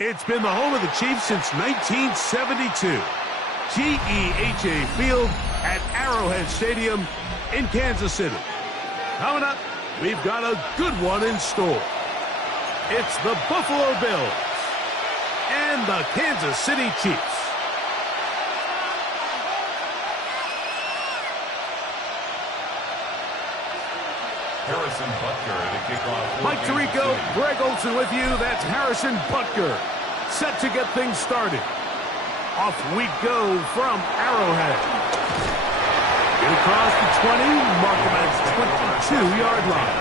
It's been the home of the Chiefs since 1972. GEHA Field at Arrowhead Stadium in Kansas City. Coming up, we've got a good one in store. It's the Buffalo Bills and the Kansas City Chiefs. Harrison Butker to kick off. Mike Tirico, Greg Olson with you. That's Harrison Butker, set to get things started. Off we go from Arrowhead. Get across the 20, mark him at 22-yard line.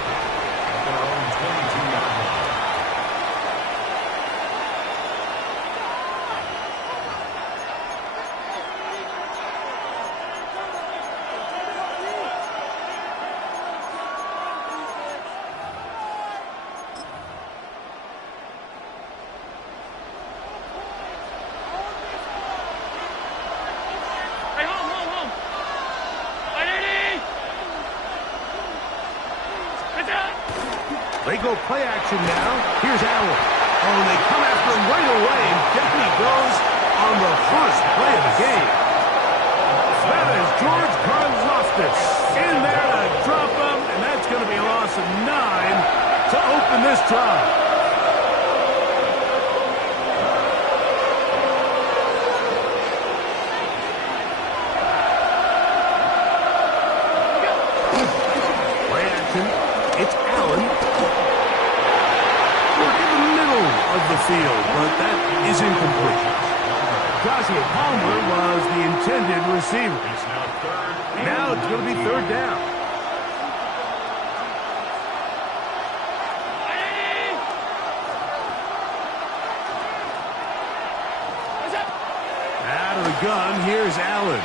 Their own 22-yard line. They go play action now. Here's Allen. Oh, and they come after him right away, and down he goes on the first play of the game. That is George Karlaftis in there to drop him, and that's going to be a loss of 9 to open this drive. It's Allen. We're in the middle of the field, but that is incomplete. Joshua Palmer was the intended receiver. Now it's going to be third down. Out of the gun, here's Allen.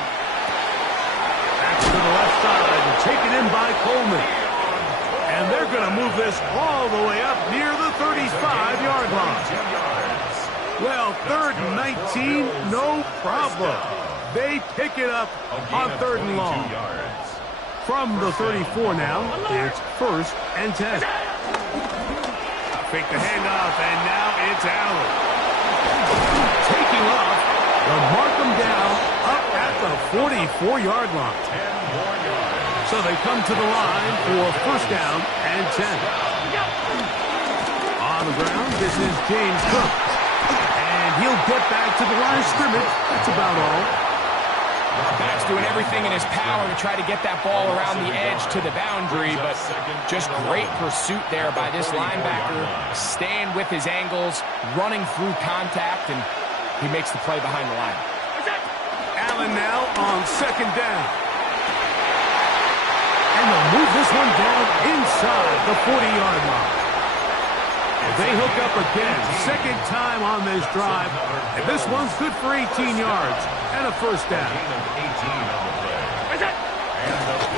Back to the left side and taken in by Coleman. And they're going to move this all the way up near the 35-yard line. Well, third and 19, no problem. They pick it up on third and long. From the 34 now, it's first and 10. Fake the handoff, and now it's Allen. Taking off, they'll mark them down up at the 44-yard line. 10 more yards. So they come to the line for first down and 10. On the ground, this is James Cook. And he'll get back to the line of scrimmage. That's about all. Back's doing everything in his power to try to get that ball around the edge to the boundary, but just great pursuit there by this linebacker, staying with his angles, running through contact, and he makes the play behind the line. Allen now on second down. And they'll move this one down inside the 40-yard line. They hook up again, second time on this drive, and this one's good for 18 yards and a first down.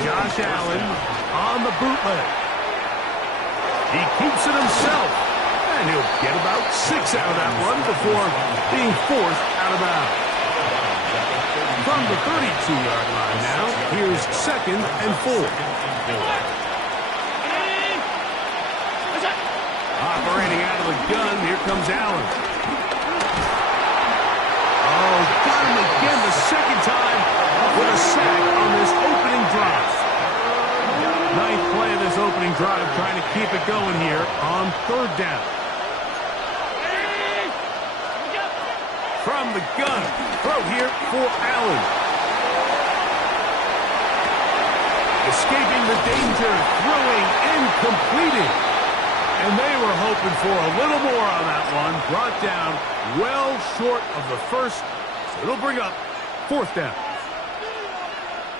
Josh Allen on the bootleg. He keeps it himself, and he'll get about 6 out of that one before being forced out of bounds. From the 32-yard line now, here's second and 4. Operating out of the gun, here comes Allen. Oh, got him again the second time with a sack on this opening drive. Ninth play of this opening drive, trying to keep it going here on third down. From the gun, throw here for Allen. Escaping the danger, throwing and completing. And they were hoping for a little more on that one. Brought down well short of the first. So it'll bring up fourth down.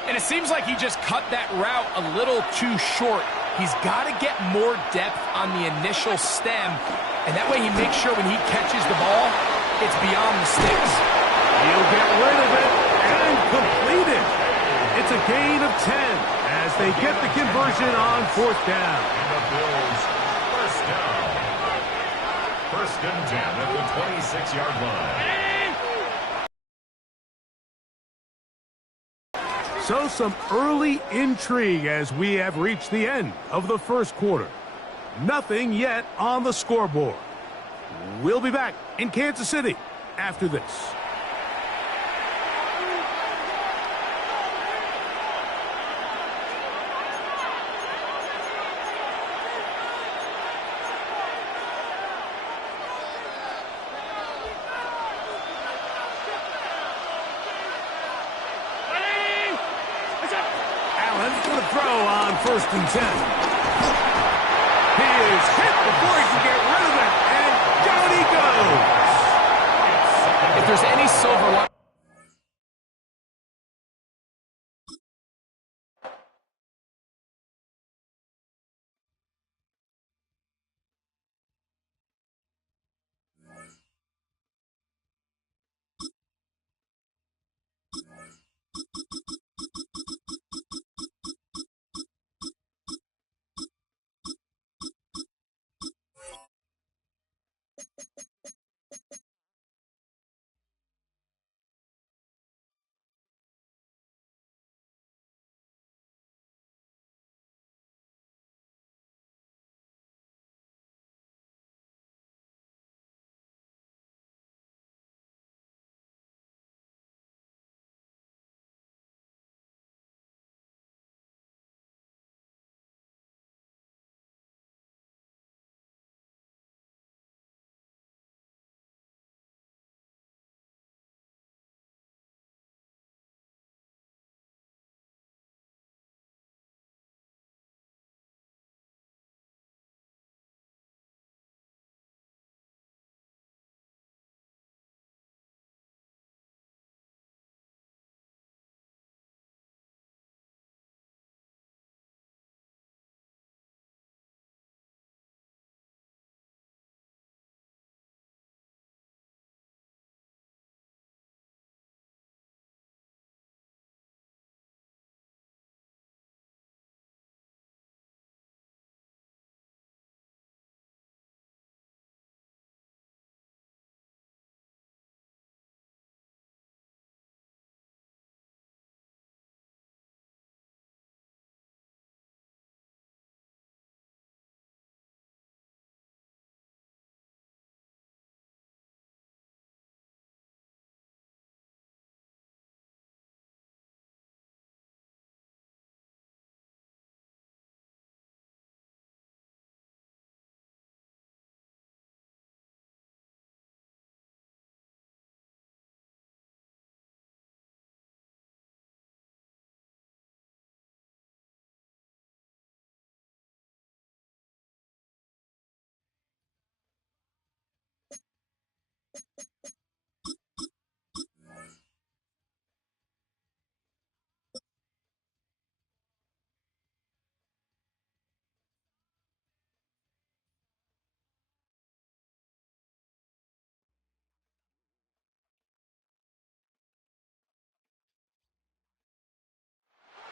And it seems like he just cut that route a little too short. He's got to get more depth on the initial stem. And that way he makes sure when he catches the ball, it's beyond the sticks. He'll get rid of it and complete it. It's a gain of 10 as they get the conversion on 4th down. And the Bills, first down. 1st and 10 at the 26-yard line. So some early intrigue as we have reached the end of the 1st quarter. Nothing yet on the scoreboard. We'll be back in Kansas City after this. For the throw on 1st and 10. He is hit before he can get rid of it, and down he goes. If there's any silver lining.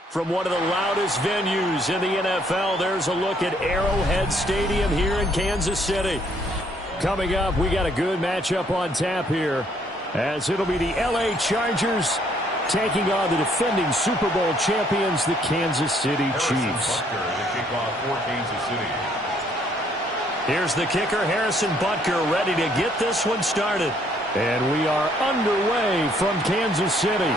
From one of the loudest venues in the NFL, there's a look at Arrowhead Stadium here in Kansas City. Coming up, we got a good matchup on tap here, as it'll be the L.A. Chargers taking on the defending Super Bowl champions, the Kansas City Chiefs. Here's the kicker, Harrison Butker, ready to get this one started. And we are underway from Kansas City.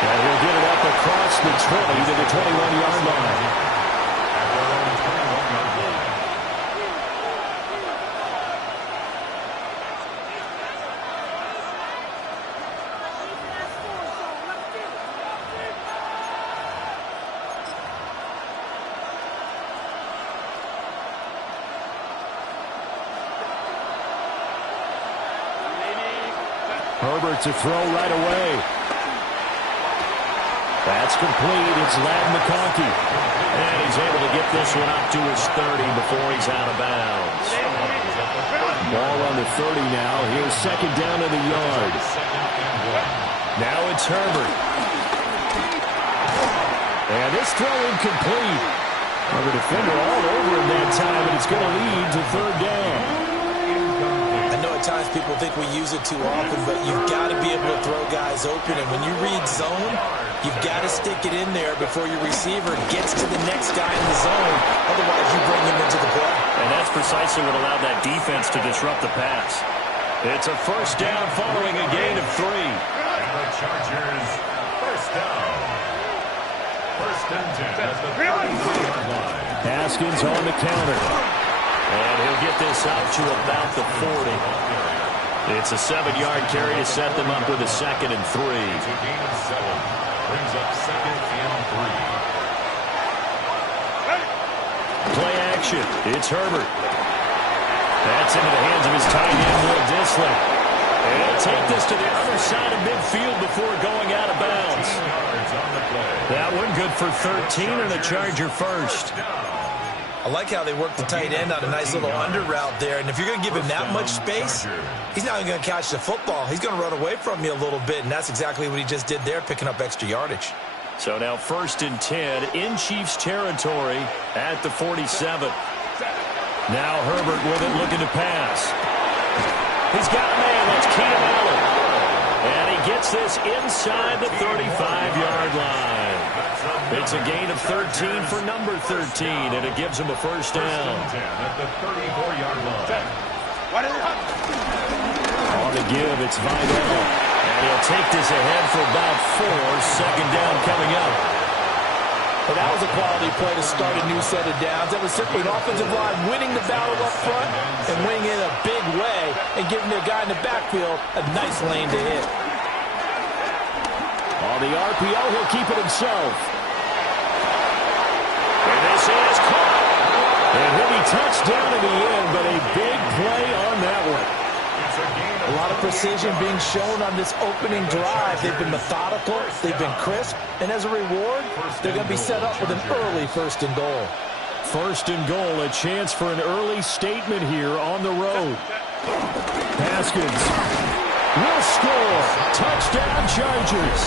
And he'll get it up across the 20 to the 21-yard line. Herbert to throw right away. That's complete. It's Ladd McConkey. And he's able to get this one up to his 30 before he's out of bounds. Ball on the 30 now. Here's second down in the yard. Now it's Herbert. And this throw incomplete. Well, the defender all over him that time, and it's going to lead to third down. I know at times people think we use it too often, but you've got to be able to throw guys open. And when you read zone, you've got to stick it in there before your receiver gets to the next guy in the zone. Otherwise, you bring him into the play. And that's precisely what allowed that defense to disrupt the pass. It's a first down following a gain of 3. And the Chargers, first down. First and 10 at the 35-yard line. Haskins on the counter. And he'll get this up to about the 40. It's a 7-yard carry to set them up with a 2nd and 3. It's a gain of 7. Brings up 2nd and 3. Play action. It's Herbert. That's into the hands of his tight end, Will Dissly. And he'll take this to the other side of midfield before going out of bounds. That one good for 13 and a Charger first. I like how they work the tight end on a nice little under route there. And if you're going to give him that much space, he's not even going to catch the football. He's going to run away from you a little bit, and that's exactly what he just did there, picking up extra yardage. So now 1st and 10 in Chiefs territory at the 47. Now Herbert with it, looking to pass. He's got a man. That's Keenan Allen. And he gets this inside the 35-yard line. It's a gain of 13 for number 13, and it gives him a first down. At the 34-yard line. On the give, it's Vidal. And he'll take this ahead for about 4. 2nd down coming up. Well, that was a quality play to start a new set of downs. That was simply an offensive line winning the battle up front and winning in a big way and giving their guy in the backfield a nice lane to hit. On the RPO, he'll keep it himself. And this is caught. And he'll be touchdown in the end, but a big play on that one. A lot of precision being shown on this opening drive. They've been methodical, they've been crisp, and as a reward, they're going to be set up with an early 1st and goal. 1st and goal, a chance for an early statement here on the road. Haskins will score. Touchdown, Chargers.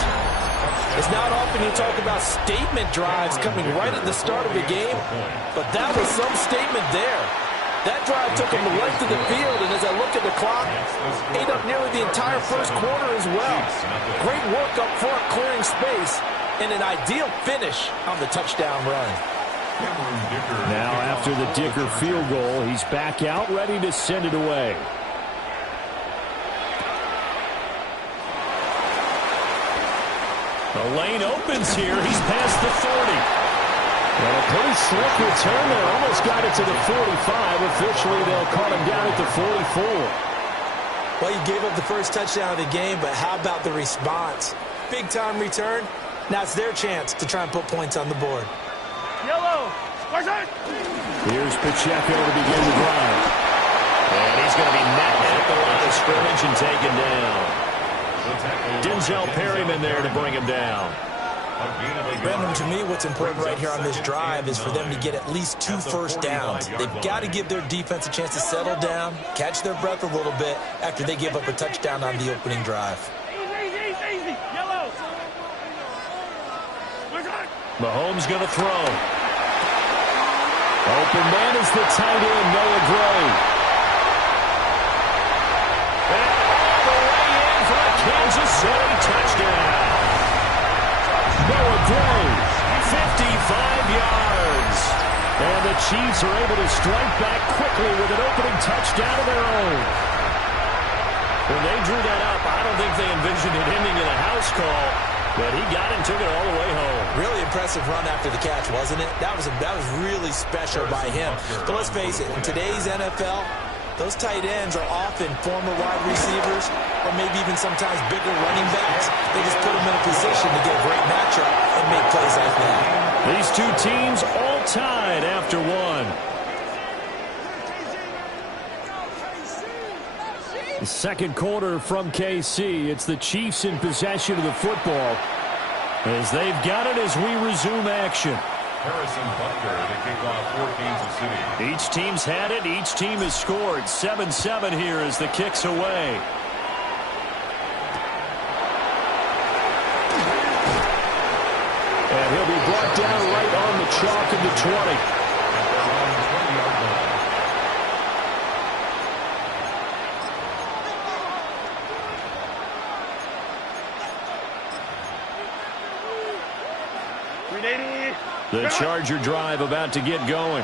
It's not often you talk about statement drives coming right at the start of a game, but that was some statement there. That drive took him the length of the field, and as I look at the clock, ate up nearly the entire first quarter as well. Great work up front, clearing space, and an ideal finish on the touchdown run. Now after the Dicker field goal, he's back out ready to send it away. The lane opens here. He's past the 40. Well, a pretty slick return there. Almost got it to the 45. Officially, they'll call him down at the 44. Well, you gave up the first touchdown of the game, but how about the response? Big-time return. Now it's their chance to try and put points on the board. Yellow. Here's Pacheco to begin the drive. And he's going to be met at the line of scrimmage and taken down. Denzel Perryman there to bring him down. Brandon, to me, what's important right here on this drive is for them to get at least 2 first downs. They've got to give their defense a chance to settle down, catch their breath a little bit after they give up a touchdown on the opening drive. Mahomes going to throw. Open man is the tight end, Noah Gray. And all the way in for a Kansas City touchdown. Noah Gray, 55 yards. And the Chiefs are able to strike back quickly with an opening touchdown of their own. When they drew that up, I don't think they envisioned it ending in a house call, but he got it and took it all the way home. Really impressive run after the catch, wasn't it? That was really special by him. But let's face it, in today's NFL, those tight ends are often former wide receivers or maybe even sometimes bigger running backs. They just put them in a position to get a great matchup and make plays like that. These two teams all tied after one. The second quarter from KC. It's the Chiefs in possession of the football as they've got it as we resume action. Harrison Butker to kick off for Kansas City. Each team's had it. Each team has scored. 7-7 here as the kick's away. And he'll be brought 20. The Charger drive about to get going.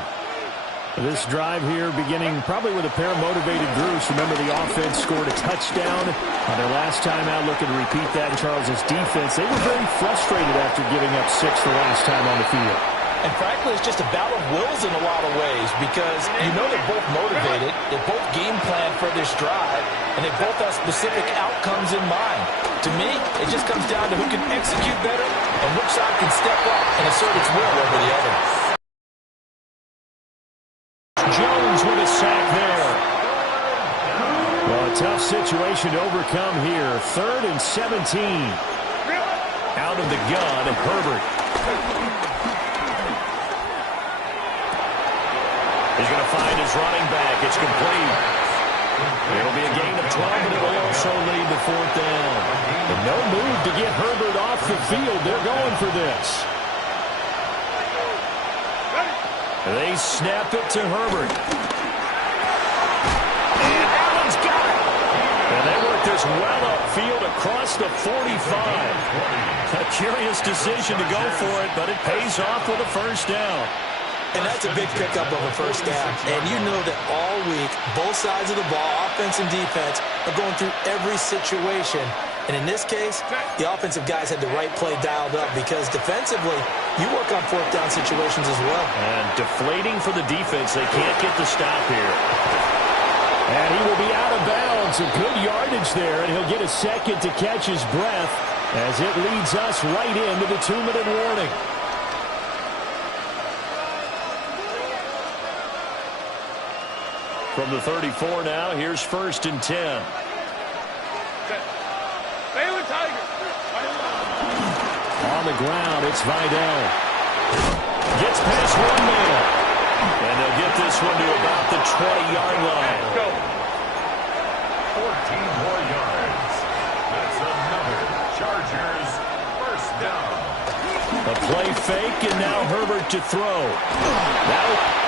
This drive here beginning probably with a pair of motivated groups. Remember, the offense scored a touchdown on their last time out. Looking to repeat that in Charles' defense. They were very frustrated after giving up 6 the last time on the field. And frankly, it's just a battle of wills in a lot of ways because you know they're both motivated, they both game plan for this drive, and they both have specific outcomes in mind. To me, it just comes down to who can execute better and which side can step up and assert its will over the other. Jones with a sack there. Well, a tough situation to overcome here. 3rd and 17. Out of the gun, Herbert. He's going to find his running back. It's complete. It'll be a gain of 12, but it will also lead to 4th down. And no move to get Herbert off the field. They're going for this. They snap it to Herbert. And Allen's got it. And they work this well upfield across the 45. A curious decision to go for it, but it pays off with a 1st down. And that's a big pickup of a 1st down. And you know that all week, both sides of the ball, offense and defense, are going through every situation. And in this case, the offensive guys had the right play dialed up because defensively, you work on 4th down situations as well. And deflating for the defense. They can't get the stop here. And he will be out of bounds. A good yardage there, and he'll get a second to catch his breath as it leads us right into the 2-minute warning. From the 34 now, here's 1st and 10. On the ground, it's Vidal. Gets past one man. And they'll get this one to about the 20-yard line. 14 more yards. That's another Chargers 1st down. A play fake, and now Herbert to throw.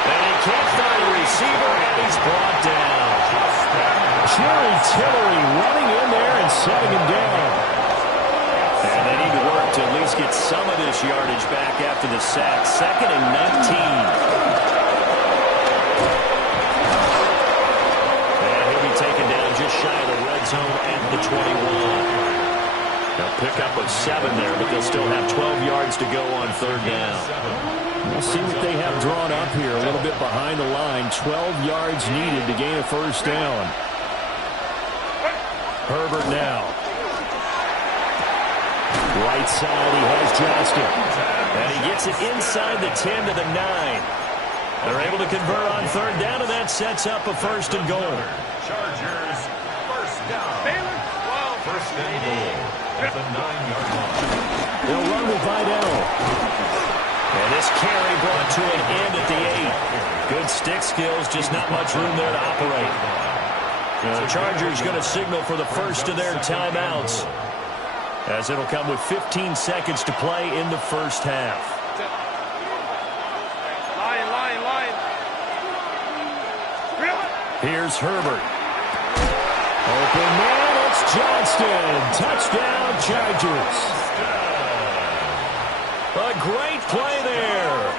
And he can't find a receiver, and he's brought down. Jerry Tillery running in there and setting him down. And they need to work to at least get some of this yardage back after the sack. 2nd and 19. And he'll be taken down just shy of the red zone at the 21. They'll pick up of 7 there, but they'll still have 12 yards to go on 3rd down. We'll see what they have drawn up here. A little bit behind the line. 12 yards needed to gain a 1st down. Herbert now. Right side, he has Johnston. And he gets it inside the 10 to the 9. They're able to convert on 3rd down, and that sets up a 1st and goal. Chargers 1st down. 1st and goal at the 9-yard line. They'll run with Vidal. And this carry brought to an end at the 8. Good stick skills, just not much room there to operate. The Chargers going to signal for the first of their timeouts, as it'll come with 15 seconds to play in the 1st half. Here's Herbert. Open man, it's Johnston. Touchdown, Chargers. A great play there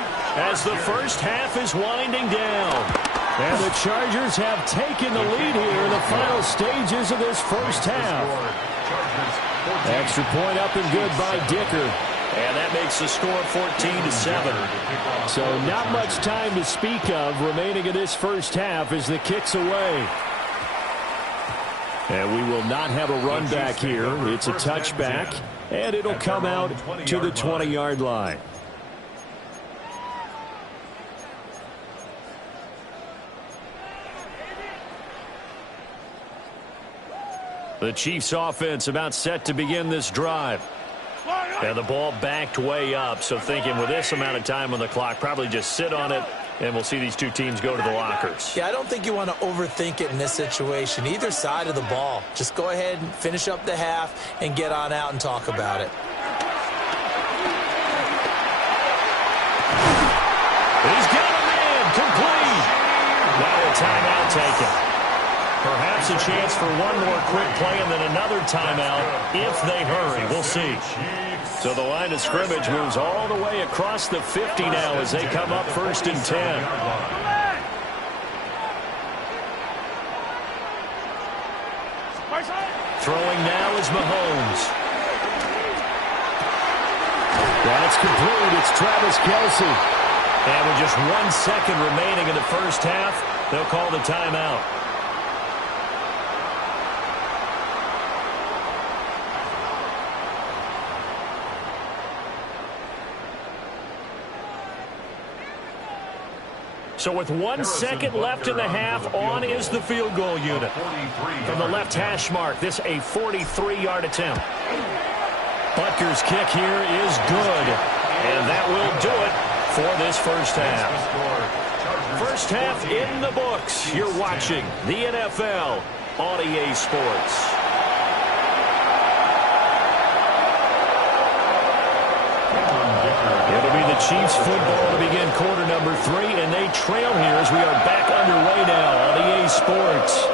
as the 1st half is winding down. And the Chargers have taken the lead here in the final stages of this 1st half. Extra point up and good by Dicker. And that makes the score 14-7. So not much time to speak of remaining in this 1st half as the kick's away. And we will not have a run back here. It's a touchback, and it'll come out to the 20-yard line. The Chiefs offense about set to begin this drive. And the ball backed way up, so thinking with this amount of time on the clock, probably just sit on it, and we'll see these two teams go to the lockers. Yeah, I don't think you want to overthink it in this situation. Either side of the ball. Just go ahead and finish up the half and get on out and talk about it. taken. Perhaps a chance for one more quick play and then another timeout if they hurry. We'll see. So the line of scrimmage moves all the way across the 50 now as they come up 1st and 10. Throwing now is Mahomes. That's complete. It's Travis Kelce. And with just 1 second remaining in the first half, they'll call the timeout. So with 1 second left in the half, on is the field goal unit. From the left hash mark, this a 43-yard attempt. Butker's kick here is good. And that will do it for this first half. First half in the books. You're watching the NFL on EA Sports. It'll be the Chiefs football to begin quarter number 3, and they trail here as we are back underway now on EA Sports.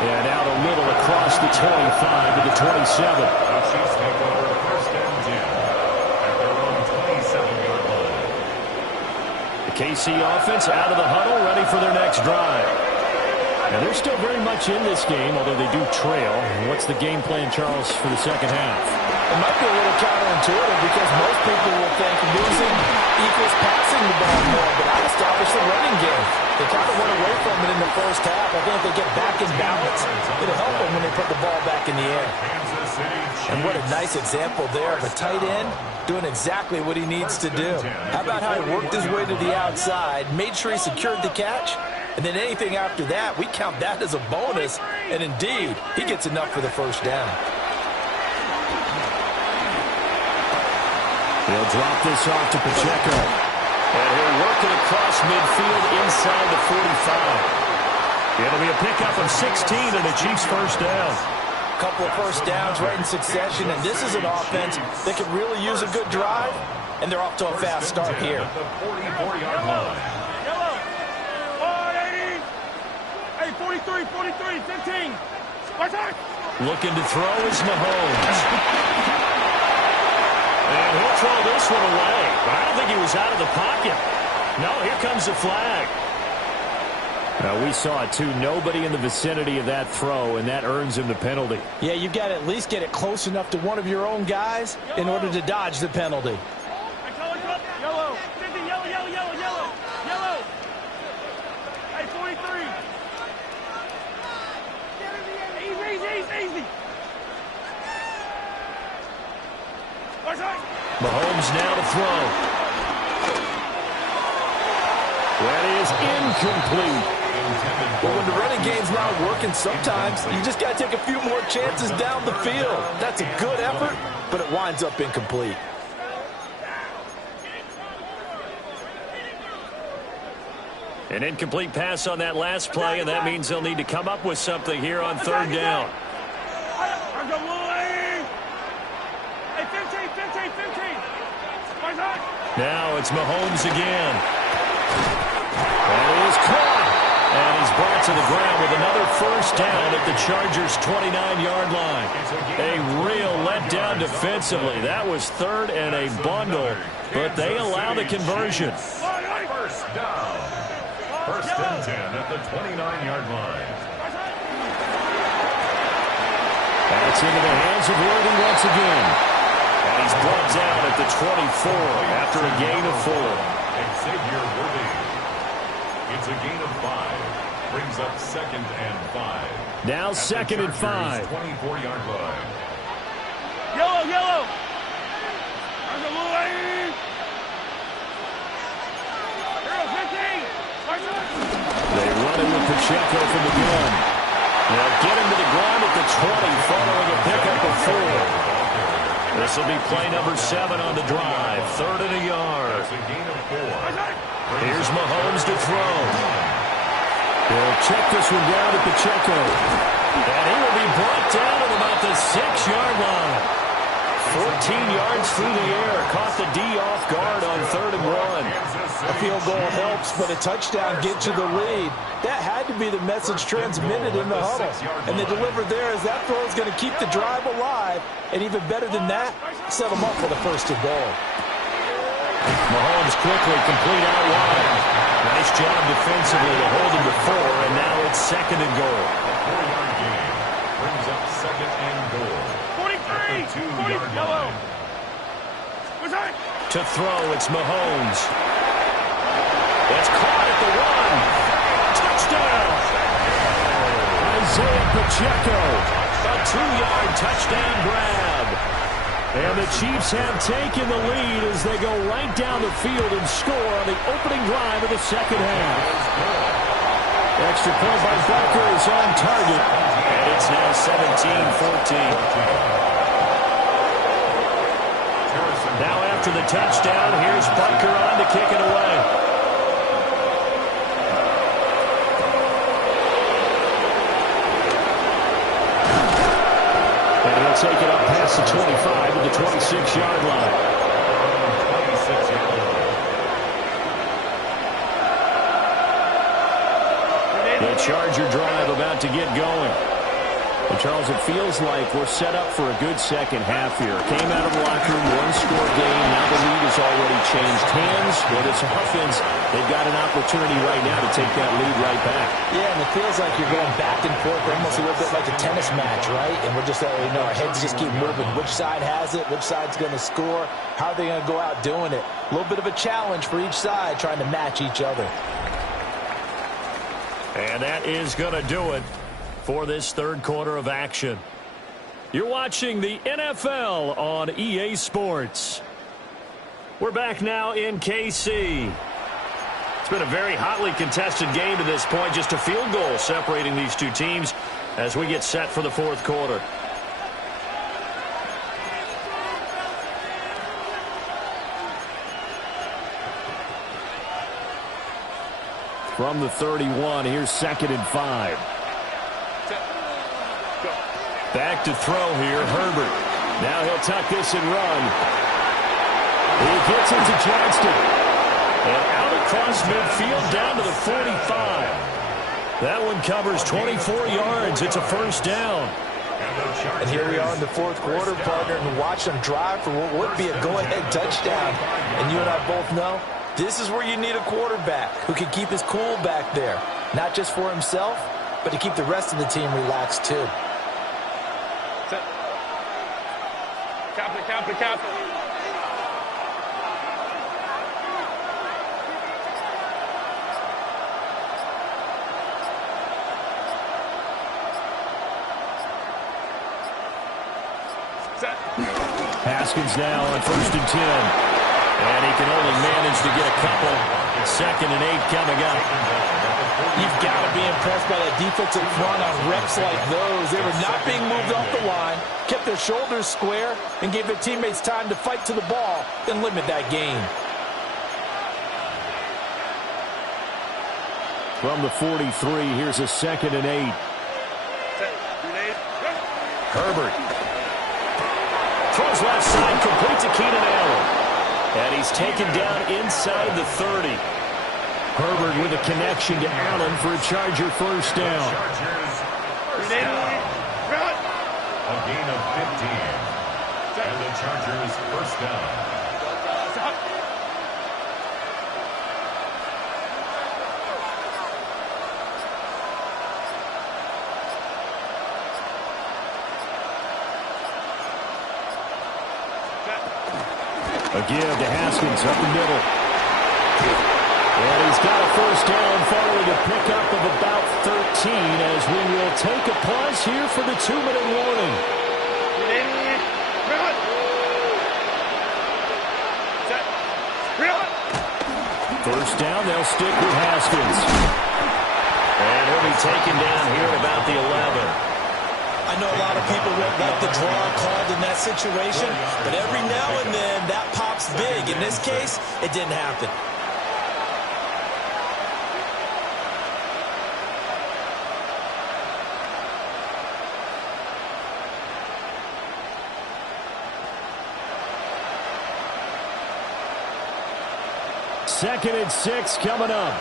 And out a little across the 25 to the 27. The Chiefs take over 1st and 10 at their own 27-yard line. The KC offense out of the huddle, ready for their next drive. And they're still very much in this game, although they do trail. What's the game plan, Charles, for the second half? It might be a little counterintuitive because most people will think losing equals passing the ball more, but I establish the running game. They kind of went away from it in the first half. I think if they get back in balance, it'll help them when they put the ball back in the air. And what a nice example there of a tight end doing exactly what he needs to do. How about how he worked his way to the outside, made sure he secured the catch, and then anything after that, we count that as a bonus. And indeed, he gets enough for the first down. They'll drop this off to Pacheco. And he'll work it across midfield inside the 45. It'll be a pickup of 16 and a Chiefs first down. Couple of first downs right in succession, and this is an offense that could really use a good drive, and they're off to a fast start here. The 44-yard line. Yellow. 40. Hey, 43, 43, 15. Watch out. Looking to throw is Mahomes. And he'll throw this one away. But I don't think he was out of the pocket. No, here comes the flag. We saw it, too. Nobody in the vicinity of that throw, and that earns him the penalty. Yeah, you've got to at least get it close enough to one of your own guys in order to dodge the penalty. Yellow. 50, yellow, yellow, yellow, yellow. Yellow. Hey, 43. Easy. Mahomes now to throw. That is incomplete. Well, when the running game's not working, sometimes you just got to take a few more chances down the field. That's a good effort, but it winds up incomplete. An incomplete pass on that last play, and that means they'll need to come up with something here on third down. Hey, 15. Now it's Mahomes again. That is caught. And he's brought to the ground with another first down at the Chargers' 29-yard line. A real letdown defensively. That was third and a bundle, but they allow the conversion. First down. 1st and 10 at the 29-yard line. That's into the hands of Worthy once again. And he's brought down at the 24 after a gain of 4. Xavier Worthy. It's a gain of 5. Brings up 2nd and 5. Now 2nd and 5. 24-yard line. Yellow. They run it with Pacheco from the gun. They'll get him to the ground at the 20 following a pickup of 4. This will be play number 7 on the drive. 3rd and a yard. That's a gain of 4. Here's Mahomes to throw. They'll check this one down to Pacheco. And he will be brought down at about the 6-yard line. 14 yards through the air. Caught the D off guard on 3rd and 1. A field goal helps, but a touchdown gets you the lead. That had to be the message transmitted in the huddle. And the deliver there is that throw is going to keep the drive alive. And even better than that, set them up for the 1st and goal. Mahomes quickly complete out wide. Nice job defensively to hold him to 4, and now it's 2nd and goal. A 4-yard gain brings up 2nd and goal. 43! 2-yard line. To throw, it's Mahomes. It's caught at the 1. Touchdown! Isaiah Pacheco. A 2-yard touchdown grab. And the Chiefs have taken the lead as they go right down the field and score on the opening drive of the 2nd half. Extra point by Butker is on target. And it's now 17-14. Now after the touchdown, here's Butker on to kick it away. And he'll take it up past the 25 to the 26-yard line. The Charger drive about to get going. And Charles, it feels like we're set up for a good second half here. Came out of the locker room, one-score game. Now the lead has already changed hands. Well, this offense, they've got an opportunity right now to take that lead right back. Yeah, and it feels like you're going back and forth, almost a little bit like a tennis match, right? And we're just, our heads just keep moving. Which side has it? Which side's going to score? How are they going to go out doing it? A little bit of a challenge for each side, trying to match each other. And that is going to do it for this 3rd quarter of action. You're watching the NFL on EA Sports. We're back now in KC. It's been a very hotly contested game to this point. Just a field goal separating these two teams as we get set for the 4th quarter. From the 31, here's 2nd and 5. Back to throw here, Herbert. Now he'll tuck this and run. He gets it to Johnston. And out across midfield down to the 45. That one covers 24 yards. It's a 1st down. And here we are in the 4th quarter, partner, and watch them drive for what would be a go-ahead touchdown. And you and I both know this is where you need a quarterback who can keep his cool back there. Not just for himself, but to keep the rest of the team relaxed too. Cap. Haskins now on 1st and 10. And he can only manage to get a couple. 2nd and 8 coming up. You've got to be impressed by that defensive front on reps like those. They were not being moved off the line, kept their shoulders square, and gave their teammates time to fight to the ball and limit that gain. From the 43, here's a 2nd and 8. Herbert. Throws left side, complete to Keenan Allen. And he's taken down inside the 30. Herbert with a connection to Allen for a Charger 1st down. A gain of 15. And the Chargers 1st down. A give to Haskins up the middle. And he's got a 1st down following a pickup of about 13 as we will take a pause here for the 2-minute warning. 1st down, they'll stick with Haskins. And he'll be taken down here at about the 11. I know a lot of people won't like the draw called in that situation, but every now and then that pops big. In this case, it didn't happen. 2nd and 6 coming up.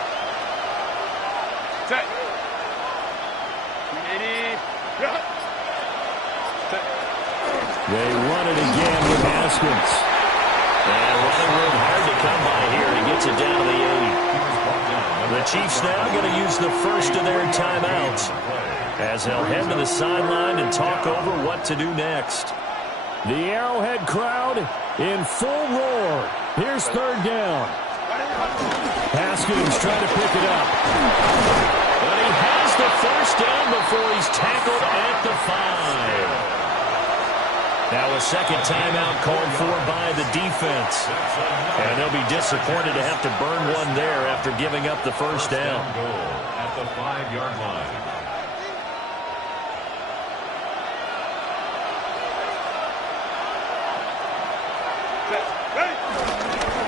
Set. They run it again with Haskins. And running room hard to come by here. He gets it down to the 8. The Chiefs now going to use the first of their timeouts as they'll head to the sideline and talk over what to do next. The Arrowhead crowd in full roar. Here's 3rd down. Haskins trying to pick it up. But he has the first down before he's tackled at the 5. Now a second timeout called for by the defense. And they'll be disappointed to have to burn one there after giving up the first down. At the 5-yard line.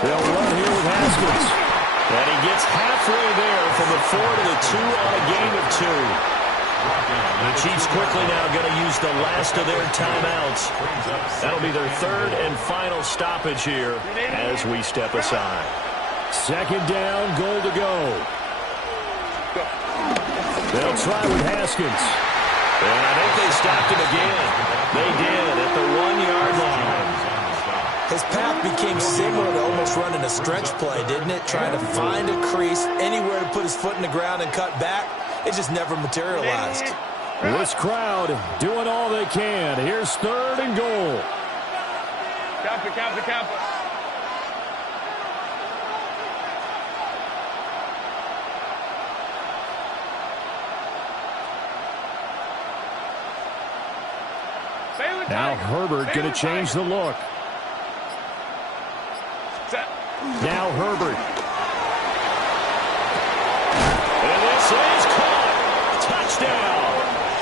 They'll run here with Haskins. And he gets halfway there from the 4 to the 2 on a gain of 2. The Chiefs quickly now going to use the last of their timeouts. That'll be their 3rd and final stoppage here as we step aside. 2nd down, goal to go. They'll try with Haskins. And I think they stopped him again. They did at the 1-yard line. His path became similar to almost running a stretch play, didn't it? Trying to find a crease, anywhere to put his foot in the ground and cut back. It just never materialized. This crowd doing all they can. Here's 3rd and goal. Cap. Now Herbert going to change the look. Now Herbert. And this is caught. Touchdown.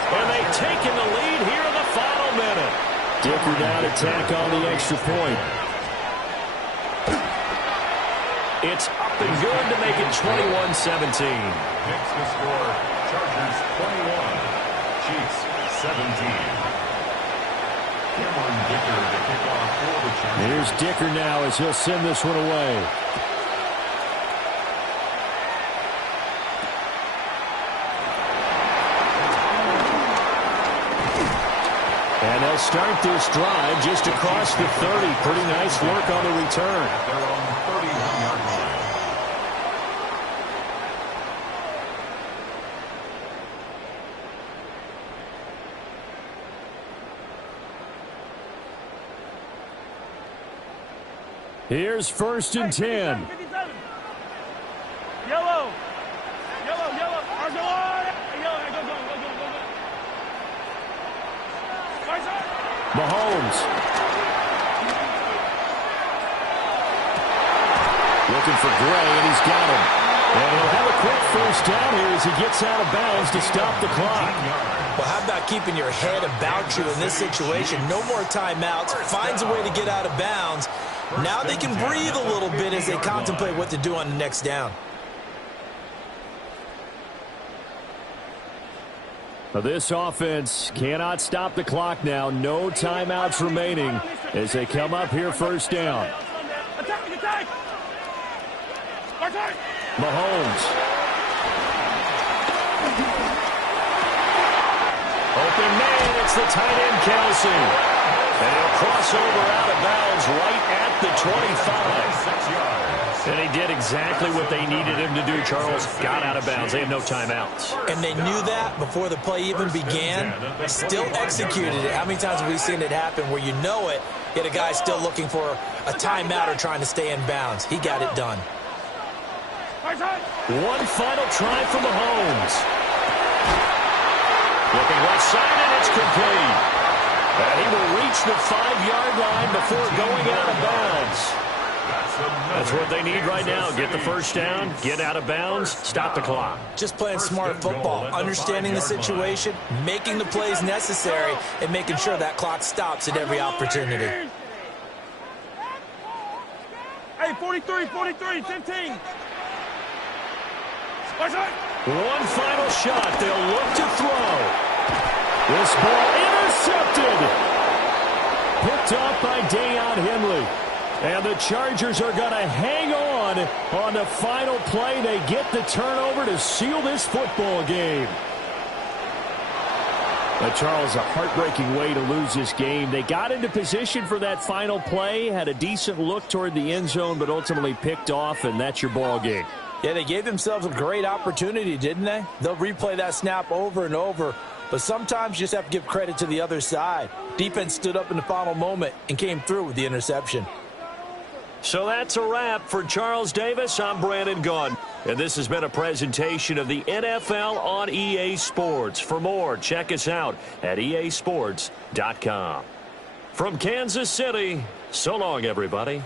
And they've taken the lead here in the final minute. Dicker now to tack on the extra point. It's up and good to make it 21-17. Picks the score. Chargers 21. Chiefs 17. Cameron Dicker to kick off for the Chargers. Here's Dicker now as he'll send this one away. And they'll start this drive just across the 30. Pretty nice work on the return. Their own 31-yard line. Here's 1st and 10. 57. Yellow. Mahomes. Looking for Gray, and he's got him. And he'll have a quick first down here as he gets out of bounds to stop the clock. Well, how about keeping your head about you in this situation? No more timeouts. Finds a way to get out of bounds. Now they can breathe a little bit as they contemplate what to do on the next down. Now this offense cannot stop the clock now. No timeouts remaining as they come up here 1st down. Mahomes. Open man, it's the tight end, Kelsey. And he'll cross over out of bounds right at the 25. 6 yards. And he did exactly what they needed him to do, Charles. Got out of bounds. They have no timeouts. And they knew that before the play even began. Still executed it. How many times have we seen it happen where you know it, yet a guy's still looking for a timeout or trying to stay in bounds? He got it done. One final try for Mahomes. Looking left side, and it's complete. And he will reach the 5-yard line before going out of bounds. That's what they need right now. Get the first down, get out of bounds, stop the clock. Just playing smart football, understanding the situation, making the plays necessary, and making sure that clock stops at every opportunity. Hey, 43, 15. One final shot. They'll look to throw. This ball intercepted. Picked up by Deion Henley. And the Chargers are going to hang on the final play. They get the turnover to seal this football game. But Charles, a heartbreaking way to lose this game. They got into position for that final play, had a decent look toward the end zone, but ultimately picked off, and that's your ball game. Yeah, they gave themselves a great opportunity, didn't they? They'll replay that snap over and over, but sometimes you just have to give credit to the other side. Defense stood up in the final moment and came through with the interception. So that's a wrap for Charles Davis. I'm Brandon Gunn. And this has been a presentation of the NFL on EA Sports. For more, check us out at easports.com. From Kansas City, so long, everybody.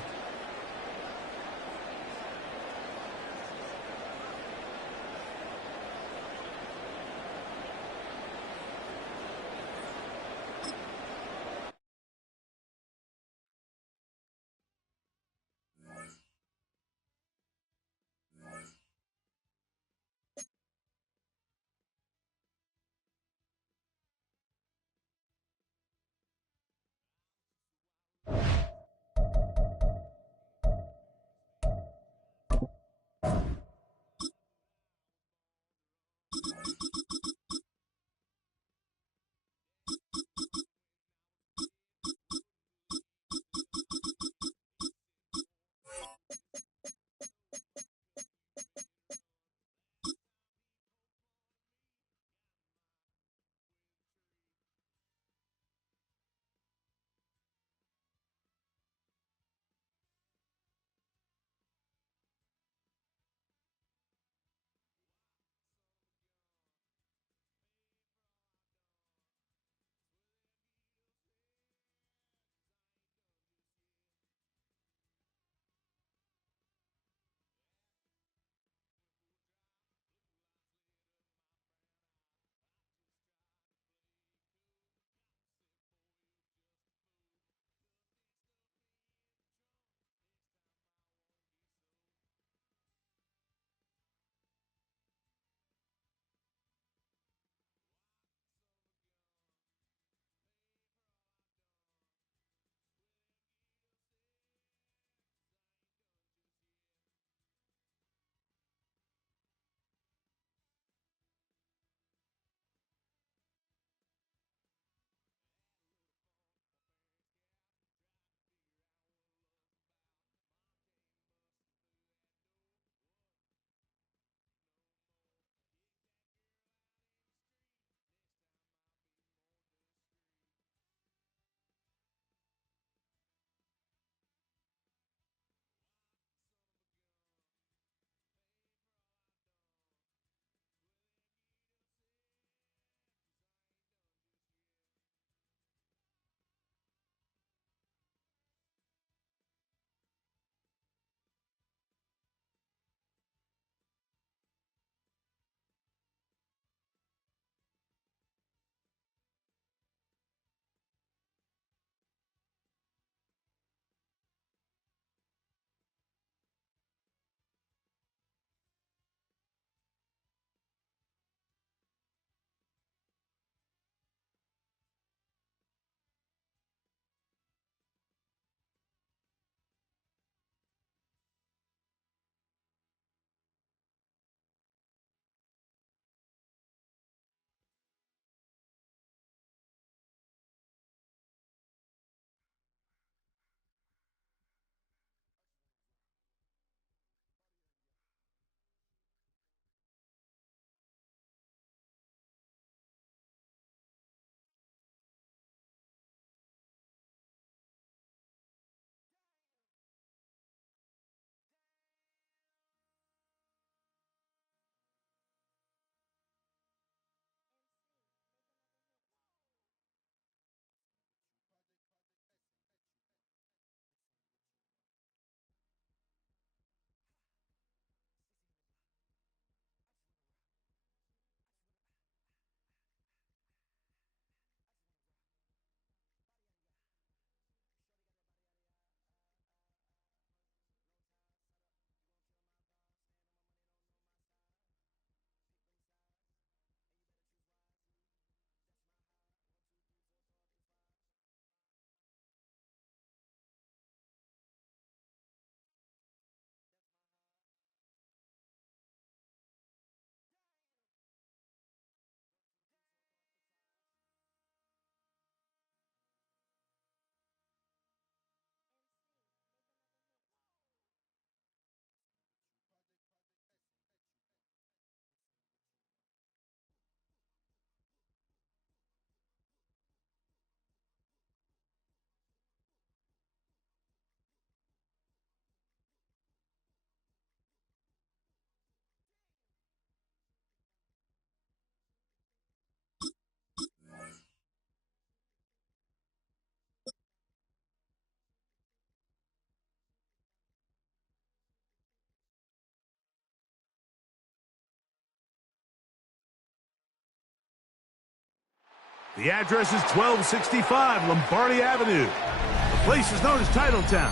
The address is 1265 Lombardi Avenue. The place is known as Titletown.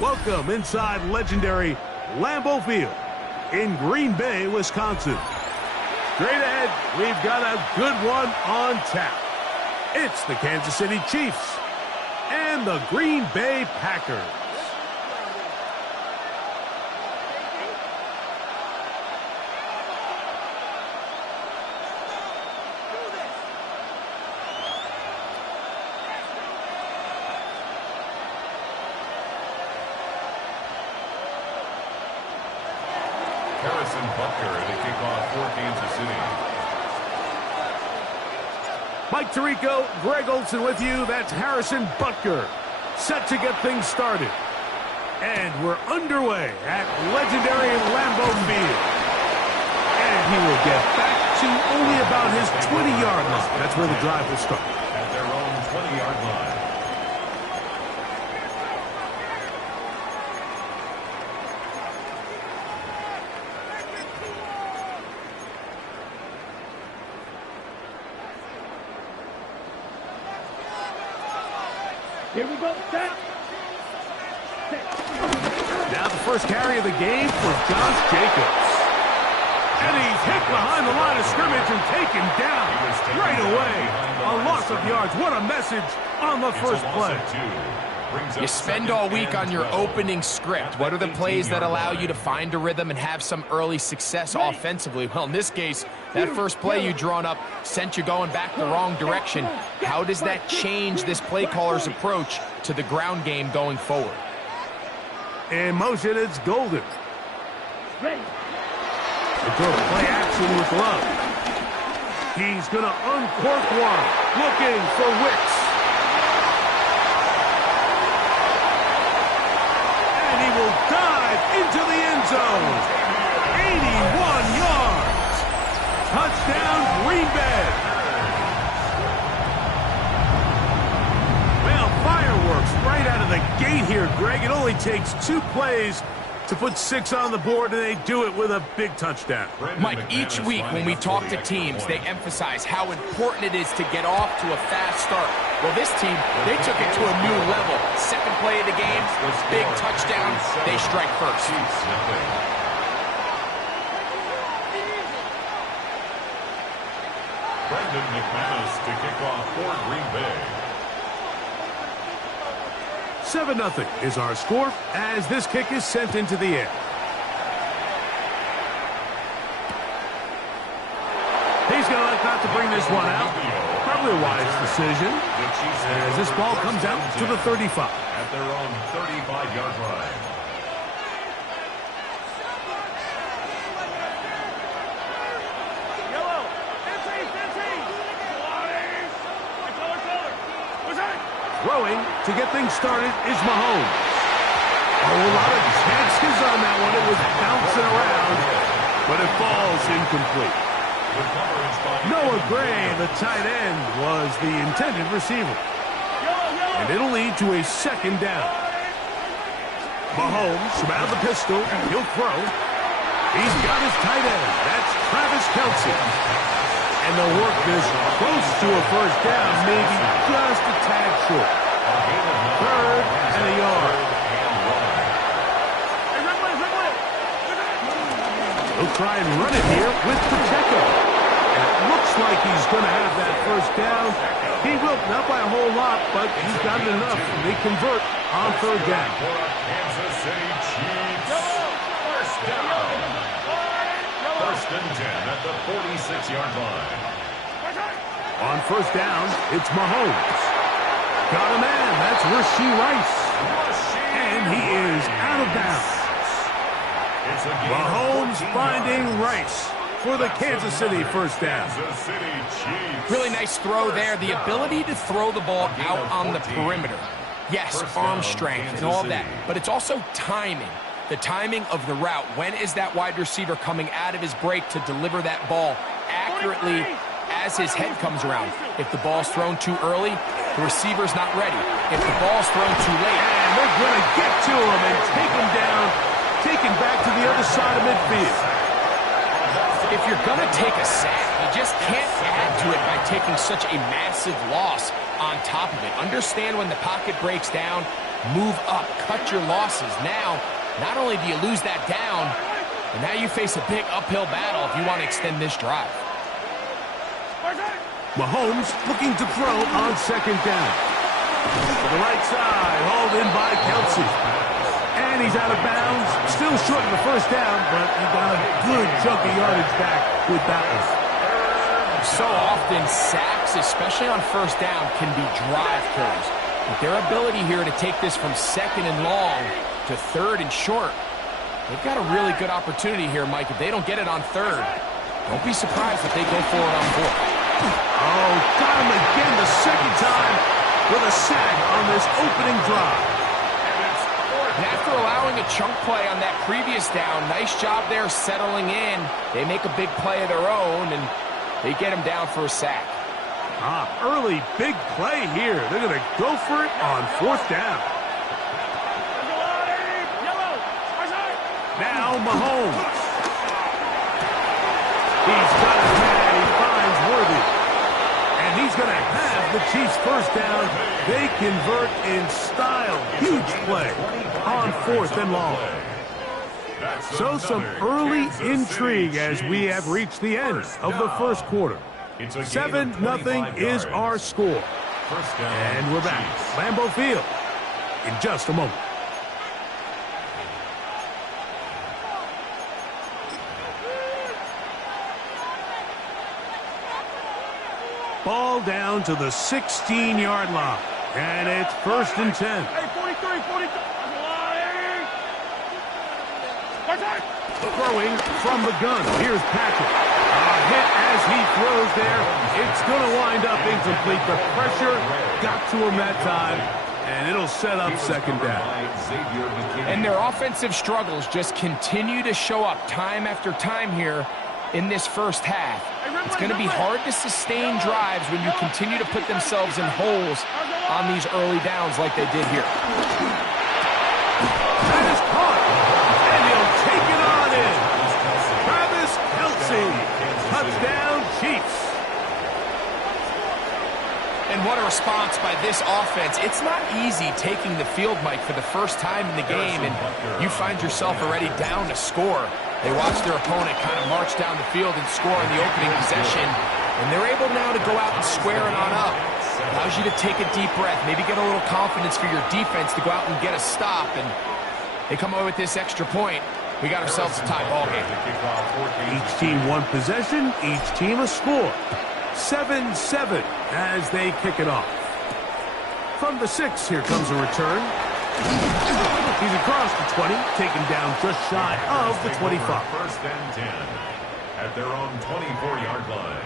Welcome inside legendary Lambeau Field in Green Bay, Wisconsin. Straight ahead, we've got a good one on tap. It's the Kansas City Chiefs and the Green Bay Packers. Harrison Butker to kick off for Kansas City. Mike Tirico, Greg Olson with you. That's Harrison Butker, set to get things started. And we're underway at legendary Lambeau Field. And he will get back to only about his 20-yard line. That's where the drive will start. At their own 20-yard line. Here we go. Now the first carry of the game for Josh Jacobs. And he's hit behind the line of scrimmage and taken down right away. A loss of yards. What a message on the first play. You spend all week on your opening script. What are the plays that allow you to find a rhythm and have some early success offensively? Well, in this case, that first play you drawn up sent you going back the wrong direction. How does that change this play caller's approach to the ground game going forward? In motion, it's Golden. They go play action with Love. He's going to uncork one. Looking for Wicks. And he will dive into the end zone. 81 yards. Touchdown, Green Bay. Well, fireworks right out of the gate here, Greg. It only takes 2 plays to put 6 on the board, and they do it with a big touchdown. Mike, each week when we talk to teams, they emphasize how important it is to get off to a fast start. Well, this team, they took it to a new level. Second play of the game, big touchdown, they strike first. Brandon McManus to kick off for Green Bay. 7-0 is our score as this kick is sent into the air. He's going to elect not to bring this one out. Probably a wise decision as this ball comes out to the 35. At their own 35-yard line. Throwing to get things started is Mahomes. A lot of chances on that one. It was bouncing around, but it falls incomplete. Noah Gray, the tight end, was the intended receiver. And it'll lead to a second down. Mahomes from out of the pistol. He'll throw. He's got his tight end. That's Travis Kelce. And they'll work this close to a first down, maybe just a tad short. Third and a yard. He'll try and run it here with Pacheco. And it looks like he's going to have that first down. He will, not by a whole lot, but he's got it enough. They convert on third down. Kansas City Chiefs. First down. First and 10 at the 46-yard line. On first down, it's Mahomes. Got a man. That's Rashee Rice. And he is out of bounds. Mahomes finding Rice for the Kansas City first down. Really nice throw there. The ability to throw the ball out on the perimeter. Yes, arm strength and all that, but it's also timing. The timing of the route. When is that wide receiver coming out of his break to deliver that ball accurately as his head comes around? If the ball's thrown too early, the receiver's not ready. If the ball's thrown too late, and they're going to get to him and take him down, taken back to the other side of midfield. If you're going to take a sack, you just can't add to it by taking such a massive loss on top of it. Understand when the pocket breaks down, move up, cut your losses. Now, not only do you lose that down, but now you face a big uphill battle if you want to extend this drive. Mahomes looking to throw on second down. To the right side, hauled in by Kelsey. And he's out of bounds. Still short of the first down, but he got a good chunk of yardage back with that one. So often, sacks, especially on first down, can be drive killers. But their ability here to take this from second and long to third and short, they've got a really good opportunity here, Mike. If they don't get it on third, don't be surprised if they go for it on fourth. Oh, got him again the second time with a sack on this opening drive. And after allowing a chunk play on that previous down, nice job there settling in. They make a big play of their own, and they get him down for a sack. Early big play here. They're going to go for it on fourth down. Now Mahomes. He's got a man. He finds Worthy. And he's going to have the Chiefs first down. They convert in style. Huge play on fourth and long. So some early intrigue as we have reached the end of the first quarter. 7-0 is our score. And we're back. Lambeau Field in just a moment. Ball down to the 16-yard line. And it's 1st and 10. Hey, 43. Throwing from the gun. Here's Patrick. A hit as he throws there. It's going to wind up incomplete. The pressure got to him that time, and it'll set up second down. And their offensive struggles just continue to show up time after time here in this first half. It's going to be hard to sustain drives when you continue to put themselves in holes on these early downs like they did here. That is caught, and he'll take it on in. Travis Kelce, touchdown Chiefs. And what a response by this offense. It's not easy taking the field, Mike, for the first time in the game, and you find yourself already down to score. They watch their opponent kind of march down the field and score in the opening possession, and they're able now to go out and square it on up. Allows you to take a deep breath, maybe get a little confidence for your defense to go out and get a stop, and they come away with this extra point. We got ourselves a tie ball game. Each team one possession, each team a score. 7-7 as they kick it off. From the 6, here comes a return. He's across the 20, taken down just shy of the 25. 1st and 10 at their own 24-yard line.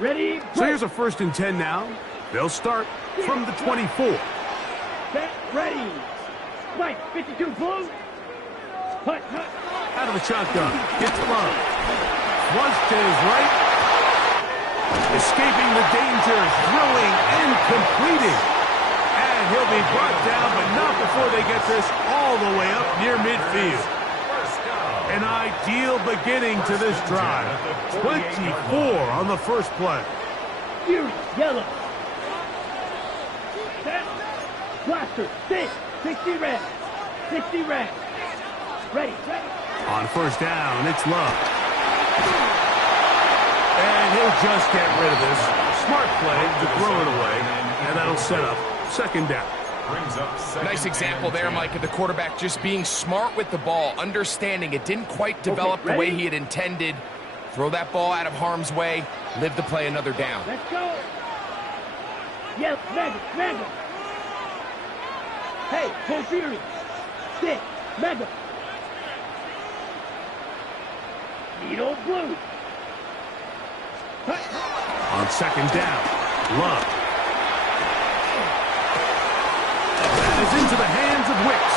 Ready? So here's a 1st and 10 now. They'll start from the 24. Set, ready. Mike, 52, blue. Hut. Out of the shotgun, gets Love. Once to his right. Escaping the danger, throwing and completing. And he'll be brought down, but not before they get this all the way up near midfield. An ideal beginning to this drive. 24 on the first play. Fury, yellow. Set. Blaster, 60 red. 60 red. Ready. On first down, it's Love. And he'll just get rid of this. Smart play to throw it away, and that'll set up second down. Nice example there, Mike, of the quarterback just being smart with the ball, understanding it didn't quite develop the way he had intended. Throw that ball out of harm's way, live to play another down. Let's go. Yes, mega. Hey, full fury. Stick, mega. Needle blue. On second down, Love. That is into the hands of Wicks.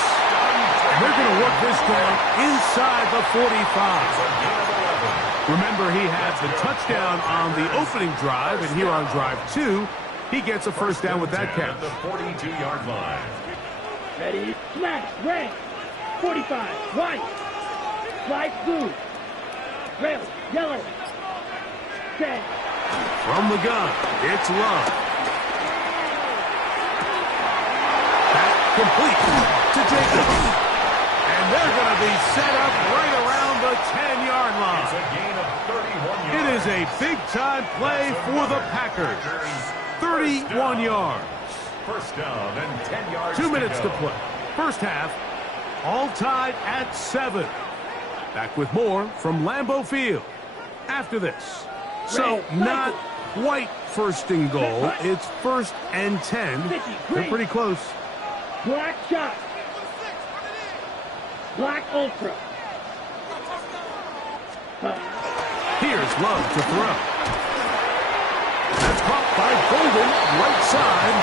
And they're going to work this down inside the 45. Remember, he had the touchdown on the opening drive, and here on drive 2, he gets a first down with that catch. The 42-yard line. Ready, smash, red. 45, white. Slide blue. Rail, yellow. Set. From the gun, it's Love. Back complete to Jacobs. And they're going to be set up right around the 10-yard line. It's a gain of 31 yards. It is a big-time play for the Packers. 31 yards. First down and 10 yards. 2 minutes to go. play. First half, all tied at 7. Back with more from Lambeau Field after this. So not quite first and goal. It's first and 10. They're pretty close. Black shot. Black ultra. Here's Love to throw. That's caught by Golden, right side.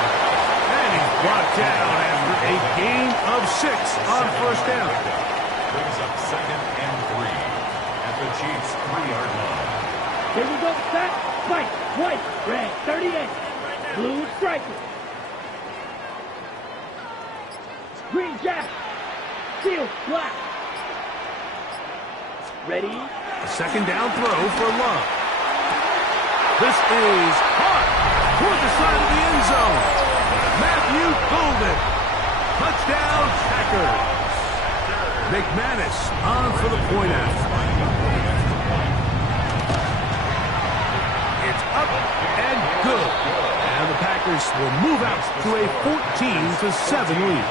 And he's brought down after a gain of 6 on first down. Brings up second and 3 at the Chiefs' 3-yard line. Here we go. Set. White. White. Red. 38. Blue striker. Green jack. Field. Black. Ready. A second down throw for Love. This is caught toward the side of the end zone. Matthew Golden. Touchdown, Packers. McManus on for the point after. It's up and good. And the Packers will move out to a 14-7 lead.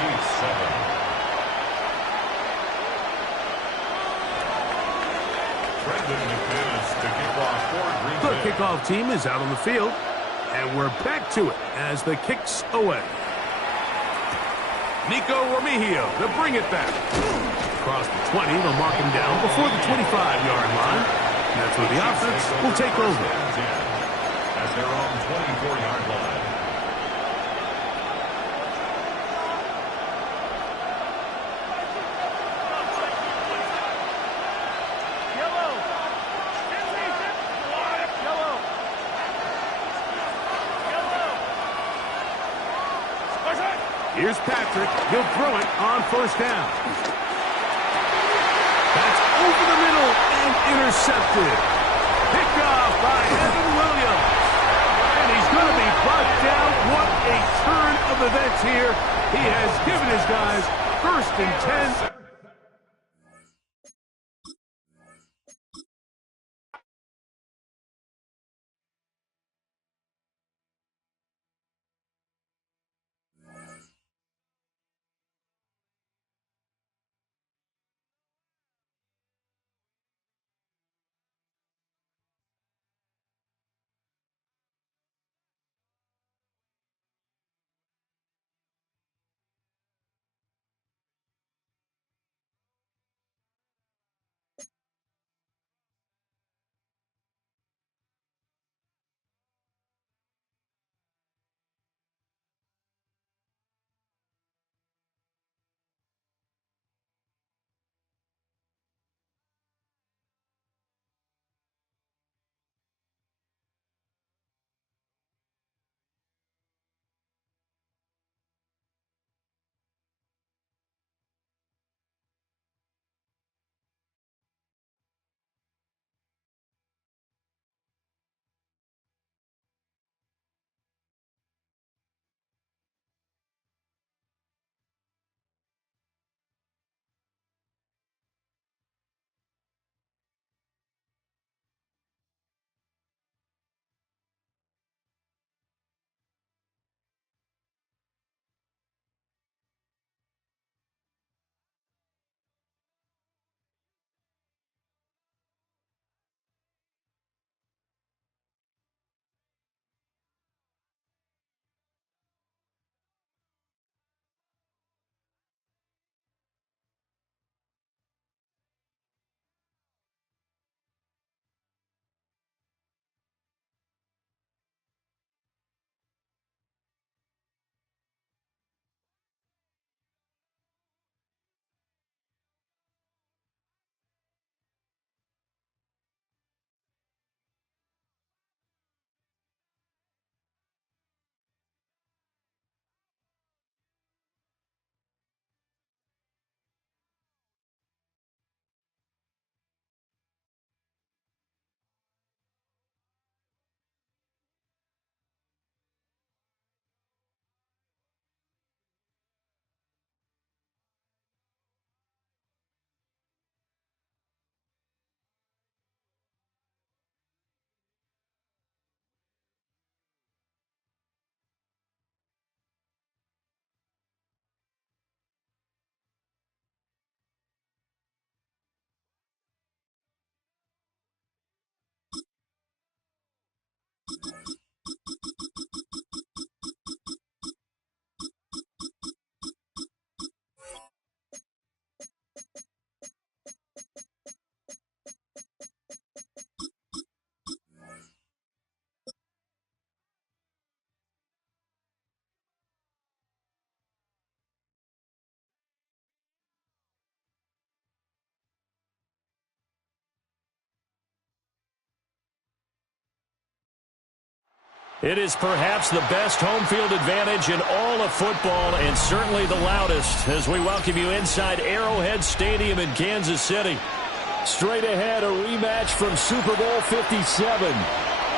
Chiefs 7. The kickoff team is out on the field, and we're back to it as the kick's away. Nico Remigio to bring it back. Across the 20, they'll mark him down before the 25-yard line. And that's where the offense will take over. At their own 24-yard line. Here's Patrick. He'll throw it on first down. That's over the middle and intercepted. Picked off by Evan Williams. And he's going to be brought down. What a turn of events here. He has given his guys first and 10. It is perhaps the best home field advantage in all of football, and certainly the loudest, as we welcome you inside Arrowhead Stadium in Kansas City. Straight ahead, a rematch from Super Bowl 57,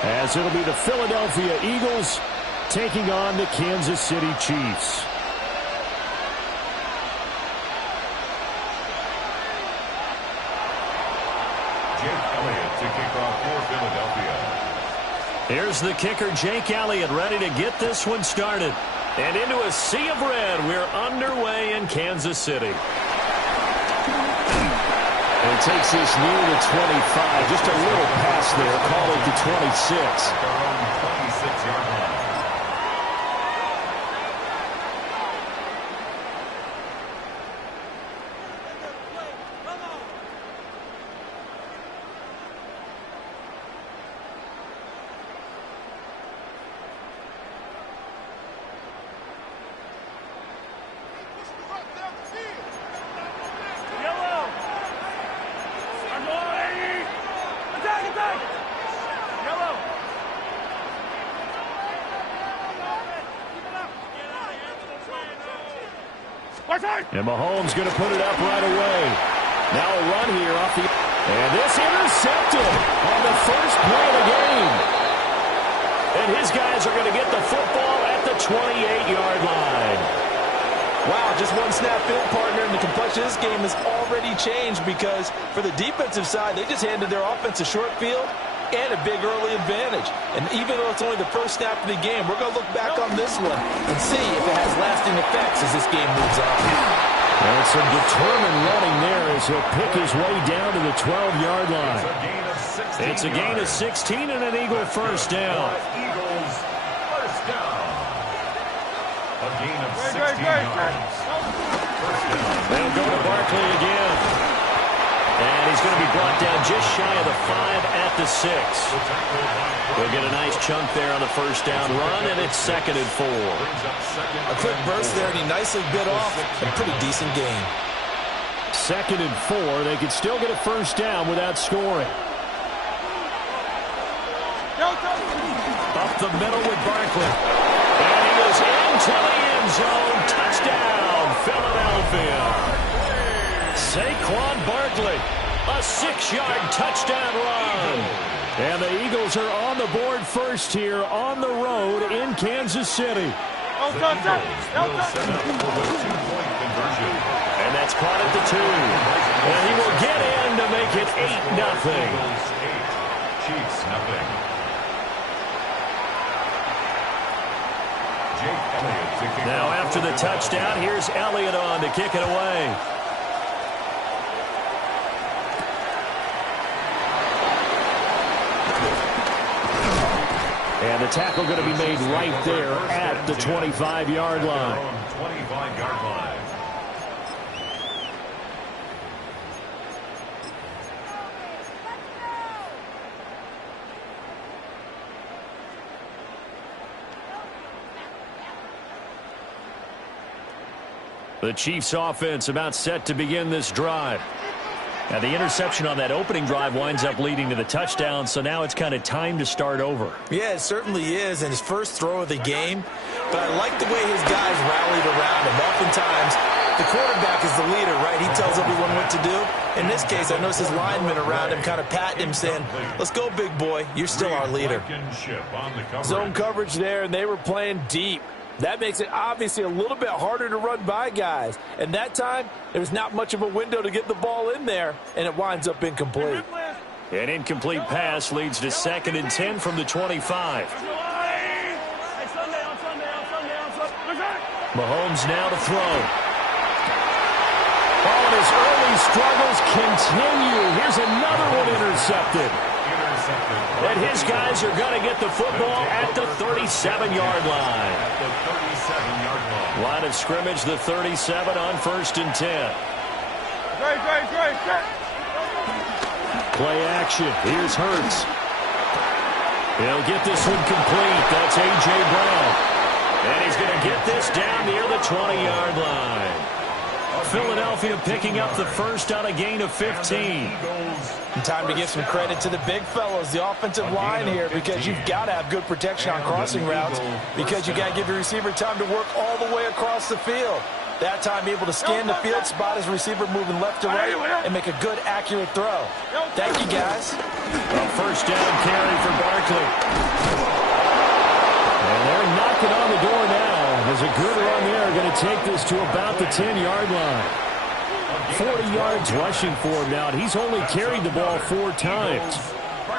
as it'll be the Philadelphia Eagles taking on the Kansas City Chiefs. Jake Elliott to kick off for Philadelphia. Here's the kicker, Jake Elliott, ready to get this one started. And into a sea of red, we're underway in Kansas City. And it takes this near the 25. Just a little pass there. Call it the 26. Their own 26-yard line. And Mahomes going to put it up right away. Now a run here off the... And this intercepted on the first play of the game. And his guys are going to get the football at the 28-yard line. Wow, just one snap in, partner, and the complexion of this game has already changed because for the defensive side, they just handed their offense a short field and a big early advantage. And even though it's only the first snap of the game, we're going to look back on this one and see if it has lasting effects as this game moves on. And some determined running there as he'll pick his way down to the 12-yard line. It's a gain of 16 and an Eagle first down. Eagles first down. A gain of 16 yards. First down. They'll go to Barkley again. And he's going to be brought down just shy of the 5 at the 6. They'll get a nice chunk there on the first down run, and it's 2nd and 4. A quick burst there, and he nicely bit off a pretty decent gain. 2nd and 4. They could still get a first down without scoring. Up the middle with Barkley. And he goes into the end zone. Touchdown, Philadelphia. Saquon Barkley, a 6-yard touchdown run. And the Eagles are on the board first here on the road in Kansas City. The Eagles will set up for the two-point conversion. And that's caught at the 2. And he will get in to make it 8-0. Eagles 8, Chiefs nothing. Jake Elliott to kick Now off after for the touchdown, here's Elliott on to kick it away. And the tackle going to be made right there at the 25-yard line. 25-yard line. The Chiefs offense about set to begin this drive. Now the interception on that opening drive winds up leading to the touchdown, so now it's kind of time to start over. Yeah, it certainly is, and his first throw of the game. But I like the way his guys rallied around him. Oftentimes, the quarterback is the leader, right? He tells everyone what to do. In this case, I noticed his linemen around him kind of patting him, saying, let's go, big boy. You're still our leader. Zone coverage there, and they were playing deep. That makes it obviously a little bit harder to run by guys. And that time, there was not much of a window to get the ball in there, and it winds up incomplete. An incomplete pass leads to 2nd and 10 from the 25. Mahomes now to throw. Oh, and his early struggles continue. Here's another one intercepted. And his guys are going to get the football at the 37-yard line. Line of scrimmage, the 37 on 1st and 10. Play action. Here's Hurts. He'll get this one complete. That's A.J. Brown. And he's going to get this down near the 20-yard line. Philadelphia picking up the first on a gain of 15. And time to give some credit to the big fellows, the offensive line here, because you've got to have good protection on crossing routes because you got to give your receiver time to work all the way across the field. That time able to scan the field, spot his receiver moving left to right, and make a good, accurate throw. Thank you, guys. A first down carry for Barkley. And they're knocking on the door now. There's a good run there. Going to take this to about the 10-yard line. 40 yards rushing for him now. He's only carried the ball 4 times.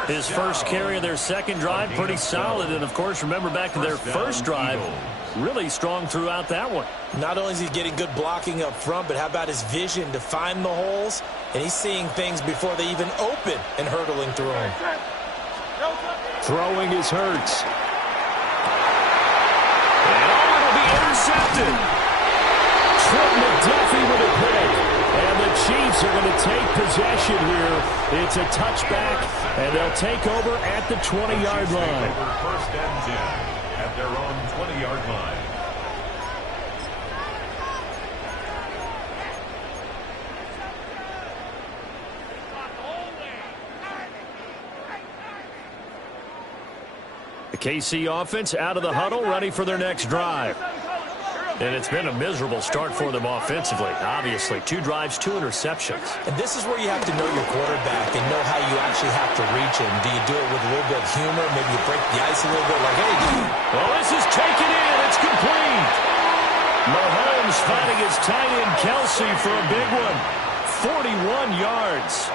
His first carry of their second drive, pretty solid. And, of course, remember back to their first drive, really strong throughout that one. Not only is he getting good blocking up front, but how about his vision to find the holes? And he's seeing things before they even open and hurdling through them. Throwing is Hurts. And it'll be intercepted. Trent McDuffie with a pick. And the Chiefs are going to take possession here. It's a touchback, and they'll take over at the 20-yard line. First and 10 at their own 20-yard line. The KC offense out of the huddle, ready for their next drive. And it's been a miserable start for them offensively. Obviously, 2 drives, 2 interceptions. And this is where you have to know your quarterback and know how you actually have to reach him. Do you do it with a little bit of humor? Maybe you break the ice a little bit like, hey, dude. Well, this is taken in. It's complete. Mahomes finding his tight end Kelsey for a big one. 41 yards.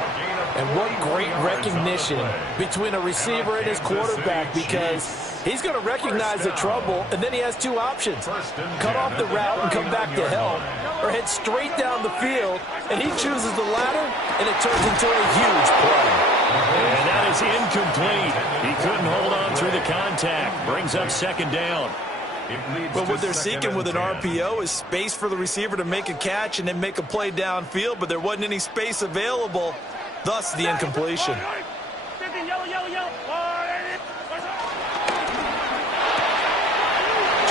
And what great recognition between a receiver and his quarterback, because he's going to recognize the trouble, and then he has 2 options. Cut off the route and come back to help, or head straight down the field, and he chooses the latter, and it turns into a huge play. And that is incomplete. He couldn't hold on through the contact. Brings up second down. But what they're seeking with an RPO is space for the receiver to make a catch and then make a play downfield, but there wasn't any space available, thus the incompletion. To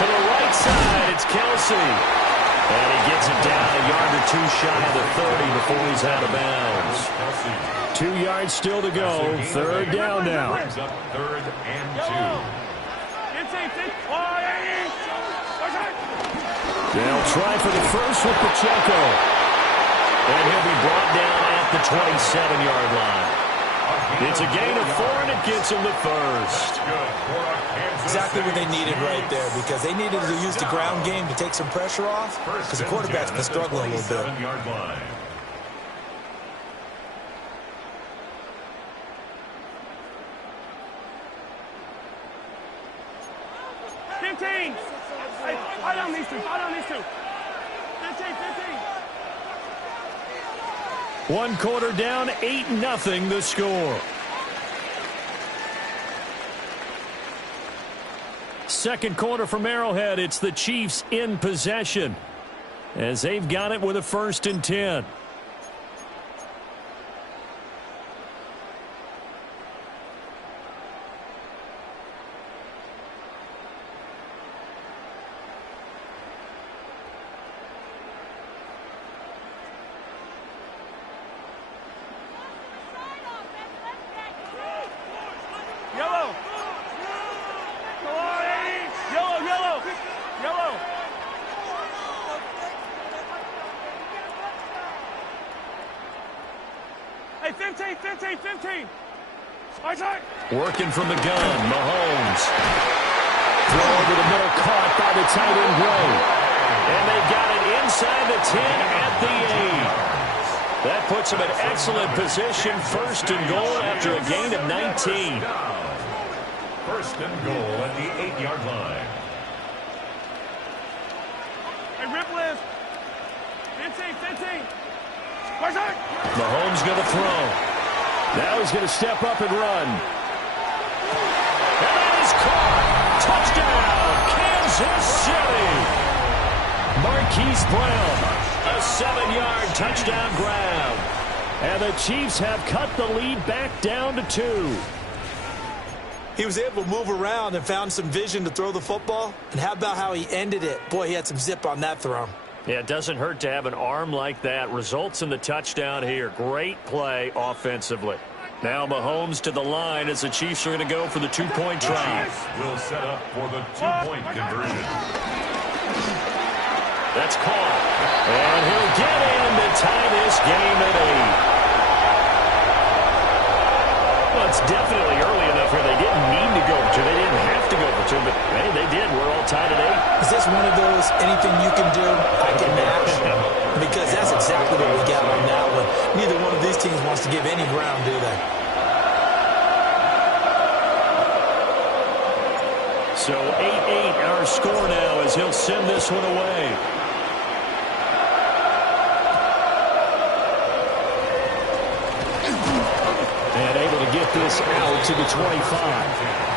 the right side, it's Kelsey. And he gets it down a yard or 2 shy of the 30 before he's out of bounds. 2 yards still to go. Third down now. Third and 2. They'll try for the first with Pacheco. And he'll be brought down at the 27-yard line. It's a gain of 4, and it gets him the first. Exactly what they needed right there, because they needed to use the ground game to take some pressure off, because the quarterback's been struggling a little bit. Fight on these two. 15. 1 quarter down, 8-0 the score. Second quarter from Arrowhead, it's the Chiefs in possession as they've got it with a 1st and 10. Hey, 15. Working from the gun, Mahomes. Throw over the middle, caught by the tight end Gray. And they've got it inside the 10 at the 8. That puts them in excellent position. 1st and goal after a gain of 19. 1st and goal at the 8-yard line. Hey, rip lift. 15. Mahomes going to throw. Now he's going to step up and run. And that is caught. Touchdown, Kansas City. Marquise Brown, a 7-yard touchdown grab. And the Chiefs have cut the lead back down to 2. He was able to move around and found some vision to throw the football. And how about how he ended it? Boy, he had some zip on that throw. Yeah, it doesn't hurt to have an arm like that. Results in the touchdown here. Great play offensively. Now Mahomes to the line as the Chiefs are going to go for the two-point try. Will set up for the two-point conversion. That's called. And he'll get in to tie this game at 8. Well, it's definitely early enough here. They didn't need to go for two. They didn't have to go for two, but hey, they did. We're all tied at 8. Is this one of those anything you can do, I can match? Because that's exactly what we got on that one. Neither one of these teams wants to give any ground, do they? So 8-8 our score now as he'll send this one away. And able to get this out to the 25.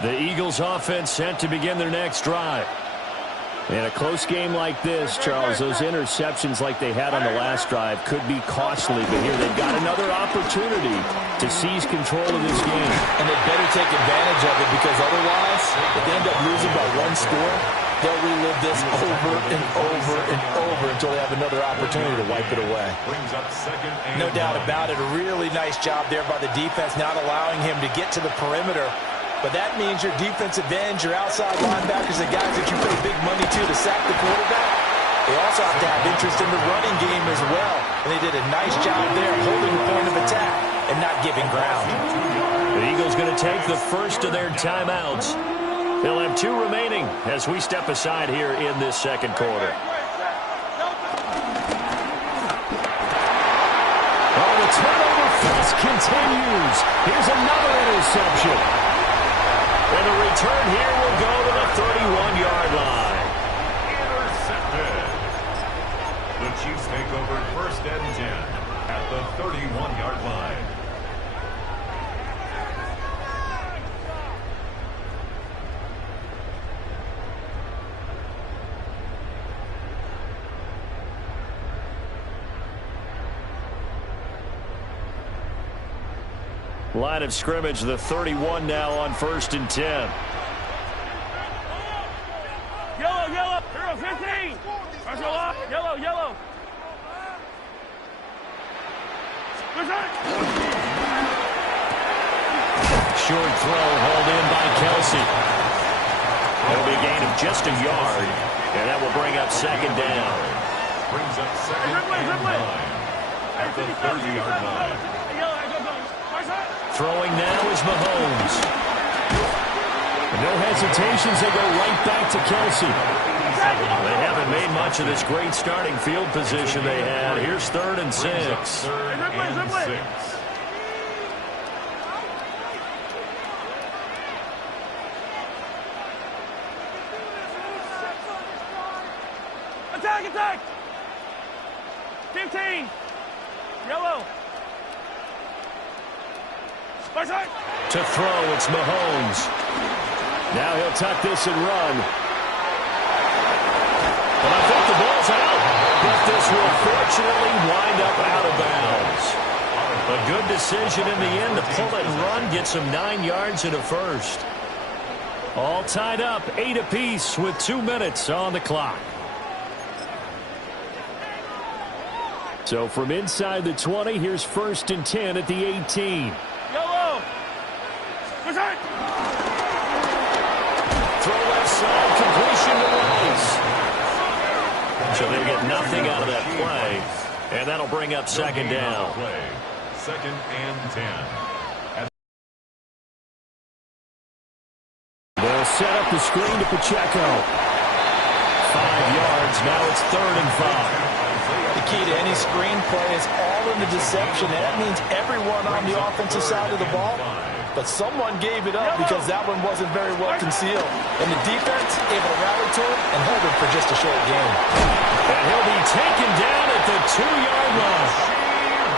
The Eagles offense set to begin their next drive. In a close game like this, Charles, those interceptions like they had on the last drive could be costly, but here they've got another opportunity to seize control of this game. And they better take advantage of it, because otherwise, if they end up losing by one score, they'll relive this over and over and over until they have another opportunity to wipe it away. No doubt about it. A really nice job there by the defense, not allowing him to get to the perimeter. But that means your defensive ends, your outside linebackers, the guys that you pay big money to sack the quarterback, they also have to have interest in the running game as well. And they did a nice job there holding the point of attack and not giving ground. The Eagles going to take the first of their timeouts. They'll have 2 remaining as we step aside here in this second quarter. Oh, the turnover fest continues. Here's another interception. And the return here will go to the 31-yard line. Intercepted. The Chiefs take over 1st and 10 at the 31-yard line. Line of scrimmage, the 31 now on 1st and 10. Yellow, yellow, 15. Yellow, yellow. Short throw hauled in by Kelsey. That'll be a gain of just a yard, and that will bring up 2nd down. Brings up 2nd and 9 at the 30-yard line. Throwing now is Mahomes. No hesitations, they go right back to Kelsey. They haven't made much of this great starting field position they had. Here's 3rd and 6. 3rd and 6. Attack! 15. Yellow. To throw, it's Mahomes. Now he'll tuck this and run. But I think the ball's out. But this will fortunately wind up out of bounds. A good decision in the end to pull it and run, get some 9 yards and a first. All tied up, 8 apiece with 2 minutes on the clock. So from inside the 20, here's 1st and 10 at the 18. Yellow. Throw left side, completion to Rice. So they'll get nothing out of that play, and that'll bring up 2nd down. 2nd and 10. They'll set up the screen to Pacheco. 5 yards, now it's 3rd and 5. The key to any screen play is all in the deception. And that means everyone on the offensive side of the ball. But someone gave it up because that one wasn't very well concealed. And the defense able to rally to it and hold it for just a short game. And he'll be taken down at the 2-yard line.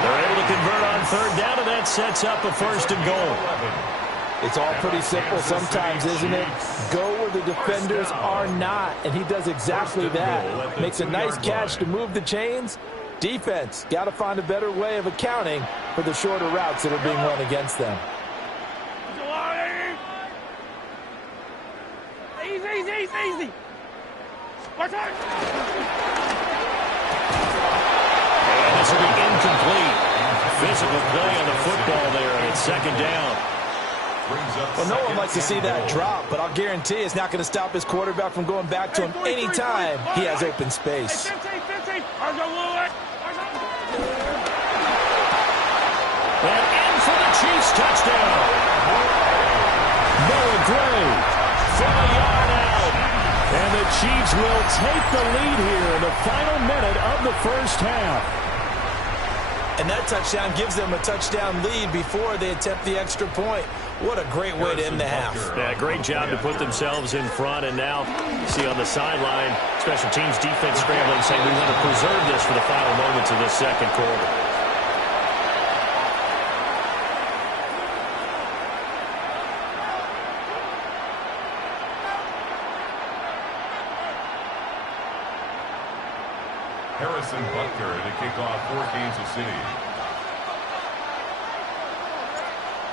They're able to convert on 3rd down, and that sets up a 1st and goal. It's all pretty simple sometimes, isn't it? Go where the defenders are not, and he does exactly that. Makes a nice catch to move the chains. Defense, got to find a better way of accounting for the shorter routes that are being run against them. Easy. Watch out. And this will be incomplete. Physical play on the football there, and it's second down. Well, no one likes to see that drop, but I'll guarantee it's not going to stop his quarterback from going back to him anytime he has open space. And in for the Chiefs touchdown. Noah Gray from a yard out. And the Chiefs will take the lead here in the final minute of the first half. And that touchdown gives them a touchdown lead before they attempt the extra point. What a great way to end the half. Yeah, great job to put themselves in front. And now, you see on the sideline, special teams defense scrambling, saying we want to preserve this for the final moments of this second quarter. Harrison Butker to kick off for Kansas City.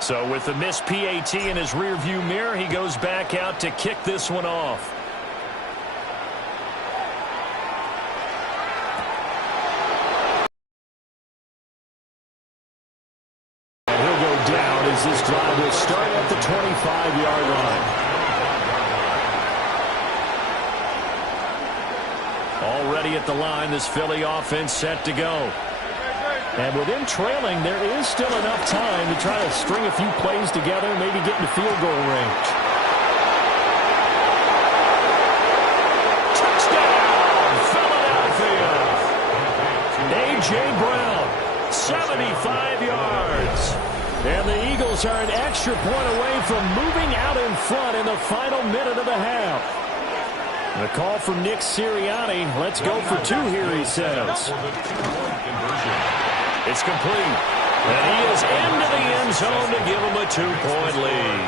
So with the missed PAT in his rearview mirror, he goes back out to kick this one off. And he'll go down as this drive will start at the 25-yard line. Already at the line, this Philly offense set to go. And with him trailing, there is still enough time to try to string a few plays together, maybe get into field goal range. Touchdown, Philadelphia! A.J. Brown, 75 yards. And the Eagles are an extra point away from moving out in front in the final minute of the half. The call from Nick Sirianni. Let's go for two here, he says. It's complete. And he is into the end zone to give him a 2-point lead.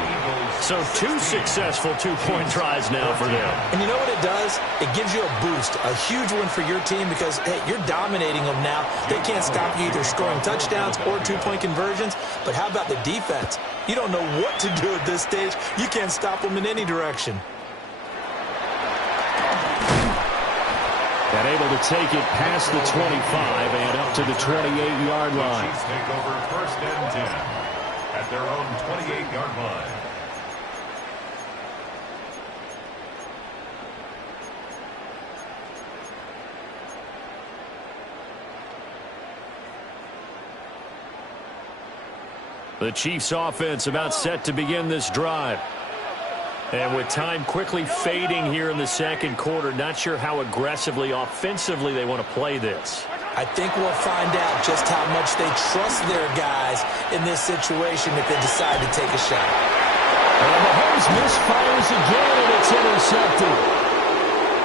So two successful two-point tries now for them. And you know what it does? It gives you a boost, a huge win for your team because, hey, you're dominating them now. They can't stop you either scoring touchdowns or two-point conversions. But how about the defense? You don't know what to do at this stage. You can't stop them in any direction. And able to take it past the 25 and up to the 28-yard line. The Chiefs take over first and 10 at their own 28-yard line. The Chiefs offense about set to begin this drive. And with time quickly fading here in the second quarter, not sure how aggressively, offensively they want to play this. I think we'll find out just how much they trust their guys in this situation if they decide to take a shot. And Mahomes misfires again, and it's intercepted.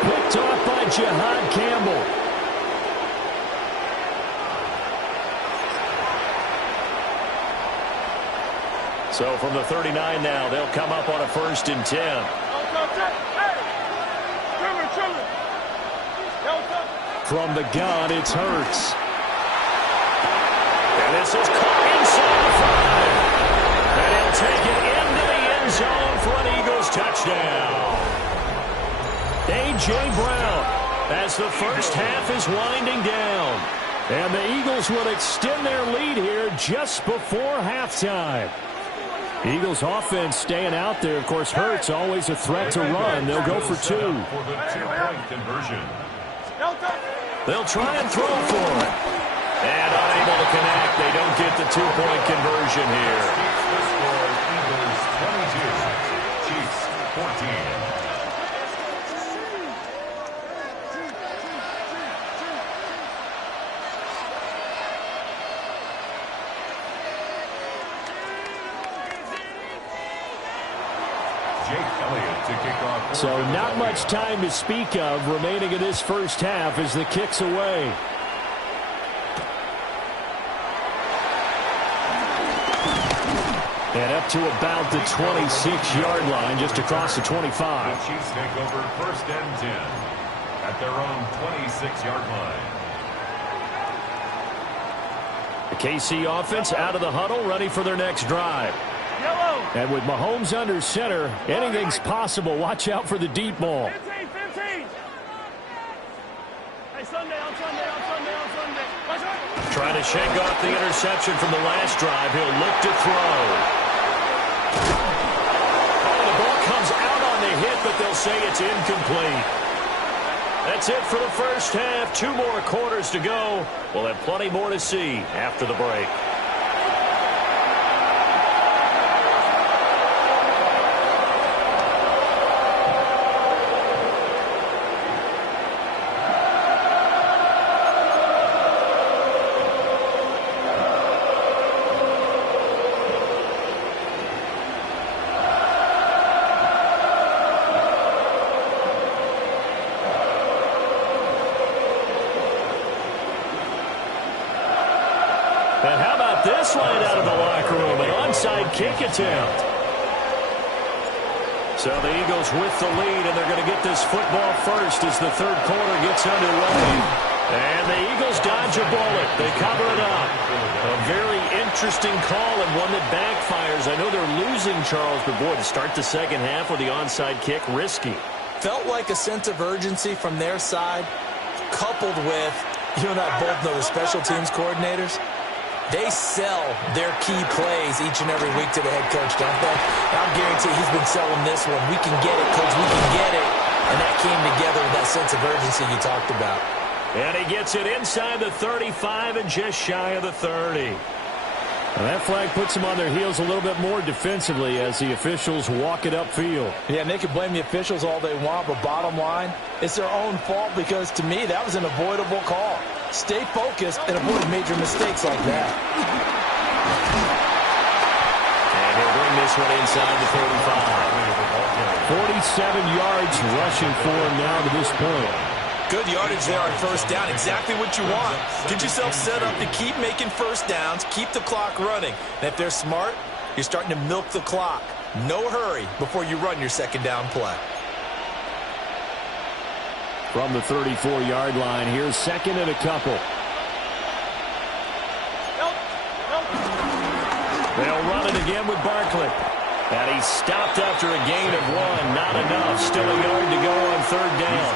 Picked off by Jihad Campbell. So from the 39 now, they'll come up on a 1st and 10. From the gun, it's Hurts. And this is caught inside the 5. And he'll take it into the end zone for an Eagles touchdown. A.J. Brown, as the first half is winding down. And the Eagles will extend their lead here just before halftime. Eagles offense staying out there. Of course, Hurts always a threat to run. They'll go for two. For the two-point conversion. They'll try and throw for it. And unable to connect. They don't get the two-point conversion here. The score, Eagles 22, Chiefs 14. So not much time to speak of remaining in this first half as the kick's away. And up to about the 26-yard line, just across the 25. The Chiefs take over 1st and 10 at their own 26-yard line. The KC offense out of the huddle, ready for their next drive. And with Mahomes under center, anything's possible. Watch out for the deep ball. 15. Hey, Sunday. Trying to shake off the interception from the last drive. He'll look to throw. Oh, the ball comes out on the hit, but they'll say it's incomplete. That's it for the first half. 2 more quarters to go. We'll have plenty more to see after the break. And how about this line out of the locker room? An onside kick attempt. So the Eagles with the lead, and they're going to get this football first as the third quarter gets underway. And the Eagles dodge a bullet. They cover it up. A very interesting call and one that backfires. I know they're losing, Charles, but boy, to start the second half with the onside kick, risky. Felt like a sense of urgency from their side, coupled with, you and I both know the special teams coordinators. They sell their key plays each and every week to the head coach, don't they? And I'm guaranteed he's been selling this one. We can get it, coach. We can get it. And that came together with that sense of urgency you talked about. And he gets it inside the 35 and just shy of the 30. And that flag puts them on their heels a little bit more defensively as the officials walk it upfield. Yeah, and they can blame the officials all they want, but bottom line, it's their own fault because, to me, that was an avoidable call. Stay focused and avoid major mistakes like that. And he'll bring this one inside the 35. 47 yards rushing for him now to this point. Good yardage there on first down. Exactly what you want. Get yourself set up to keep making first downs, keep the clock running. And if they're smart, you're starting to milk the clock. No hurry before you run your second down play. From the 34-yard line, here's second and a couple. They'll run it again with Barkley. And he's stopped after a gain of 1. Not enough. Still a yard to go on third down.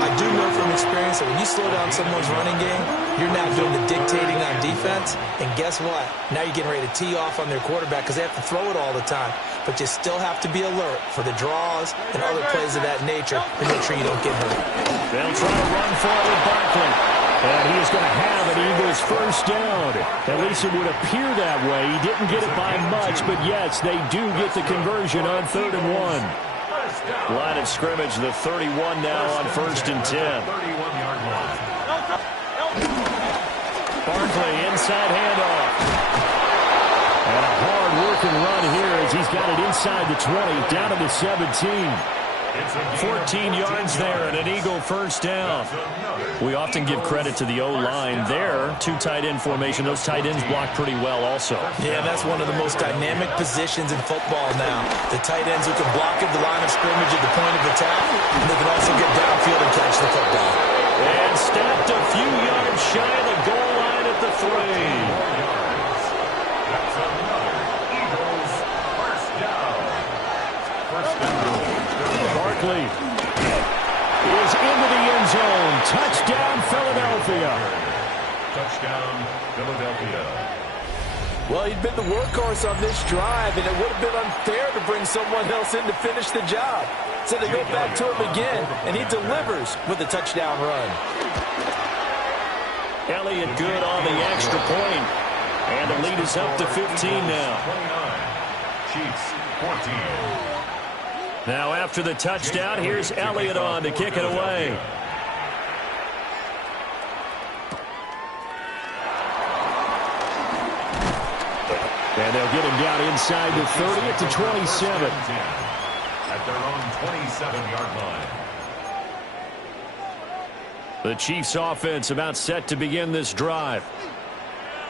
I do know from experience that when you slow down someone's running game, you're now doing the dictating on defense. And guess what? Now you're getting ready to tee off on their quarterback because they have to throw it all the time. But you still have to be alert for the draws and other plays of that nature to make sure you don't get hurt. They'll try to run for it with Barkley. And he is going to have an Eagles first down. At least it would appear that way. He didn't get it by much, but yes, they do get the conversion on 3rd and 1. Line of scrimmage, the 31 now on 1st and 10. 31-yard line. Barkley, inside handoff. And a hard-working run here as he's got it inside the 20, down to the 17. 14 yards there and an Eagle first down. We often give credit to the O-line there. 2 tight end formation. Those tight ends block pretty well also. Yeah, that's one of the most dynamic positions in football now. The tight ends who can block at the line of scrimmage at the point of attack, and they can also get downfield and catch the football. And stopped a few yards shy of the goal line at the 3. That's another Eagles first down. First down. Barkley is into the end zone. Touchdown, Philadelphia. Touchdown, Philadelphia. Well, he'd been the workhorse on this drive, and it would have been unfair to bring someone else in to finish the job. So they go back to him again, and he delivers with a touchdown run. Elliott good on the extra point. And the lead is up to 15 now. 29. Chiefs, 14. Now after the touchdown, here's Elliott on to kick it away. And they'll get him down inside the 30 at the 27. At their own 27-yard line. The Chiefs offense about set to begin this drive.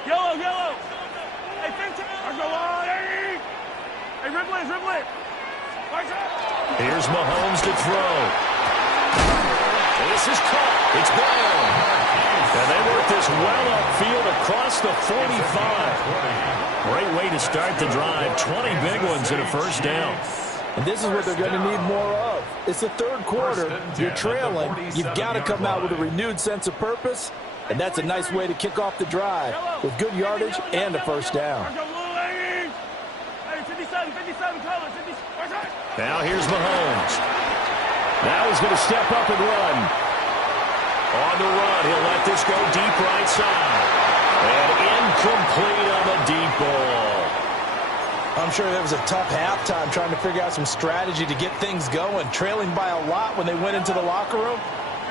Yellow. Hey, 15. Go on, Here's Mahomes to throw. This is caught. It's Brown. And they work this well upfield across the 45. Great way to start the drive. 20 big ones and a first down. And this is what they're going to need more of. It's the third quarter. You're trailing. You've got to come out with a renewed sense of purpose. And that's a nice way to kick off the drive with good yardage and a first down. Now here's Mahomes. Now he's going to step up and run. On the run, he'll let this go deep right side. And incomplete on the deep ball. I'm sure that was a tough halftime trying to figure out some strategy to get things going. Trailing by a lot when they went into the locker room.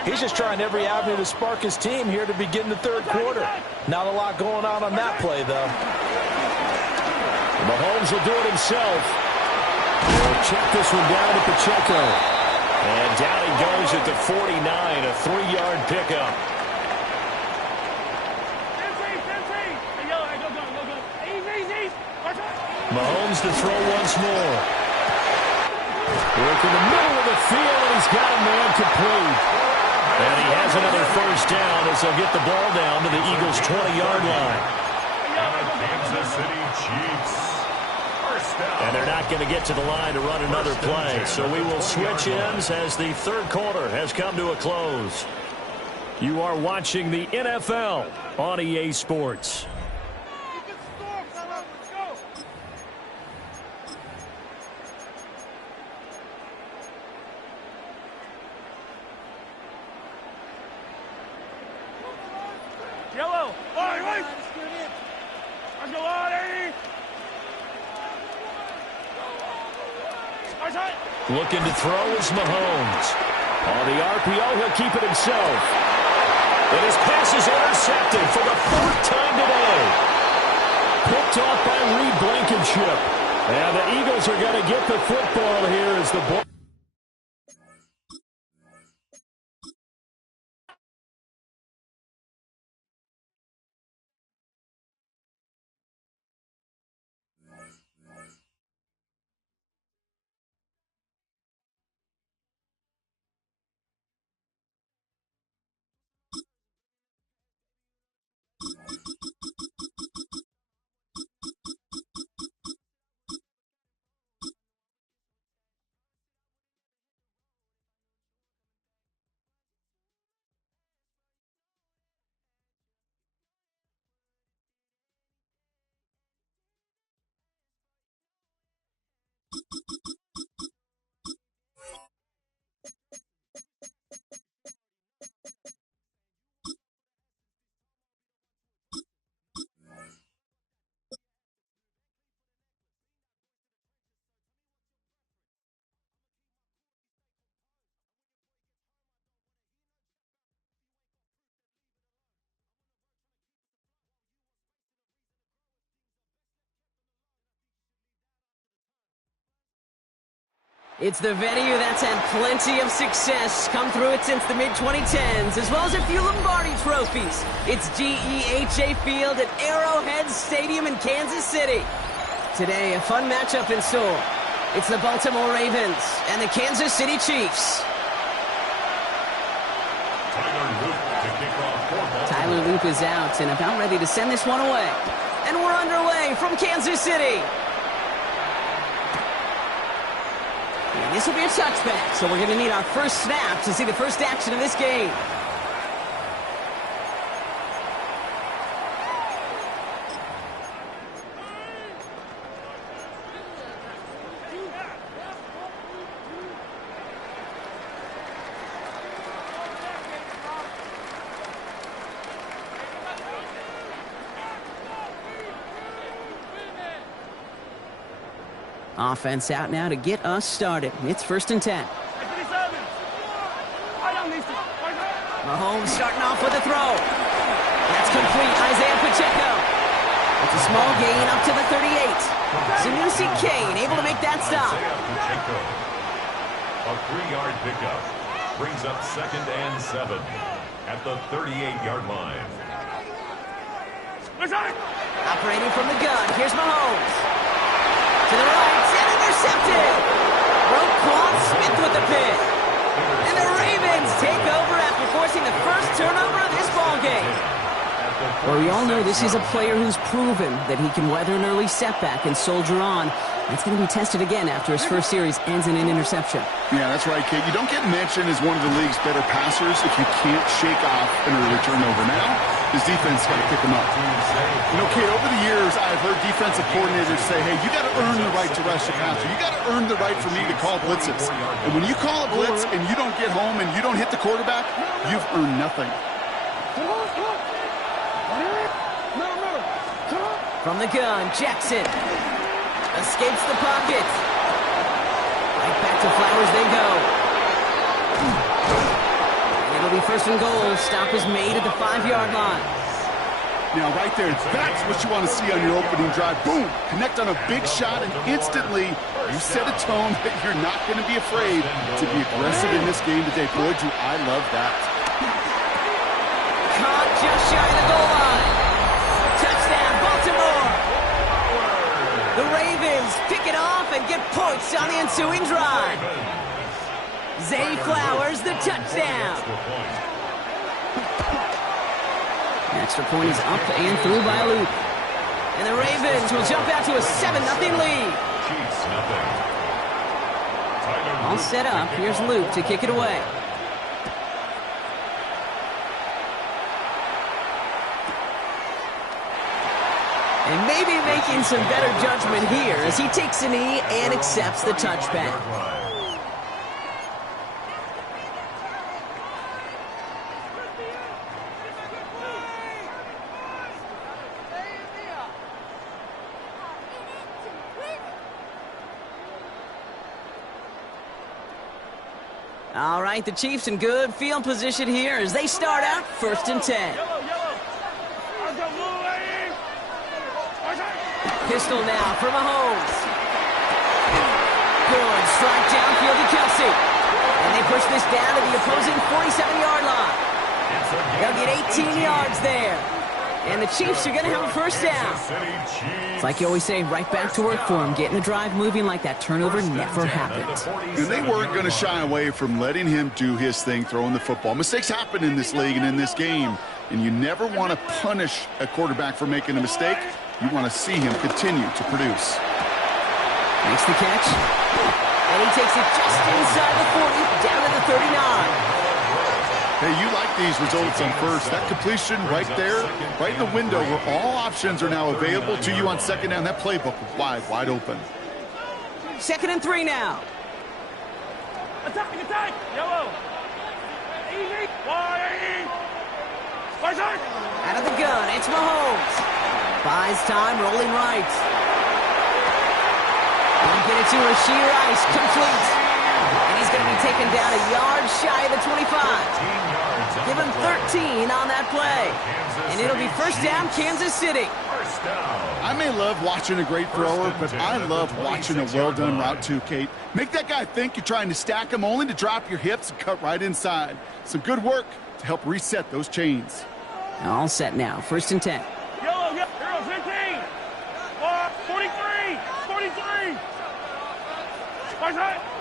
He's just trying every avenue to spark his team here to begin the third quarter. Not a lot going on that play, though. Mahomes will do it himself. He'll check this one down to Pacheco. And down he goes at the 49, a 3-yard pickup. Mahomes to throw once more. Work in the middle of the field, and he's got a man complete. And he has another first down as they'll get the ball down to the Eagles' 20-yard line. Kansas City Chiefs. And they're not going to get to the line to run another play. So we will switch ends as the third quarter has come to a close. You are watching the NFL on EA Sports. Yellow. Right. Let's go, Artie. Looking to throw is Mahomes. On the RPO, he'll keep it himself. And his pass is intercepted for the 4th time today. Picked off by Reed Blankenship. And the Eagles are going to get the football here as the ball. It's the venue that's had plenty of success come through it since the mid-2010s, as well as a few Lombardi trophies. It's GEHA Field at Arrowhead Stadium in Kansas City. Today, a fun matchup in store. It's the Baltimore Ravens and the Kansas City Chiefs. Tyler Loop is out and about ready to send this one away. And we're underway from Kansas City. And this will be a touchback, so we're going to need our first snap to see the first action of this game. Offense out now to get us started. It's 1st and 10. Mahomes starting off with a throw. That's complete. Isaiah Pacheco. It's a small gain up to the 38. Sanusi Kane able to make that stop. A 3-yard pickup brings up 2nd and 7 at the 38-yard line. Operating from the gun. Here's Mahomes. To the right, and intercepted. Roquan Smith with the pick. And the Ravens take over after forcing the first turnover of this ballgame. Well, we all know this is a player who's proven that he can weather an early setback and soldier on. That's going to be tested again after his first series ends in an interception. Yeah, that's right, Kate. You don't get mentioned as one of the league's better passers if you can't shake off an early turnover. Now, his defense got to pick him up. You know, Kate, over the years, I've heard defensive coordinators say, hey, you got to earn the right to rush the passer. You got to earn the right for me to call blitzes. And when you call a blitz and you don't get home and you don't hit the quarterback, you've earned nothing. From the gun, Jackson escapes the pocket. Right back to Flowers they go. And it'll be first and goal. Stop is made at the 5-yard line. Now, right there, that's what you want to see on your opening drive. Boom! Connect on a big shot, and instantly you set a tone that you're not going to be afraid to be aggressive in this game today. Boy, do I love that. Caught just shy of the goal line. Touchdown, Baltimore. The Ravens pick it off and get points on the ensuing drive. Zay Flowers, the touchdown. The extra point is up and through by Luke. And the Ravens will jump out to a 7-0 lead. All set up. Here's Luke to kick it away. And maybe making some better judgment here as he takes a knee and accepts the touchback. All right, the Chiefs in good field position here as they start out 1st and 10. Pistol now for Mahomes. Good strike downfield to Kelsey. And they push this down to the opposing 47-yard line. They'll get 18 yards there. And the Chiefs are going to have a first down. It's like you always say, right back to work for them. Getting the drive moving like that turnover never happened. And they weren't going to shy away from letting him do his thing, throwing the football. Mistakes happen in this league and in this game. And you never want to punish a quarterback for making a mistake. You want to see him continue to produce. Makes the catch. And he takes it just inside the 40, down to the 39. Hey, you like these results on first. That completion right there, right in the window where all options are now available to you on second down. That playbook was wide open. 2nd and 3 now. Attack! Yellow! Easy! Out of the gun, it's Mahomes. Buys time, rolling right. And get it to Rashee Rice, complete. And he's going to be taken down a yard shy of the 25. Give him 13 on that play. And it'll be first down, Kansas City. I may love watching a great thrower, but I love watching a well-done route too, Kate. Make that guy think you're trying to stack him only to drop your hips and cut right inside. Some good work to help reset those chains. All set now, 1st and 10. Yellow, 15! 43!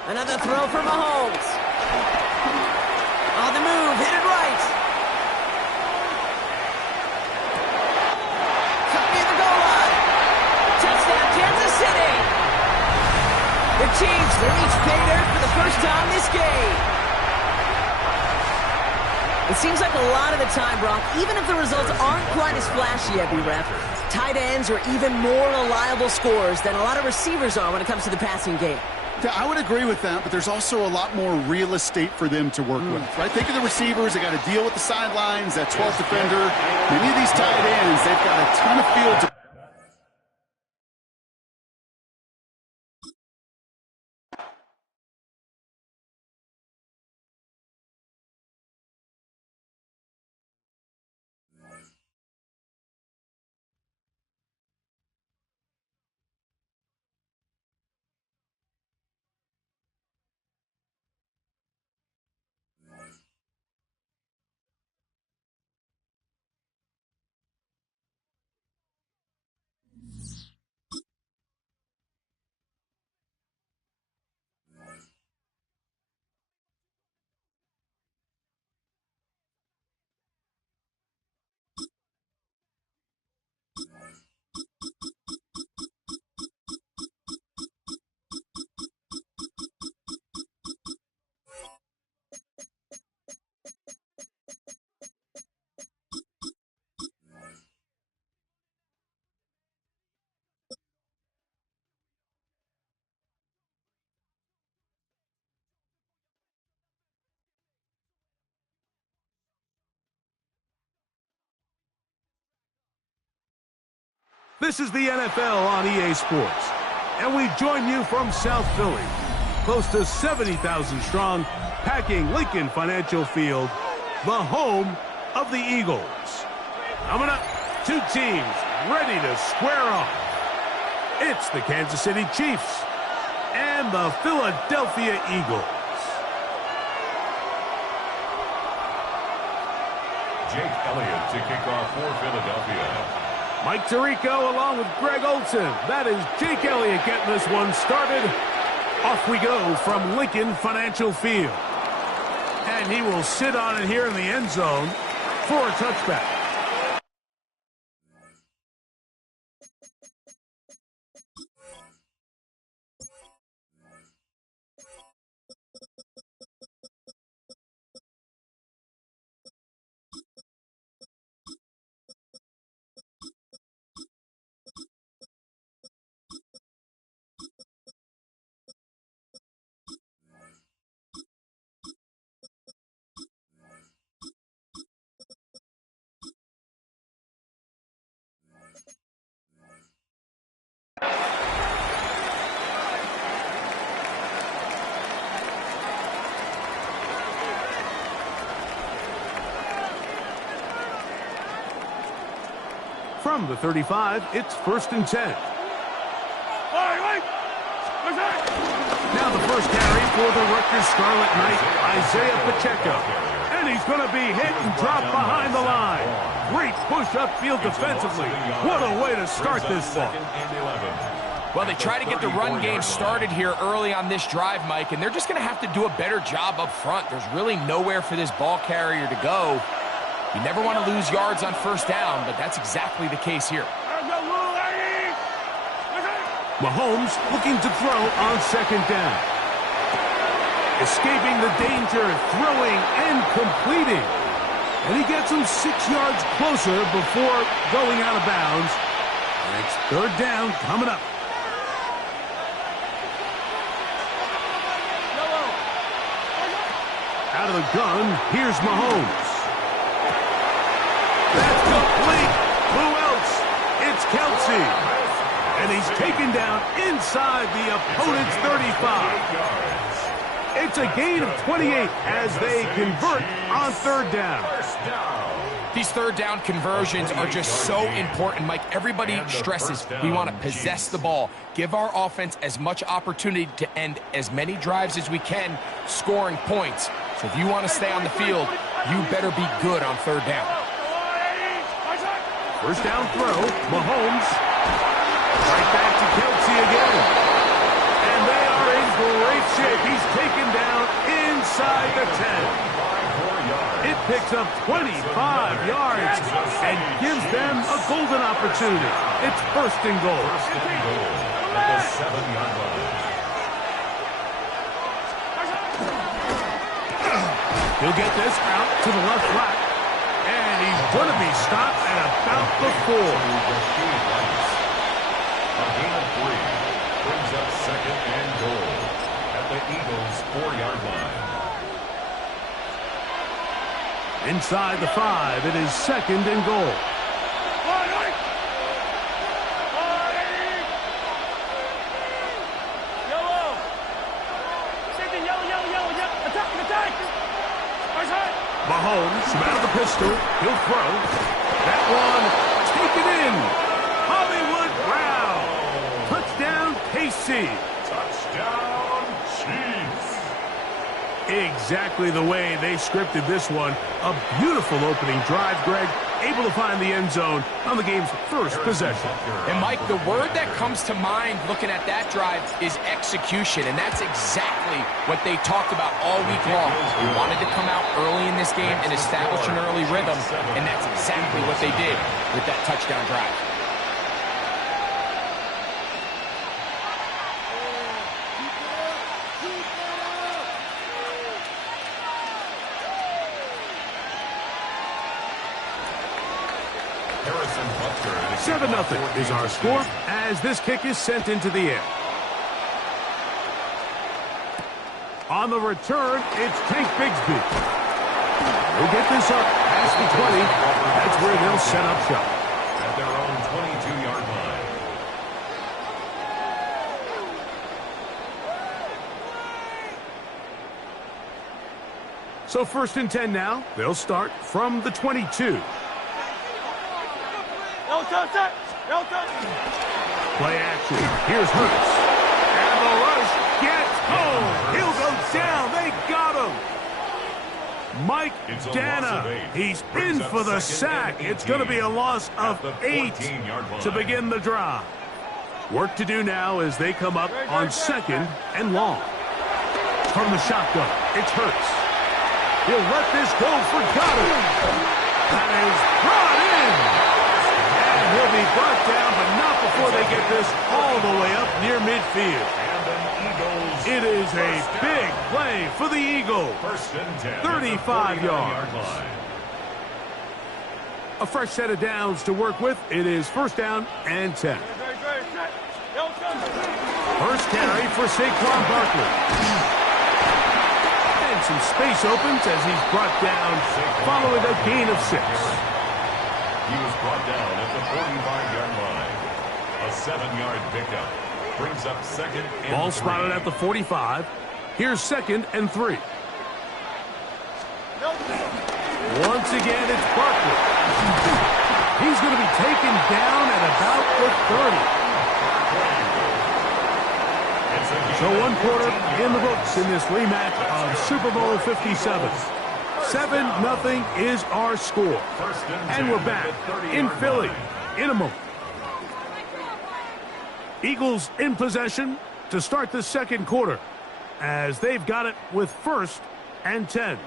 Another throw for Mahomes. On the move, headed right. Cut near the goal line. Touchdown, Kansas City. The Chiefs reach pay dirt for the first time this game. It seems like a lot of the time, Brock, even if the results aren't quite as flashy every rep, tight ends are even more reliable scorers than a lot of receivers are when it comes to the passing game. Yeah, I would agree with that, but there's also a lot more real estate for them to work with, right? Think of the receivers. They got to deal with the sidelines, that 12th defender. Many of these tight ends, they've got a ton of field to This is the NFL on EA Sports, and we join you from South Philly, close to 70,000 strong, packing Lincoln Financial Field, the home of the Eagles. Coming up, two teams ready to square off. It's the Kansas City Chiefs and the Philadelphia Eagles. Jake Elliott to kick off for Philadelphia. Mike Tirico along with Greg Olson. That is Jake Elliott getting this one started. Off we go from Lincoln Financial Field. And he will sit on it here in the end zone for a touchback. From the 35, it's 1st and 10. Now the first carry for the Rutgers Scarlet Knight, Isaiah Pacheco. And he's going to be hit and dropped behind the line. Great push upfield defensively. What a way to start this ball. Well, they try to get the run game started here early on this drive, Mike, and they're just going to have to do a better job up front. There's really nowhere for this ball carrier to go. You never want to lose yards on first down, but that's exactly the case here. Mahomes looking to throw on 2nd down. Escaping the danger, throwing and completing. And he gets him 6 yards closer before going out of bounds. And it's 3rd down coming up. Out of the gun, here's Mahomes. That's complete. Who else? It's Kelsey. And he's taken down inside the opponent's 35. It's a gain of 28 as they convert on 3rd down. These 3rd down conversions are just so important, Mike. Everybody stresses we want to possess the ball, give our offense as much opportunity to end as many drives as we can, scoring points. So if you want to stay on the field, you better be good on 3rd down. First down throw, Mahomes. Right back to Kelsey again. And they are in great shape. He's taken down inside the 10. It picks up 25 yards and gives them a golden opportunity. It's 1st and goal. At the 7-yard line. He'll get this out to the left flat. And he's going to be stopped at about the 4. A gain of 3 brings up 2nd and goal at the Eagles' 4-yard line. Inside the 5, it is 2nd and goal. Mahomes from out of the pistol. He'll throw. That one taken in. Hollywood Brown. Touchdown, KC. Touchdown, Chiefs. Exactly the way they scripted this one. A beautiful opening drive, Greg. Able to find the end zone on the game's first possession. And, Mike, the word that comes to mind looking at that drive is execution, and that's exactly what they talked about all week long. They wanted to come out early in this game and establish an early rhythm, and that's exactly what they did with that touchdown drive. Harrison Butker. 7-0 is our score as this kick is sent into the air. On the return, it's Tank Bigsby. He'll get this up past the 20. That's where they'll set up shop. At their own 22-yard line. So 1st and 10 now. They'll start from the 22. Play action. Here's Hurts. And the rush gets home. He'll go down. They got him. Mike Dana. He's in for the sack. It's going to be a loss of 8 to begin the drive. Work to do now as they come up on 2nd and long. From the shotgun, it's Hurts. He'll let this go for Goddard. That is brought in. And he'll be brought down, but not before they get this all the way up near midfield. It is a big play for the Eagles. 35 yards. A fresh set of downs to work with. It is 1st down and 10. First carry for Saquon Barkley. And some space opens as he's brought down following a gain of 6. He was brought down at the 45-yard line. A 7-yard pickup. Brings up 2nd and 3. Ball spotted at the 45. Here's 2nd and 3. Once again, it's Barkley. He's going to be taken down at about the 30. So 1 quarter in the books in this rematch of Super Bowl 57. 7-0 is our score. And we're back in Philly in a moment. Eagles in possession to start the 2nd quarter as they've got it with 1st and 10.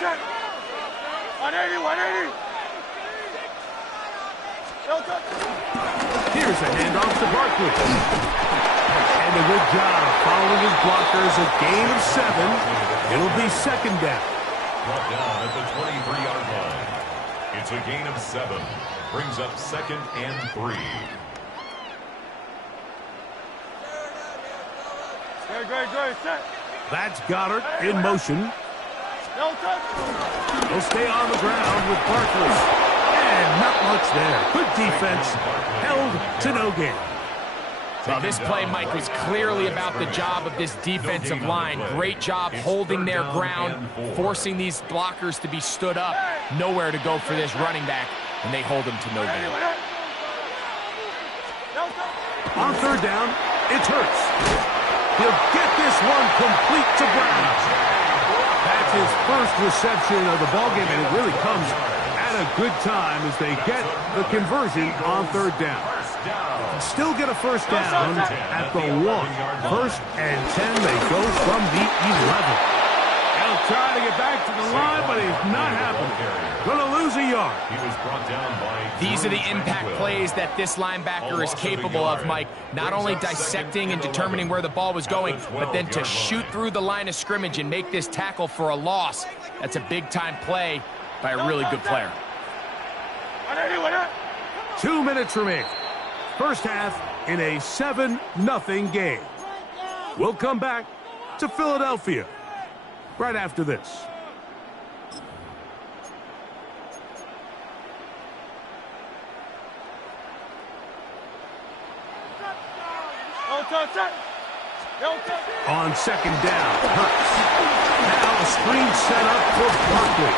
Set. 180, 180. Here's a handoff to Barkley. And a good job following his blockers. A gain of 7. It'll be 2nd down. Brought down at the 23-yard line. It's a gain of 7. Brings up 2nd and 3. Great, set. That's Goddard in motion. He'll stay on the ground with Barkley. And not much there. Good defense. Held to no gain. Well, this play, Mike, was clearly about the job of this defensive line. Great job holding their ground, forcing these blockers to be stood up. Nowhere to go for this running back, and they hold him to no gain. On 3rd down, it's Hurts. He'll get this one complete to Brown. That's his first reception of the ballgame, and it really comes at a good time as they get the conversion on 3rd down. Still get a 1st down at the 1. 1st and 10, they go from the 11. He'll try to get back to the line, but he's not happening. Going to lose a yard. He was brought down by These are the impact plays that this linebacker is capable of, Mike. Not only dissecting and determining where the ball was going, but then to shoot through the line of scrimmage and make this tackle for a loss. That's a big-time play by a really good player. 2 minutes remaining. First half in a 7-0 game. We'll come back to Philadelphia right after this. On 2nd down, Hurts. Now a screen set up for Barkley.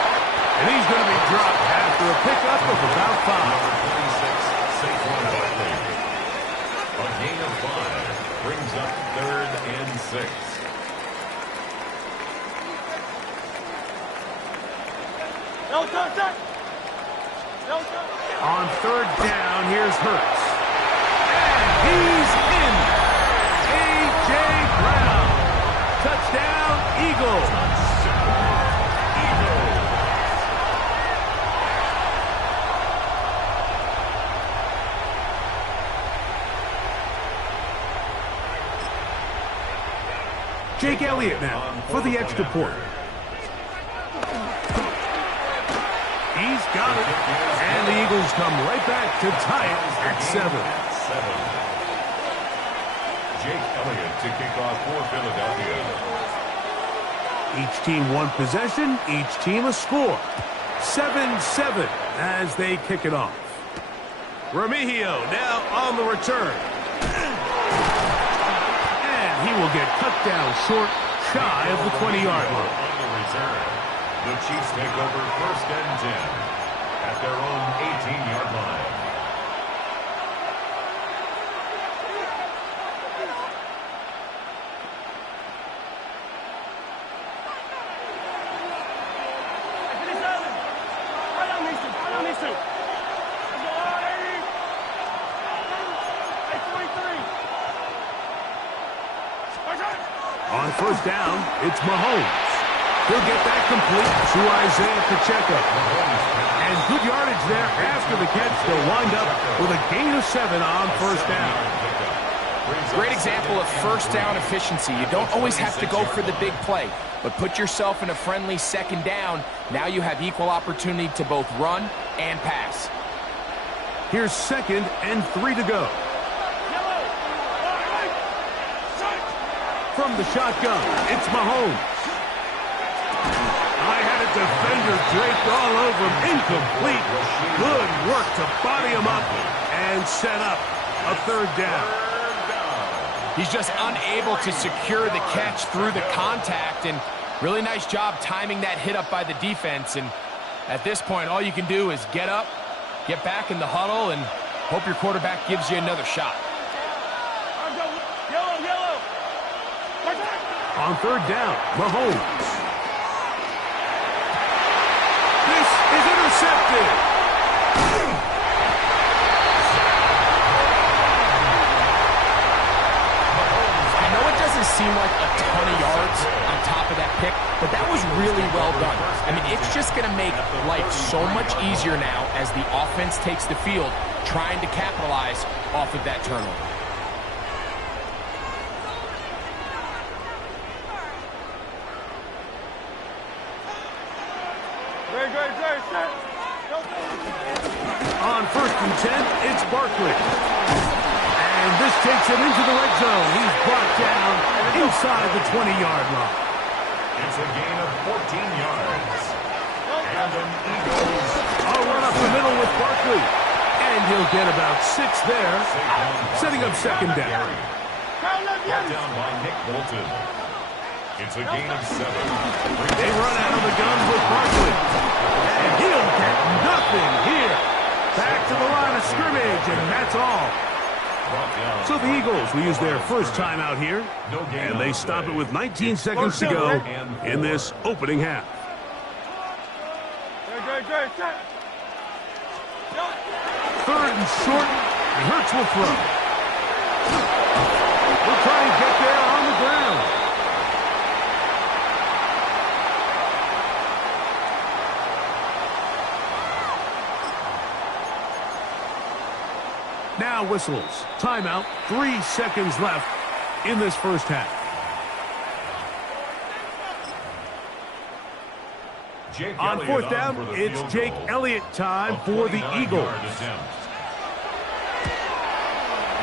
And he's going to be dropped after a pickup of about 5. 26, Saquon Barkley. A gain of 5 brings up 3rd and 6. On 3rd down, here's Hurts. And he's in. A.J. Brown. Touchdown, Eagles. Jake Elliott now for the extra point. He's got it. And the Eagles come right back to tie it at 7. Jake Elliott to kick off for Philadelphia. Each team one possession, each team a score. 7-7 as they kick it off. Remigio now on the return. And he will get cut down short, shy of the 20-yard line. On the return, the Chiefs take over 1st and 10 at their own 18-yard line. On 1st down, it's Mahomes. He'll get that complete to Isaiah Pacheco. And good yardage there after the catch. They'll wind up with a gain of 7 on 1st down. Great example of 1st down efficiency. You don't always have to go for the big play, but put yourself in a friendly 2nd down. Now you have equal opportunity to both run and pass. Here's 2nd and 3 to go. From the shotgun, it's Mahomes. I had a defender draped all over him. Incomplete. Good work to body him up and set up a 3rd down. He's just unable to secure the catch through the contact, and really nice job timing that hit up by the defense. And at this point, all you can do is get up, get back in the huddle, and hope your quarterback gives you another shot. On 3rd down, Mahomes. This is intercepted. I know it doesn't seem like a ton of yards on top of that pick, but that was really well done. I mean, it's just going to make life so much easier now as the offense takes the field, trying to capitalize off of that turnover. On 1st and 10, it's Barkley. And this takes him into the red zone. He's brought down inside the 20-yard line. It's a gain of 14 yards. And an Eagles. I'll run up the middle with Barkley. And he'll get about 6 there, setting up 2nd down. Brought down by Nick Bolton. It's a gain of 7. They run out of the gun with Barkley. And he'll get nothing here. Back to the line of scrimmage, and that's all. So the Eagles will use their first timeout here, and they stop it with 19 seconds to go in this opening half. 3rd and short, and Hurts will throw. We'll try and get there on the ground. Now whistles. Timeout. 3 seconds left in this first half. On 4th down, it's Jake Elliott time for the Eagles.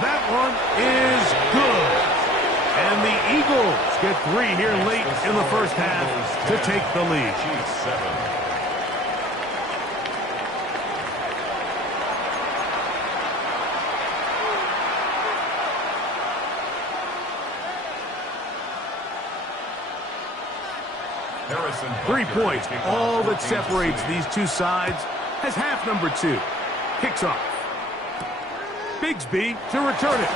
That one is good. And the Eagles get 3 here late in the first half to take the lead. Harrison 3 points, all that separates these two sides, as half number 2 kicks off. Bigsby to return it.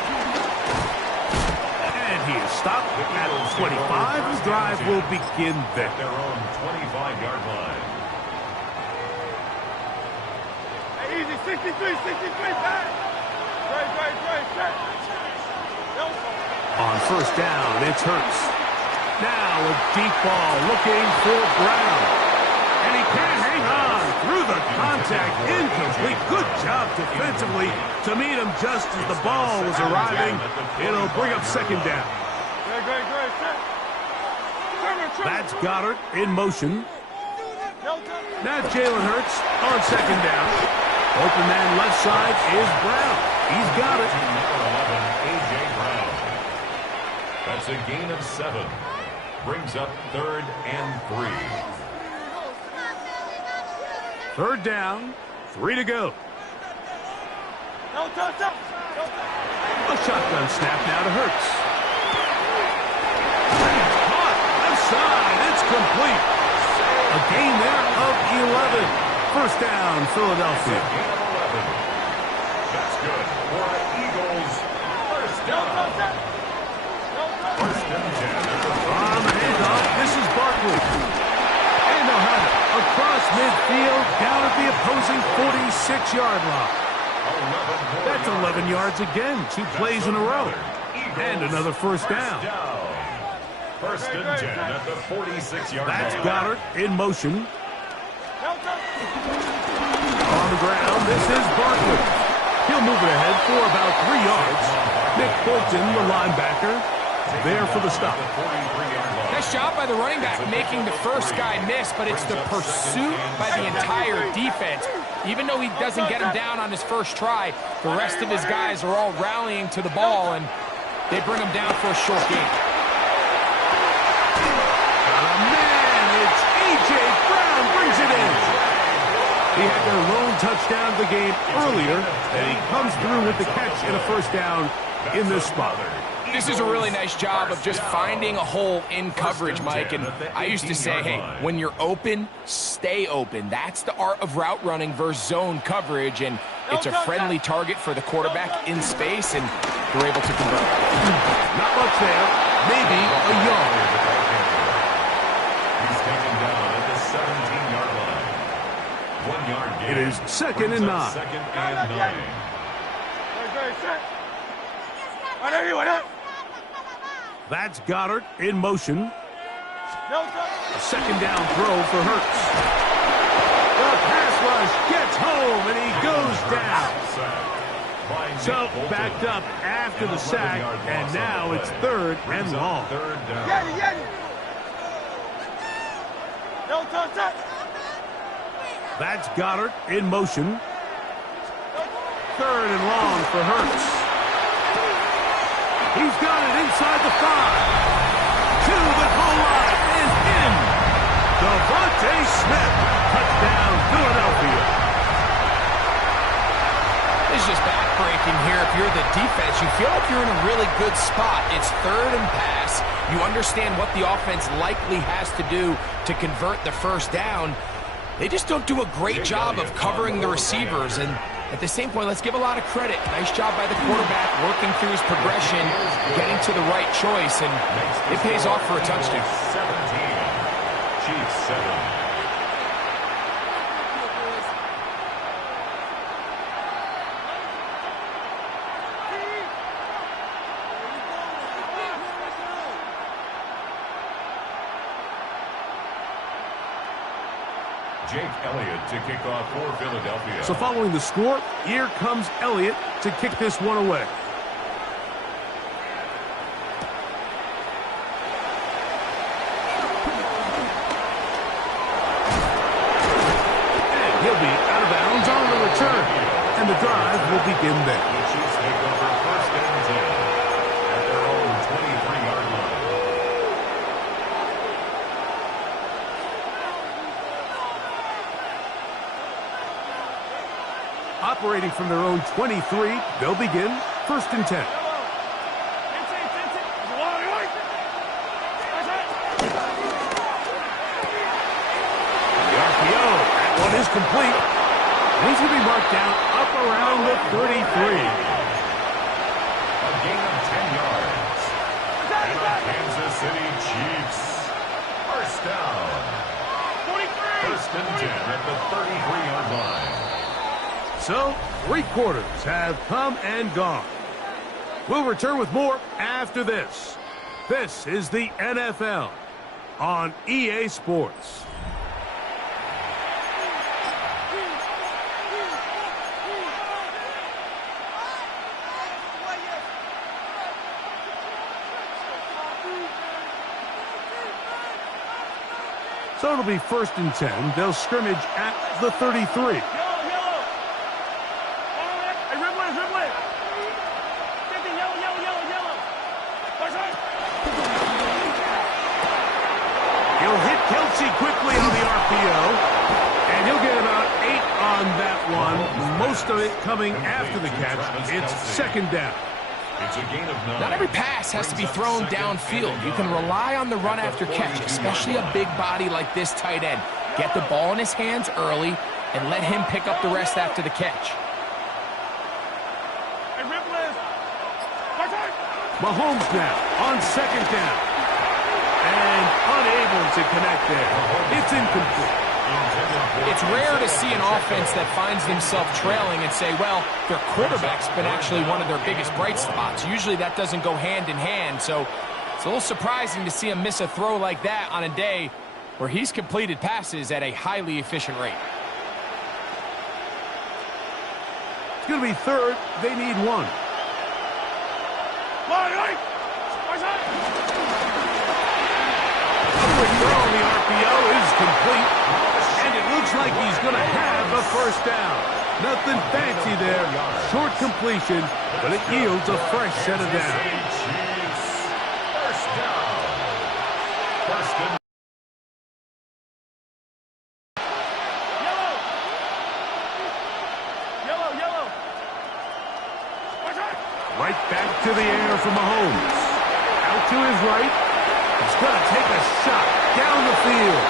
And he is stopped at 25. The drive will begin there. Their own 25-yard line. Hey, easy, 63, back. Great. On 1st down, it's Hurts. Now a deep ball looking for Brown. And he can't hang on through the contact. Incomplete. Good job defensively to meet him just as the ball was arriving. It'll bring up 2nd down. That's Goddard in motion. Now Jalen Hurts on 2nd down. Open man left side is Brown. He's got it. A.J. Brown. That's a gain of 7. Brings up 3rd and 3. Third down, 3 to go. A shotgun snap now to Hurts. Caught, left side, it's complete. A gain there of 11. First down, Philadelphia. That's good for the Eagles. First down. First and 10. On the handoff, this is Barkley. And they'll have it across midfield, down at the opposing 46-yard line. That's 11 yards again. 2 plays in a row. And another first down. First and 10 at the 46-yard line. That's Goddard in motion. On the ground, this is Barkley. He'll move it ahead for about 3 yards. Nick Bolton, the linebacker, there for the stop. Nice job by the running back making the first guy miss, but it's the pursuit by the entire defense. Even though he doesn't get him down on his first try, the rest of his guys are all rallying to the ball, and they bring him down for a short gain. Man, it's A.J. Brown brings it in. He had their lone touchdown of the game earlier, and he comes through with the catch and a first down in this spot. This is a really nice job of just finding a hole in coverage, Mike. And I used to say, hey, when you're open, stay open. That's the art of route running versus zone coverage. And it's a friendly target for the quarterback in space, and they're able to convert. Not much there. Maybe a yard. He's taken down at the 17-yard line. 1 yard gain. It is second and 9. Second and 9. That's Goddard in motion. A second down throw for Hurts. The pass rush gets home, and he goes down. So backed up after the sack, and now it's third and long. That's Goddard in motion. Third and long for Hurts. He's got it inside the 5. To the goal line is in. Devontae Smith. Touchdown, Philadelphia. It's just backbreaking here. If you're the defense, you feel like you're in a really good spot. It's third and pass. You understand what the offense likely has to do to convert the first down. They just don't do a great job of covering the receivers. And at the same point, let's give a lot of credit. Nice job by the quarterback working through his progression, getting to the right choice, and it pays off for a touchdown. 17. Chiefs 7. Jake Elliott to kick off for Philadelphia. So following the score, here comes Elliott to kick this one away. And he'll be out of bounds on the return. And the drive will begin there. The Chiefs take over first and 10 at their own 23-yard line. Operating from their own 23, they'll begin first and 10. The RPO, that one is complete. He's going to be marked down up around the 33. A gain of 10 yards. And the Kansas City Chiefs. First down. First and 10 at the 33-yard line. So, 3 quarters have come and gone. We'll return with more after this. This is the NFL on EA Sports. So it'll be first and 10. They'll scrimmage at the 33. He'll hit Kelsey quickly on the RPO, and he'll get about 8 most of it coming after the catch. It's second down. It's a gain of 9. Not every pass has to be thrown downfield. You can rely on the run after catch, especially a big body like this tight end. Get the ball in his hands early and let him pick up the rest after the catch. Mahomes now on second down. And unable to connect there. It's incomplete. It's rare to see an offense that finds themselves trailing and say, well, their quarterback's been actually one of their biggest bright spots. Usually that doesn't go hand in hand, so it's a little surprising to see him miss a throw like that on a day where he's completed passes at a highly efficient rate. It's going to be third. They need one. Quick throw on the RPO is complete. And it looks like he's going to have a first down. Nothing fancy there. Short completion, but it yields a fresh set of downs. First down. First and Right back to the air for Mahomes. Out to his right. He's going to take a shot down the field.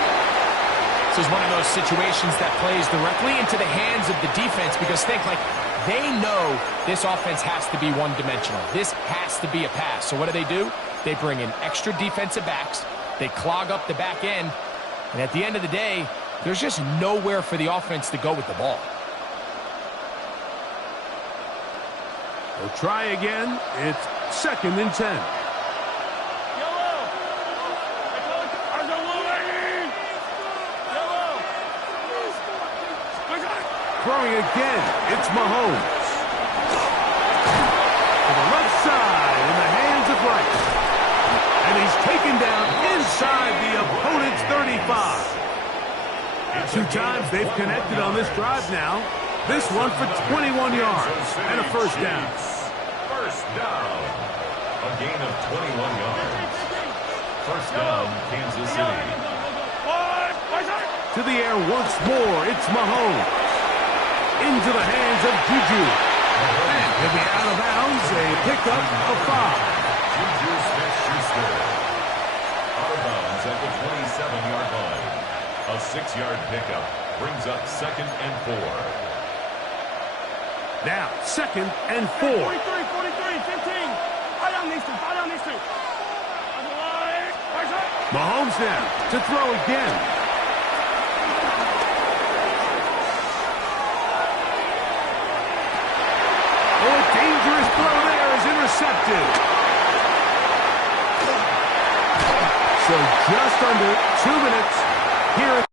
This is one of those situations that plays directly into the hands of the defense because think, like, they know this offense has to be one-dimensional. This has to be a pass. So what do? They bring in extra defensive backs. They clog up the back end. And at the end of the day, there's just nowhere for the offense to go with the ball. They'll try again. It's second and 10. Throwing again, it's Mahomes. To the left side in the hands of Rice. And he's taken down inside the opponent's 35. 2 times they've connected on this drive now. This one for 21 yards and a first down. First down. A gain of 21 yards. First down, Kansas City. To the air once more, it's Mahomes. Into the hands of Juju. And he'll be out of bounds, a pickup of 5. Juju Smith-Schuster. Out of bounds at the 27-yard line. A 6-yard pickup brings up second and 4. Now, second and 4. 43, 15. Mahomes now to throw again. Oh, a dangerous throw there is intercepted. So just under 2 minutes here.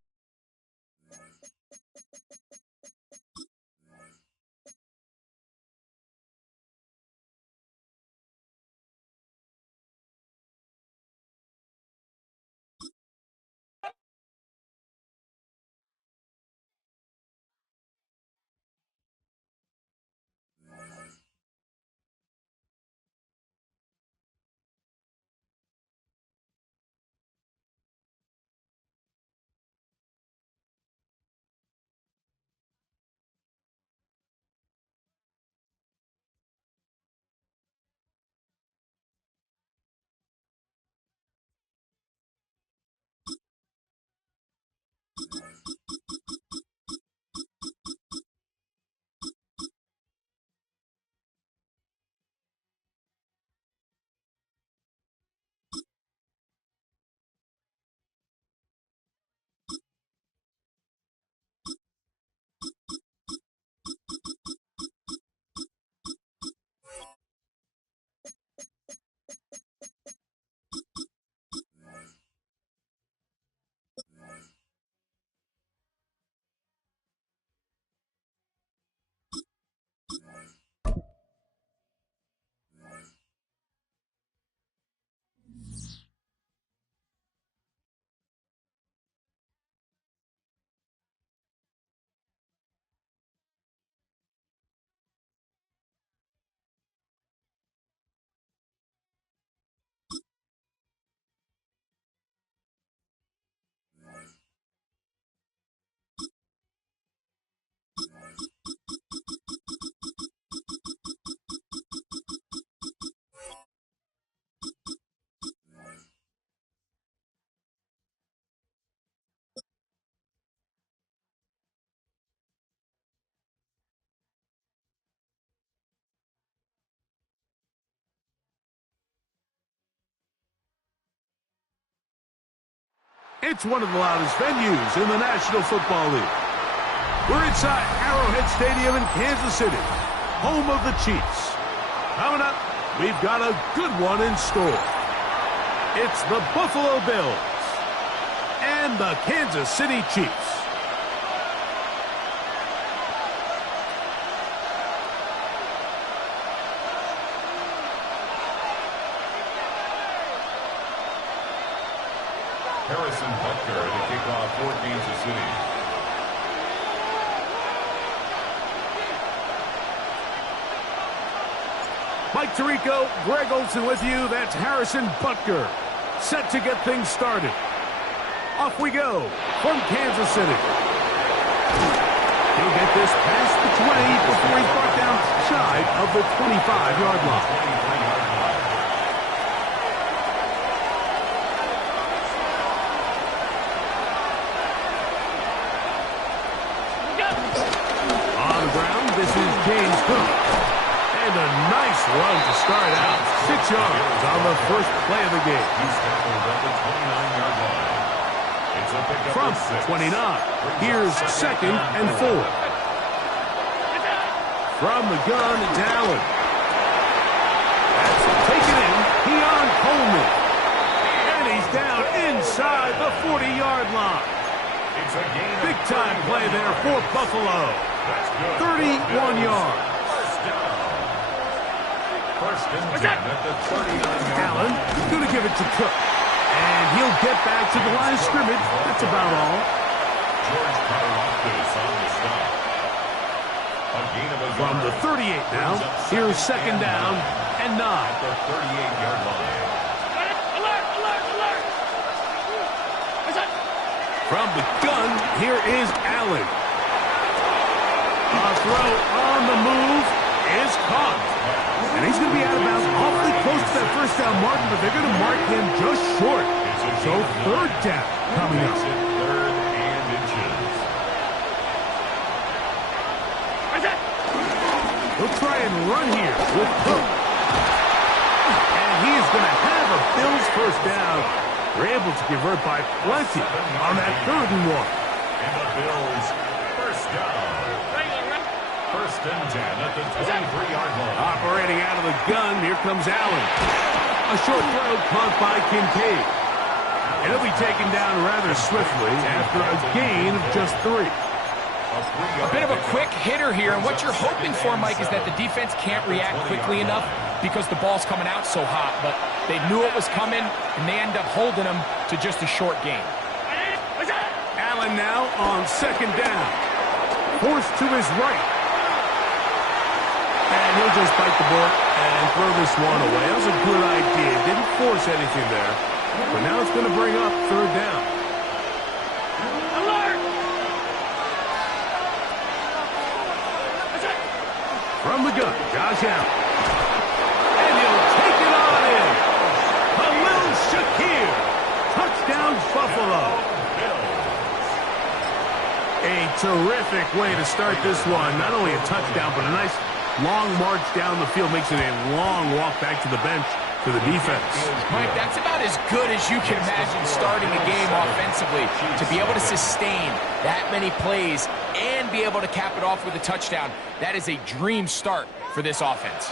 It's one of the loudest venues in the National Football League. We're inside Arrowhead Stadium in Kansas City, home of the Chiefs. Coming up, we've got a good one in store. It's the Buffalo Bills and the Kansas City Chiefs. Harrison Butker to kick off for Kansas City. Mike Tirico, Greg Olsen with you. That's Harrison Butker, set to get things started. Off we go from Kansas City. He'll get this past the 20 before he's brought down shy of the 25-yard line. This is James Cook. And a nice run to start out. 6 yards on the first play of the game. He's tackled at the 29-yard line. It's a pickup from 29. Here's 2nd and 4. From the gun, it's Allen. That's taken in. Keon Coleman. And he's down inside the 40-yard line. Big-time play there for Buffalo. 31 yards. First and 10 at the 39-yard Allen going to give it to Cook. And he'll get back to the line of scrimmage. That's about all. George Karlaftis on the stop. From the 38 now, here's 2nd down and 9. At the 38-yard line. From the gun, here is Allen. A throw on the move is caught. And he's going to be out of bounds awfully close to that first down marker, but they're going to mark him just short. So 3rd down coming up. 3rd and inches. He'll try and run here with Cook. And he is going to have a Bills first down. They're able to convert by plenty on that 3rd and 1. And the Bills first down. 1st and 10 at the 23-yard line. Operating out of the gun, here comes Allen. A short throw caught by Kincaid. And he'll be taken down rather swiftly after a gain of just 3. A bit of a quick hitter here, and what you're hoping for, Mike, is that the defense can't react quickly enough because the ball's coming out so hot. But they knew it was coming, and they end up holding them to just a short gain. Allen now on 2nd down. Forced to his right. And he'll just bite the bullet and throw this one away. That was a good idea. Didn't force anything there. But now it's going to bring up 3rd down. Alert! From the gun, Josh Allen. And he'll take it on in. Khalil Shakir. Touchdown, Buffalo. A terrific way to start this one. Not only a touchdown, but a nice long march down the field. Makes it a long walk back to the bench for the defense. Mike, that's about as good as you can imagine starting a game offensively. To be able to sustain that many plays and be able to cap it off with a touchdown, that is a dream start for this offense.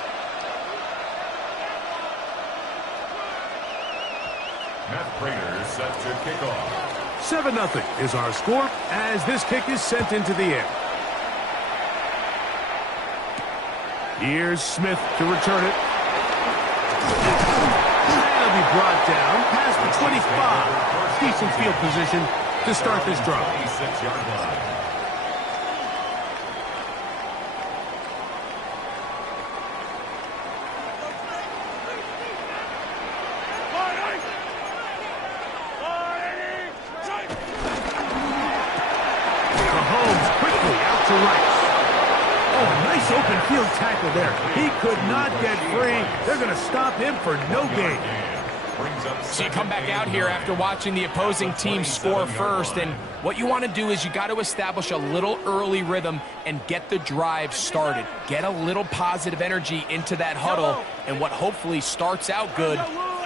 Matt Prater set to kick off. 7-0 is our score as this kick is sent into the air. Here's Smith to return it. That'll be brought down past the 25. Decent field position to start this drive. 26-yard line. Open field tackle there. He could not get free. They're going to stop him for no gain. So you come back out here after watching the opposing team score first, and what you want to do is you got to establish a little early rhythm and get the drive started. Get a little positive energy into that huddle, and what hopefully starts out good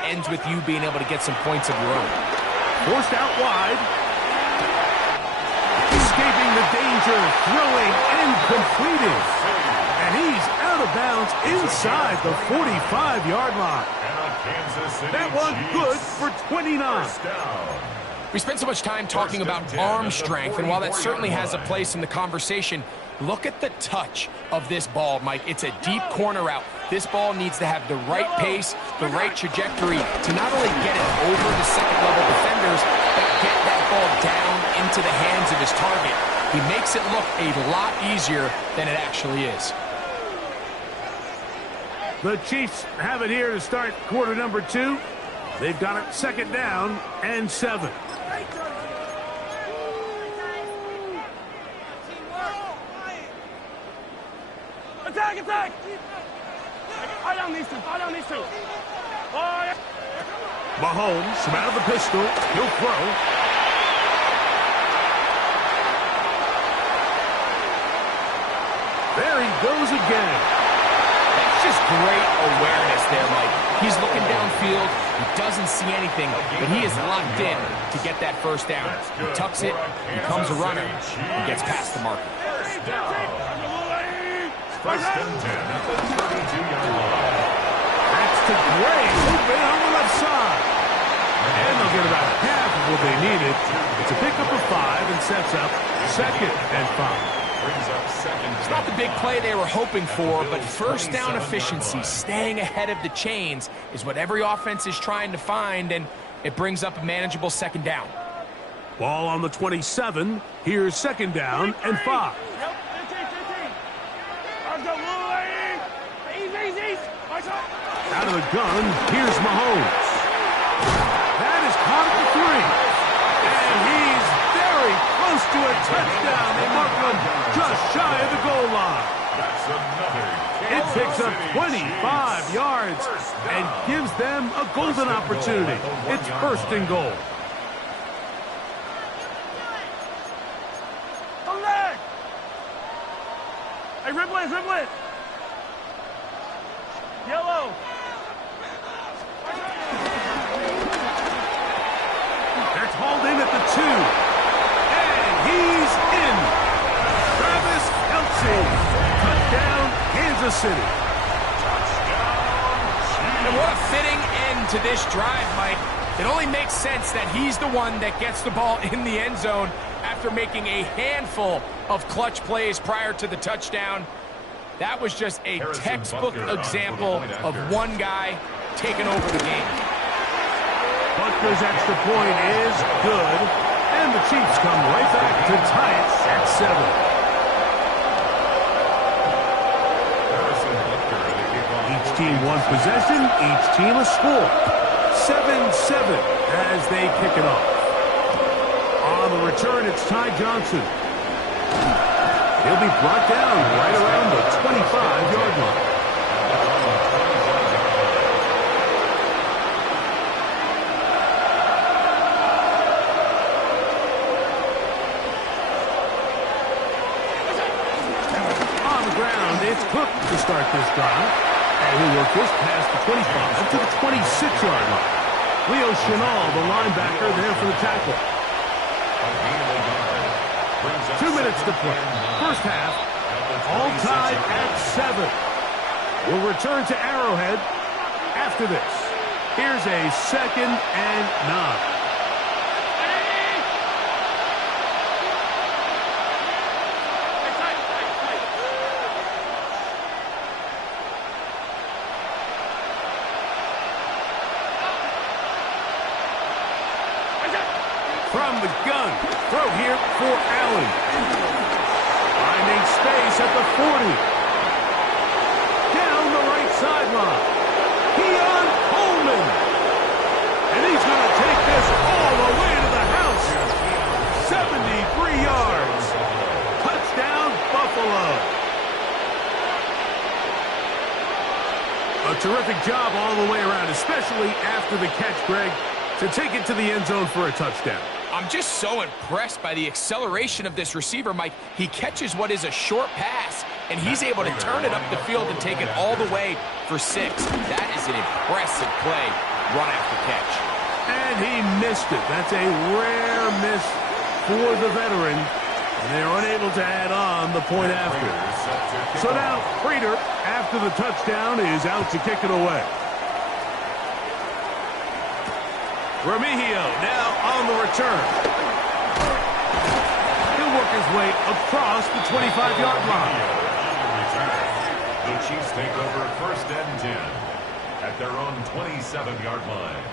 ends with you being able to get some points of your own. Forced out wide. Escaping the danger, throwing and completing. And he's out of bounds inside the 45-yard line. That one good for 29. We spent so much time talking about arm strength, and while that certainly has a place in the conversation, look at the touch of this ball, Mike. It's a deep corner route. This ball needs to have the right pace, the right trajectory to not only get it over the second-level defenders, but get that ball down into the hands of his target. He makes it look a lot easier than it actually is. The Chiefs have it here to start quarter number 2. They've got it second down and 7. Attack, attack! Eye down these two, eye down these two. Mahomes from out of the pistol. He'll throw. There he goes again. That's just great awareness there, Mike. He's looking downfield. He doesn't see anything, but he is locked in to get that first down. He tucks it, becomes a runner, and gets past the marker. First and 10 at the 32-yard line. That's to Gray, open on the left side. And they'll get about half of what they needed. It's a pickup of 5 and sets up second and 5. It's not the big play they were hoping for, but first down efficiency, staying ahead of the chains, is what every offense is trying to find, and it brings up a manageable second down. Ball on the 27. Here's second down and 5. Out of the gun, here's Mahomes. That is caught at the 3. And he's very close to a touchdown. They mark him just shy of the goal line. It picks up 25 yards and gives them a golden opportunity. It's first and goal. Come back! Hey, Riblet, Riblet! Yellow! That's hauled in at the 2. And he's in. Travis Kelce. Touchdown, Kansas City. And what a fitting end to this drive, Mike. It only makes sense that he's the one that gets the ball in the end zone after making a handful of clutch plays prior to the touchdown. That was just a textbook example of one guy taking over the game. Butker's extra point is good, and the Chiefs come right back to tie it at 7. Each team one possession, each team a score. 7-7 as they kick it off. On the return, it's Ty Johnson. He'll be brought down right around the 25-yard line. On the ground, it's Cook to start this drive. And he'll work this past the 25 to the 26-yard line. Leo Chenal, the linebacker, there for the tackle. 2 minutes to play. First half, all tied at 7. We'll return to Arrowhead after this. Here's a second and 9. From the gun, throw here for Allen. Finding space at the 40. Down the right sideline. Keon Coleman. And he's going to take this all the way to the house. 73 yards. Touchdown, Buffalo. A terrific job all the way around, especially after the catch, Greg, to take it to the end zone for a touchdown. I'm just so impressed by the acceleration of this receiver, Mike. He catches what is a short pass, and he's able to turn it up the field and take it all the way for 6. That is an impressive play, run after catch. And he missed it. That's a rare miss for the veteran. And they're unable to add on the point after. So now Prater, after the touchdown, is out to kick it away. Remigio now on the return. He'll work his way across the 25-yard line. The Chiefs take over 1st and 10 at their own 27-yard line.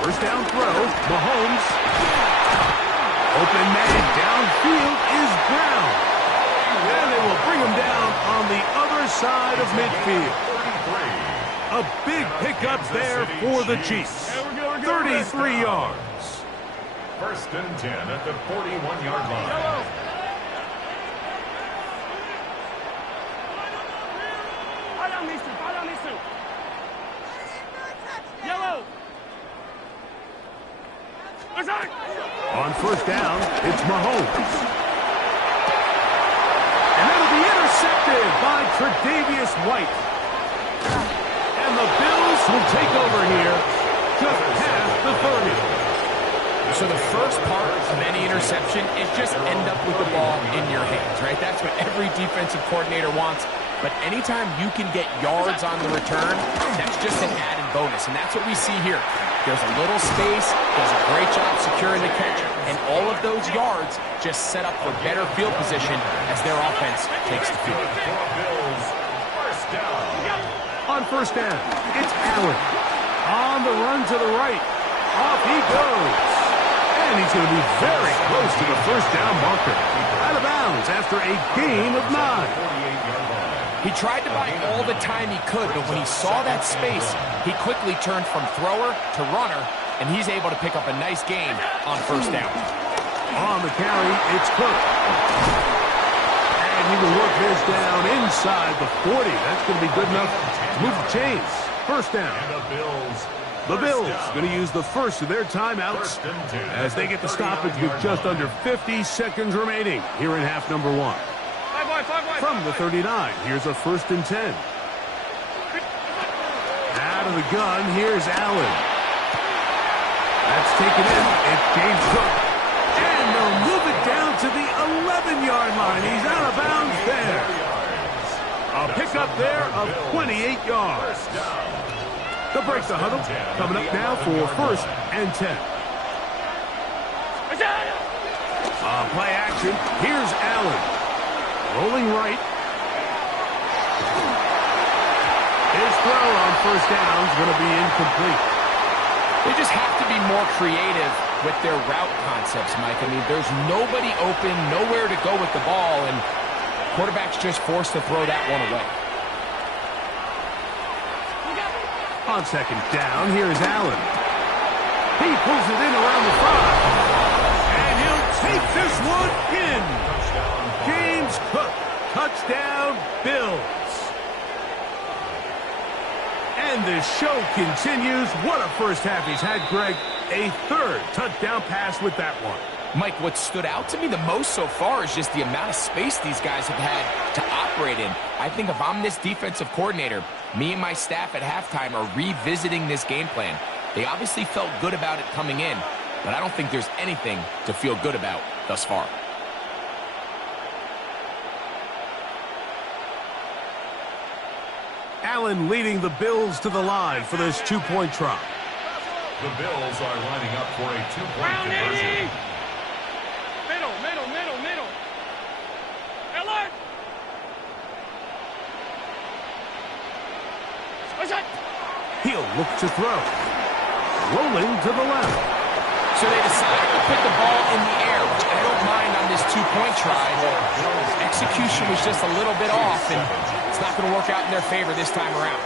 First down throw, Mahomes. Open man downfield is Brown. And they will bring him down on the other side of midfield. A big pickup there for the Chiefs. 33 yards. 1st and 10 at the 41-yard line. On first down, it's Mahomes. And that'll be intercepted by Tre'Davious White. And the Bills will take over here just past the 30. So the first part of any interception is just end up with the ball in your hands, right? That's what every defensive coordinator wants. But anytime you can get yards on the return, that's just an added bonus. And that's what we see here. There's a little space, does a great job securing the catch, and all of those yards just set up for better field position as their offense takes the field. On first down, it's Allen. On the run to the right. Off he goes. And he's going to be very close to the first down marker. Out of bounds after a gain of 9. He tried to buy all the time he could, but when he saw that space, he quickly turned from thrower to runner, and he's able to pick up a nice gain on first down. On the carry, it's Cook. And he will work this down inside the 40. That's going to be good enough to move the chains. First down. The Bills going to use the first of their timeouts as they get the stoppage with just under 50 seconds remaining here in half number 1. From the 39, here's a 1st and 10. Out of the gun, here's Allen. That's taken in. It's James Cook. And they'll move it down to the 11-yard line. He's out of bounds there. A pickup there of 28 yards. They'll break the huddle. Coming up now for 1st and 10. Play action. Here's Allen. Rolling right. His throw on first down is going to be incomplete. They just have to be more creative with their route concepts, Mike. I mean, there's nobody open, nowhere to go with the ball, and quarterback's just forced to throw that one away. On second down, here's Allen. He pulls it in around the 5. And he'll take this one in. James Cook, touchdown, Bills. And the show continues. What a first half he's had, Greg. A 3rd touchdown pass with that one. Mike, what stood out to me the most so far is just the amount of space these guys have had to operate in. I think if I'm this defensive coordinator, me and my staff at halftime are revisiting this game plan. They obviously felt good about it coming in, but I don't think there's anything to feel good about thus far. Allen leading the Bills to the line for this 2-point try. The Bills are lining up for a 2-point conversion. Middle. Alert! He'll look to throw. Rolling to the left. So they decided to put the ball in the air, which I don't mind on this 2-point try. Execution was just a little bit off, and it's not going to work out in their favor this time around.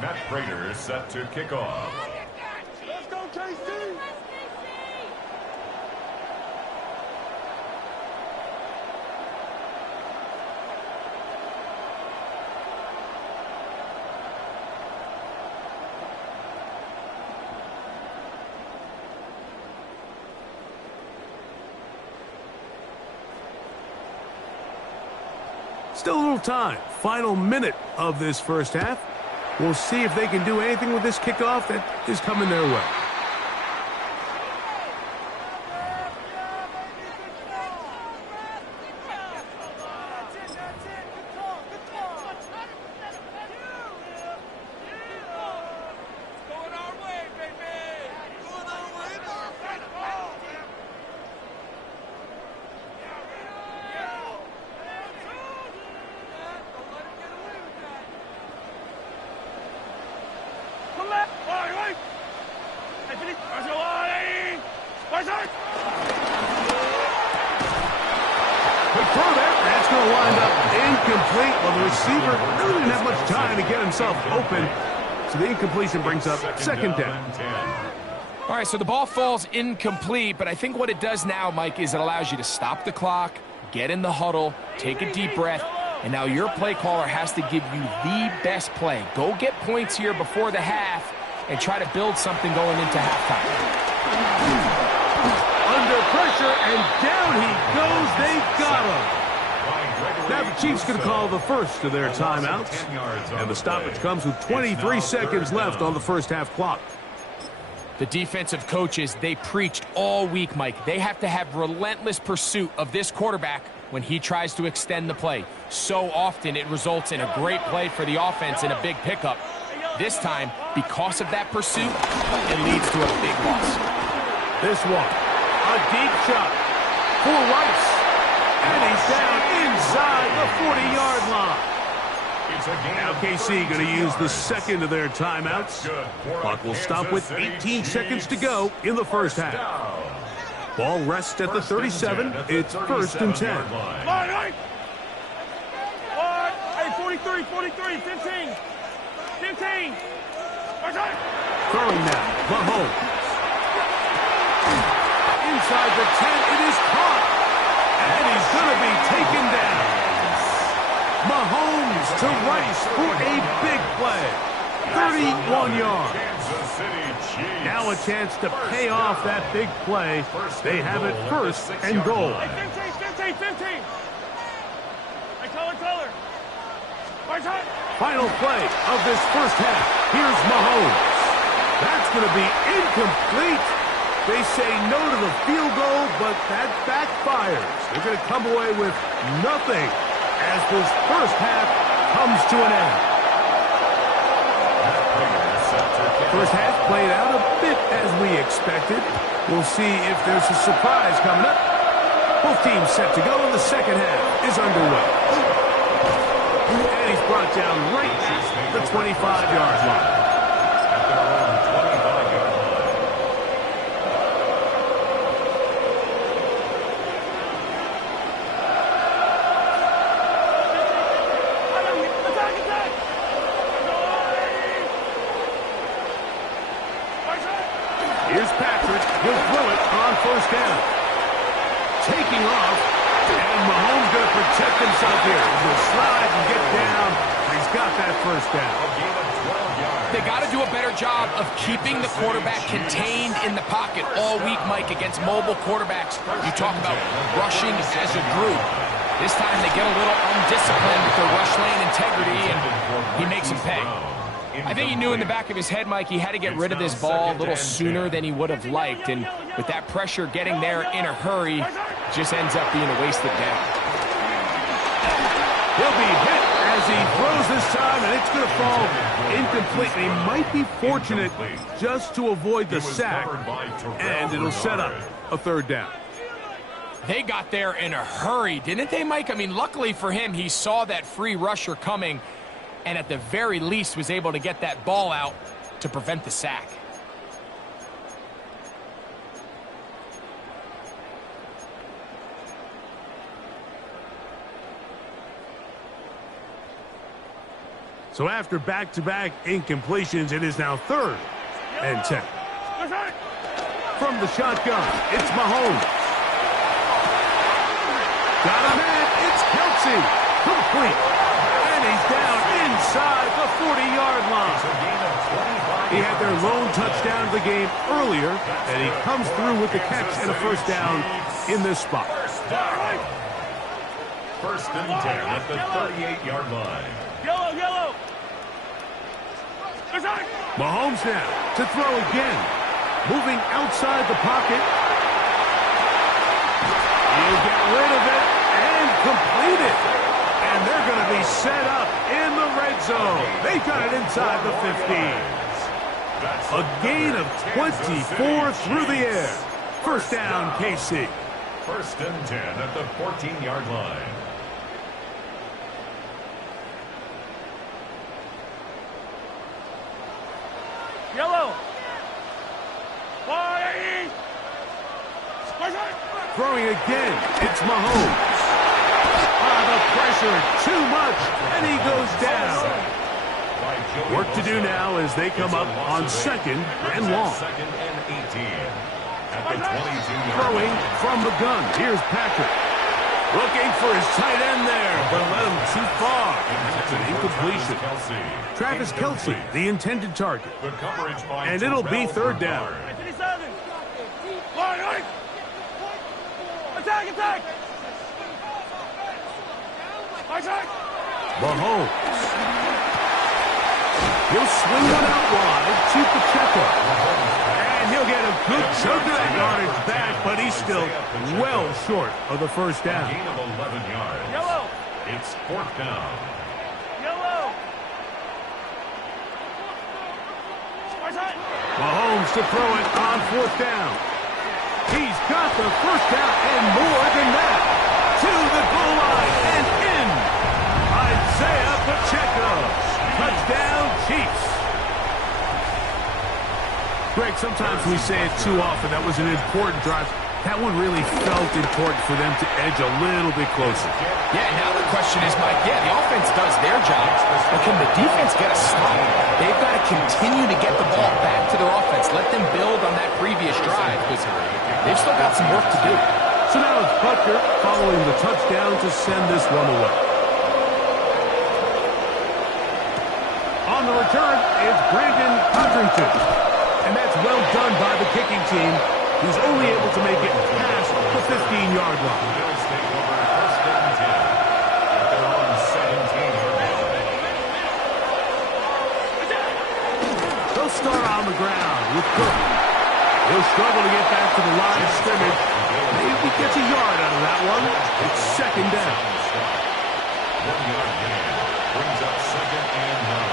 Matt Prater is set to kick off. Let's go, KC! Still a little time. Final minute of this first half. We'll see if they can do anything with this kickoff that is coming their way. That's going to wind up incomplete. Well, the receiver really didn't have much time to get himself open. So the incompletion brings up second down. All right, so the ball falls incomplete, but I think what it does now, Mike, is it allows you to stop the clock, get in the huddle, take a deep breath, and now your play caller has to give you the best play. Go get points here before the half and try to build something going into halftime. Under pressure, and down he goes. They got him. Now the Chiefs going to call the first of their timeouts. And the stoppage comes with 23 seconds left on the first half clock. The defensive coaches, they preached all week, Mike. They have to have relentless pursuit of this quarterback when he tries to extend the play. So often it results in a great play for the offense and a big pickup. This time, because of that pursuit, it leads to a big loss. This one, a deep shot for Rice. And he's down inside the 40-yard line. Now KC going to use the second of their timeouts. Clock will stop with 18 seconds to go in the first half. Ball rests at the 37. It's first and 10. Hey, 43, 43, 15. 15. Throwing now, Mahomes. Inside the 10, it is caught. And he's going to be taken down. Mahomes to Rice for a big play. 31 yards. Now a chance to pay off that big play. They have it first and goal. 15, 15. Hey, color. Final play of this first half. Here's Mahomes. That's going to be incomplete. They say no to the field goal, but that backfires. They're going to come away with nothing as this first half comes to an end. First half played out a bit as we expected. We'll see if there's a surprise coming up. Both teams set to go, and the second half is underway. And he's brought down right at the 25-yard line. Here's Patrick. He'll throw it on first down. Taking off, and Mahomes going to protect himself here. He'll slide and get down. He's got that first down. They got to do a better job of keeping the quarterback contained in the pocket all week, Mike, against mobile quarterbacks. You talk about rushing as a group. This time they get a little undisciplined with their rush lane integrity, and he makes them pay. I think he knew in the back of his head, Mike, he had to get rid of this ball a little sooner than he would have liked. And with that pressure getting there in a hurry, just ends up being a wasted down. He'll be hit as he throws this time, and it's going to fall incomplete. He might be fortunate just to avoid the sack, and it'll set up a third down. They got there in a hurry, didn't they, Mike? I mean, luckily for him, he saw that free rusher coming, and at the very least was able to get that ball out to prevent the sack. So after back-to-back incompletions, it is now third and 10. From the shotgun, it's Mahomes. Got him in, it's Kelsey. Complete. And he's down inside the 40-yard line. He had their lone touchdown of the game earlier, and he comes through with the catch and a first down in this spot. First and 10 at the 38-yard line. Yellow. Mahomes now to throw again. Moving outside the pocket. He'll get rid of it and complete it. And they're going to be set up in the red zone. They got it inside the 15. A gain of 24 through the air. First down, KC. First and 10 at the 14-yard line. Yellow. Throwing again, it's Mahomes. The pressure, too much, and he goes down. Work to do now as they come up on second and long. Second and 18 at the 22-yard Throwing line. from the gun. Here's Patrick. Looking for his tight end there, but let him too far. That's an incompletion. Travis Kelce, the intended target. The coverage by And it'll be third down. Attack! Mahomes. He'll swing one out wide to Pacheco. And he'll get a good chunk of that yardage back, but he's still well short of the first down. Gain of 11 yards. Yellow. It's fourth down. Mahomes to throw it on fourth down. He's got the first down and more than that. To the goal line and in. Isaiah Pacheco. Touchdown, Chiefs. Greg, sometimes we say it too often. That was an important drive. That one really felt important for them to edge a little bit closer. Yeah, now the question is, Mike, the offense does their job, but can the defense get a stop? They've got to continue to get the ball back to their offense. Let them build on that previous drive, because they've still got some work to do. So now it's Butker following the touchdown to send this one away. On the return, it's Brandon Codrington. And that's well done by the kicking team. He's only able to make it past the 15-yard line. Bills take over first and 10 at their own 17-yard line. They'll start on the ground with Cook. He'll struggle to get back to the line of scrimmage. Maybe he gets a yard out of that one. It's second down. 1-yard gain brings up second and 9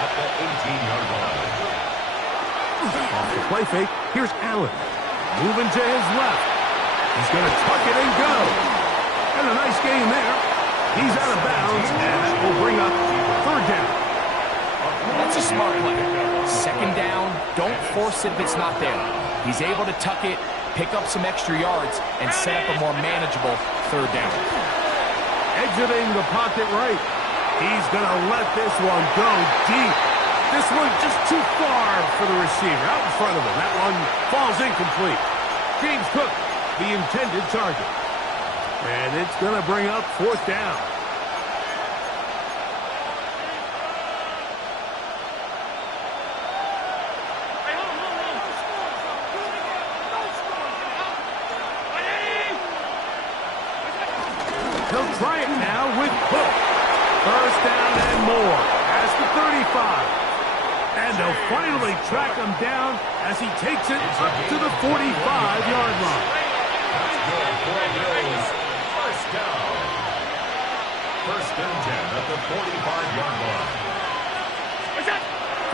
at the 18-yard line. Off the play fake, here's Allen. Moving to his left. He's going to tuck it and go. And a nice game there. He's out of bounds, and that will bring up third down. That's a smart play. Second down, don't force it if it's not there. He's able to tuck it, pick up some extra yards, and set up a more manageable third down. Exiting the pocket right. He's going to let this one go deep. This one just too far for the receiver. Out in front of him. That one falls incomplete. James Cook, the intended target. And it's going to bring up fourth down. They'll try it now with Cook. First down and more. As the 35. And they'll finally track him down as he takes it up to the 45-yard line. First down. First and 10 at the 45-yard line.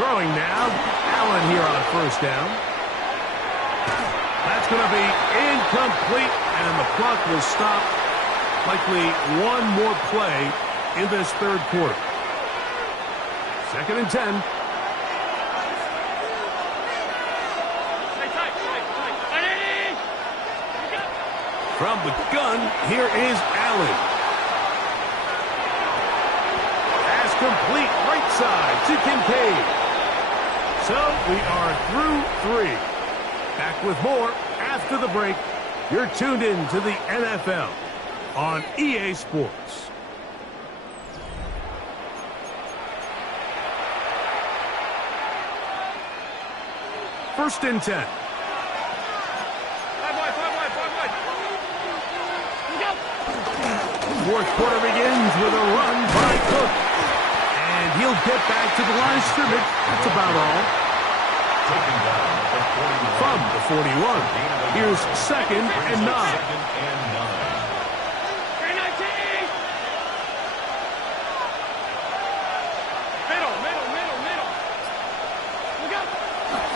Throwing now. Allen here on first down. That's going to be incomplete, and the clock will stop. Likely one more play in this third quarter. Second and 10. From the gun, here is Allen. Pass complete, right side to Kincaid. So we are through 3. Back with more after the break. You're tuned in to the NFL on EA Sports. First and 10. fourth quarter begins with a run by Cook. And he'll get back to the line of scrimmage. That's about all. From the 41, here's 2nd and 9.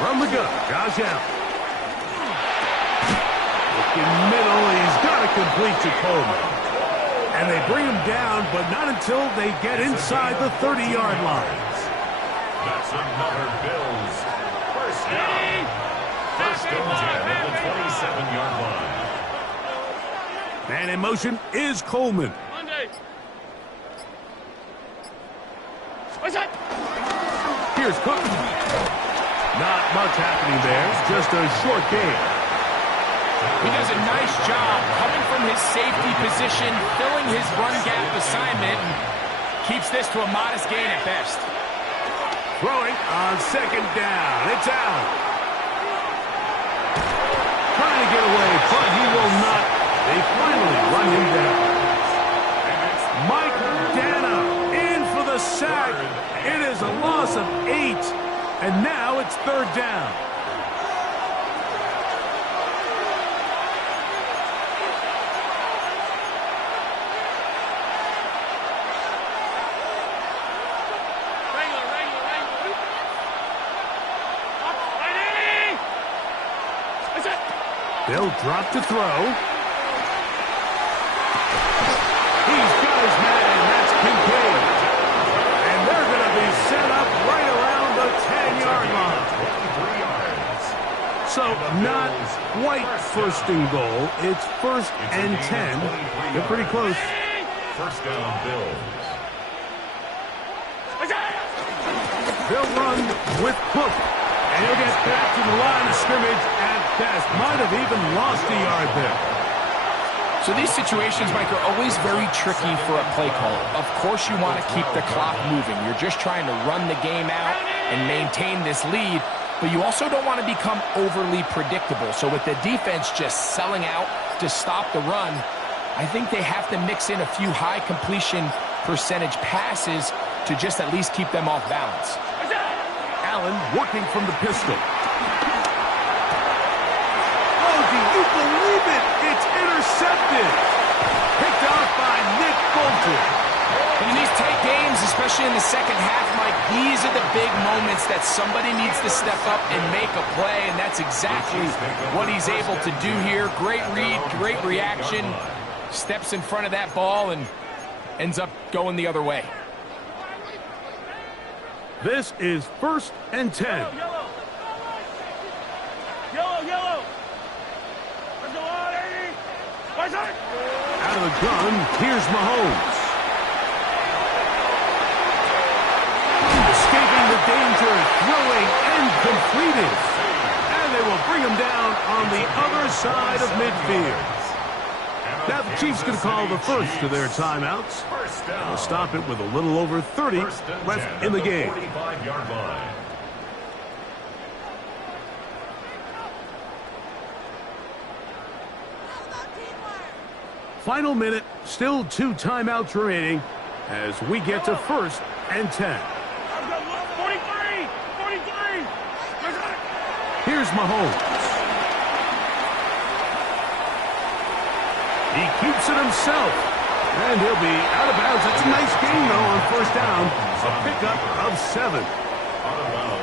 From the gun, Josh Allen. Looking middle, he's got to complete to Coleman. And they bring him down, but not until they get inside the 30-yard line. That's another Bills. First down. First and 10 at the 27-yard line. Man in motion is Coleman. Here's Cook. Not much happening there. Just a short game. He does a nice job coming from his safety position, filling his run gap assignment, and keeps this to a modest gain at best. Throwing on 2nd down. It's Allen. Trying to get away, but he will not. They finally run him down. Mike Dana in for the sack. It is a loss of 8. And now it's 3rd down. They'll drop to throw. He's got his man. That's Kincaid. And they're going to be set up right around the 10-yard line. So not quite 1st and goal. It's 1st and 10. They're pretty close. First down, Bills. They'll run with Cook. And he'll get back to the line of scrimmage at best. Might have even lost a yard there. So these situations, Mike, are always very tricky for a play caller. Of course you want to keep the clock moving. You're just trying to run the game out and maintain this lead. But you also don't want to become overly predictable. So with the defense just selling out to stop the run, I think they have to mix in a few high completion percentage passes to just at least keep them off balance. Allen working from the pistol. Oh, do you believe it? It's intercepted. Picked off by Nick Bolton. And in these tight games, especially in the second half, Mike, these are the big moments that somebody needs to step up and make a play, and that's exactly what he's able to do here. Great read, great reaction, steps in front of that ball and ends up going the other way. This is 1st and 10. Yellow. Out of the gun, here's Mahomes. Escaping the danger, throwing and completed. And they will bring him down on the other side of midfield. Now the Chiefs can call the first of their timeouts. They'll stop it with a little over 30 left in the game. 45-yard line. Final minute, still 2 timeouts remaining as we get to 1st and 10. 43! Here's Mahomes. He keeps it himself. And he'll be out of bounds. It's a nice game, though, on 1st down. A pickup of 7.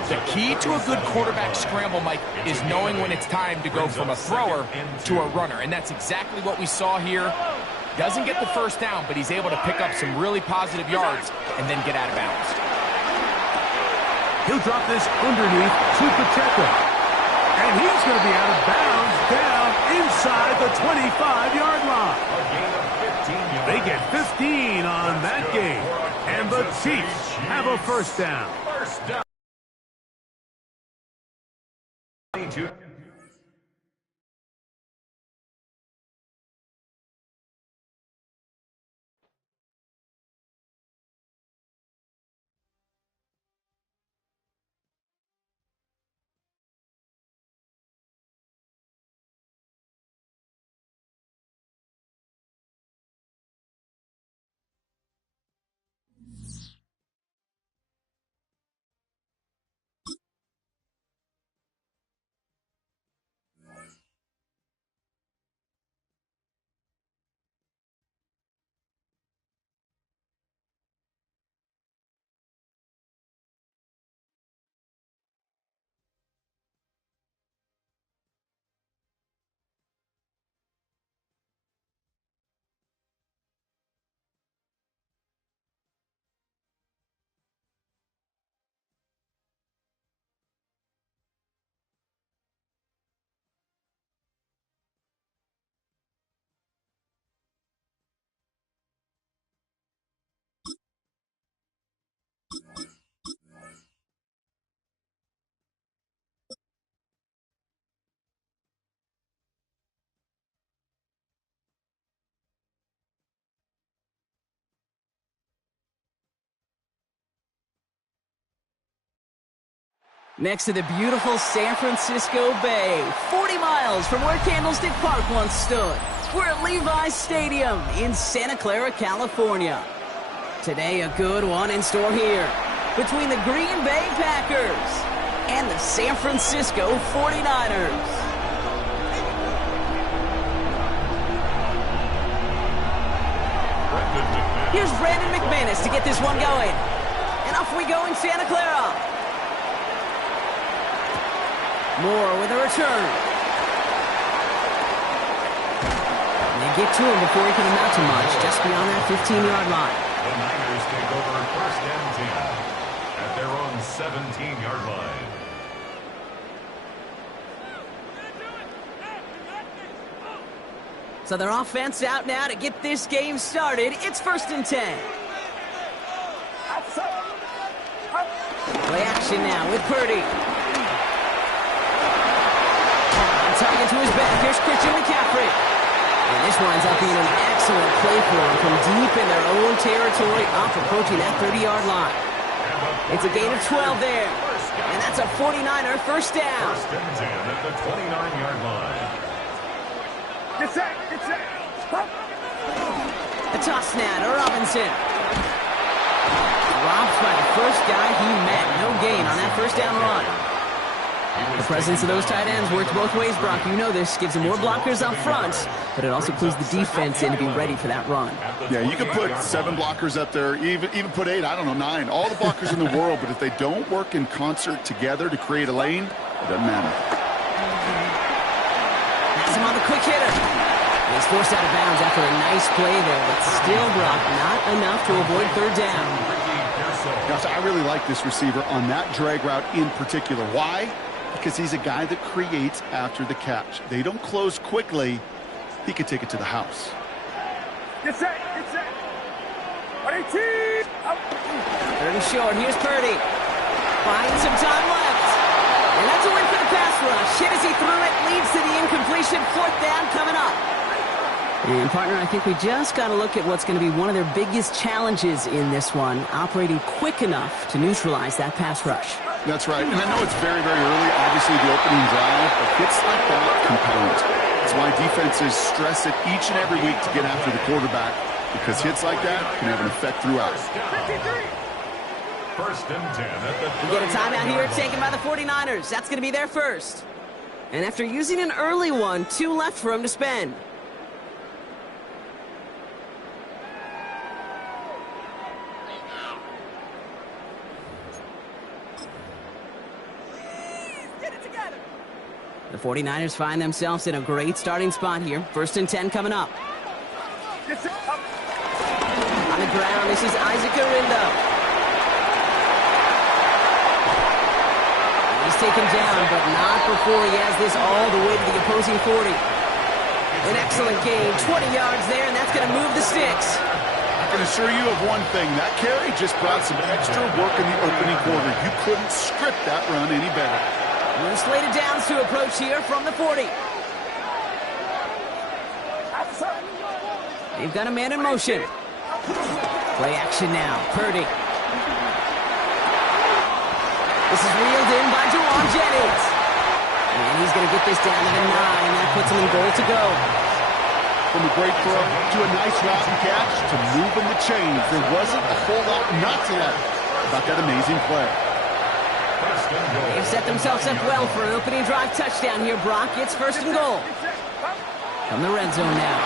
The key to a good quarterback scramble, Mike, is knowing when it's time to go from a thrower to a runner. And that's exactly what we saw here. Doesn't get the 1st down, but he's able to pick up some really positive yards and then get out of bounds. He'll drop this underneath to Pacheco. And he's going to be out of bounds down inside the 25-yard line. They get 15 on that game. And the Chiefs have a 1st down. First down. Next to the beautiful San Francisco Bay, 40 miles from where Candlestick Park once stood. We're at Levi's Stadium in Santa Clara, California. Today, a good one in store here between the Green Bay Packers and the San Francisco 49ers. Here's Brandon McManus to get this one going. And off we go in Santa Clara. Moore with a return. They get to him before he can amount to much, just beyond that 15-yard line. The Niners take over 1st and 10 at their own 17-yard line. So their offense out now to get this game started. It's 1st and 10. Play action now with Purdy. Target to his back. Here's Christian McCaffrey. And this winds up being an excellent play for him from deep in their own territory, off approaching that 30-yard line. It's a gain of 12 there. And that's a 49er first down. 1st and 10 at the 29-yard line. Get set. The toss now to Robinson. Robs by the first guy he met. No gain on that first down run. The presence of those tight ends works both ways, Brock. You know this. Gives them more blockers up front, but it also clues the defense in to be ready for that run. Yeah, you could put 7 blockers up there, even put 8, I don't know, 9. All the blockers in the world, but if they don't work in concert together to create a lane, it doesn't matter. That's him on the quick hitter. He's forced out of bounds after a nice play there, but still, Brock, not enough to avoid 3rd down. Gosh, I really like this receiver on that drag route in particular. Why? Because he's a guy that creates after the catch. They don't close quickly. He could take it to the house. Get set. 18. 30 short. Here's Purdy. Buying some time left. And that's a win for the pass rush. Hit as he threw it. Leads to the incompletion. 4th down coming up. And, partner, I think we just got to look at what's going to be one of their biggest challenges in this one, operating quick enough to neutralize that pass rush. That's right. And I know it's very, very early, obviously, the opening drive, but hits like that compound. That's why defenses stress it each and every week to get after the quarterback, because hits like that can have an effect throughout. 1st and 10 at the 30. We get a timeout here taken by the 49ers. That's going to be their first. And after using an early one, 2 left for him to spend. The 49ers find themselves in a great starting spot here. 1st and 10 coming up. On the ground, this is Isaac Arindo. He's taken down, but not before he has this all the way to the opposing 40. An excellent gain, 20 yards there, and that's going to move the sticks. I can assure you of one thing. That carry just brought some extra work in the opening quarter. You couldn't script that run any better. New slated downs to approach here from the 40. They've got a man in motion. Play action now. Purdy. This is reeled in by Jawan Jennings. And he's going to get this down to the 9. That puts him in goal to go. From a great throw to a nice route and catch to moving the chains. There wasn't a whole lot not to like about that amazing play. They've set themselves up well for an opening drive touchdown here, Brock. It's 1st and goal. From the red zone now.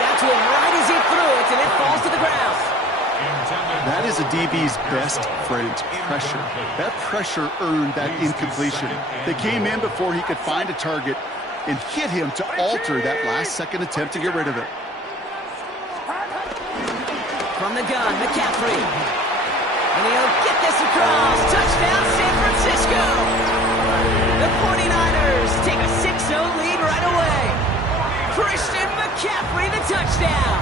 Got to him right as he threw it, and it falls to the ground. That is a DB's best friend, pressure. That pressure earned that incompletion. They came in before he could find a target and hit him to alter that last-second attempt to get rid of it. From the gun, McCaffrey. And he'll get this across. Touchdown, San Francisco. The 49ers take a 6-0 lead right away. Christian McCaffrey, the touchdown.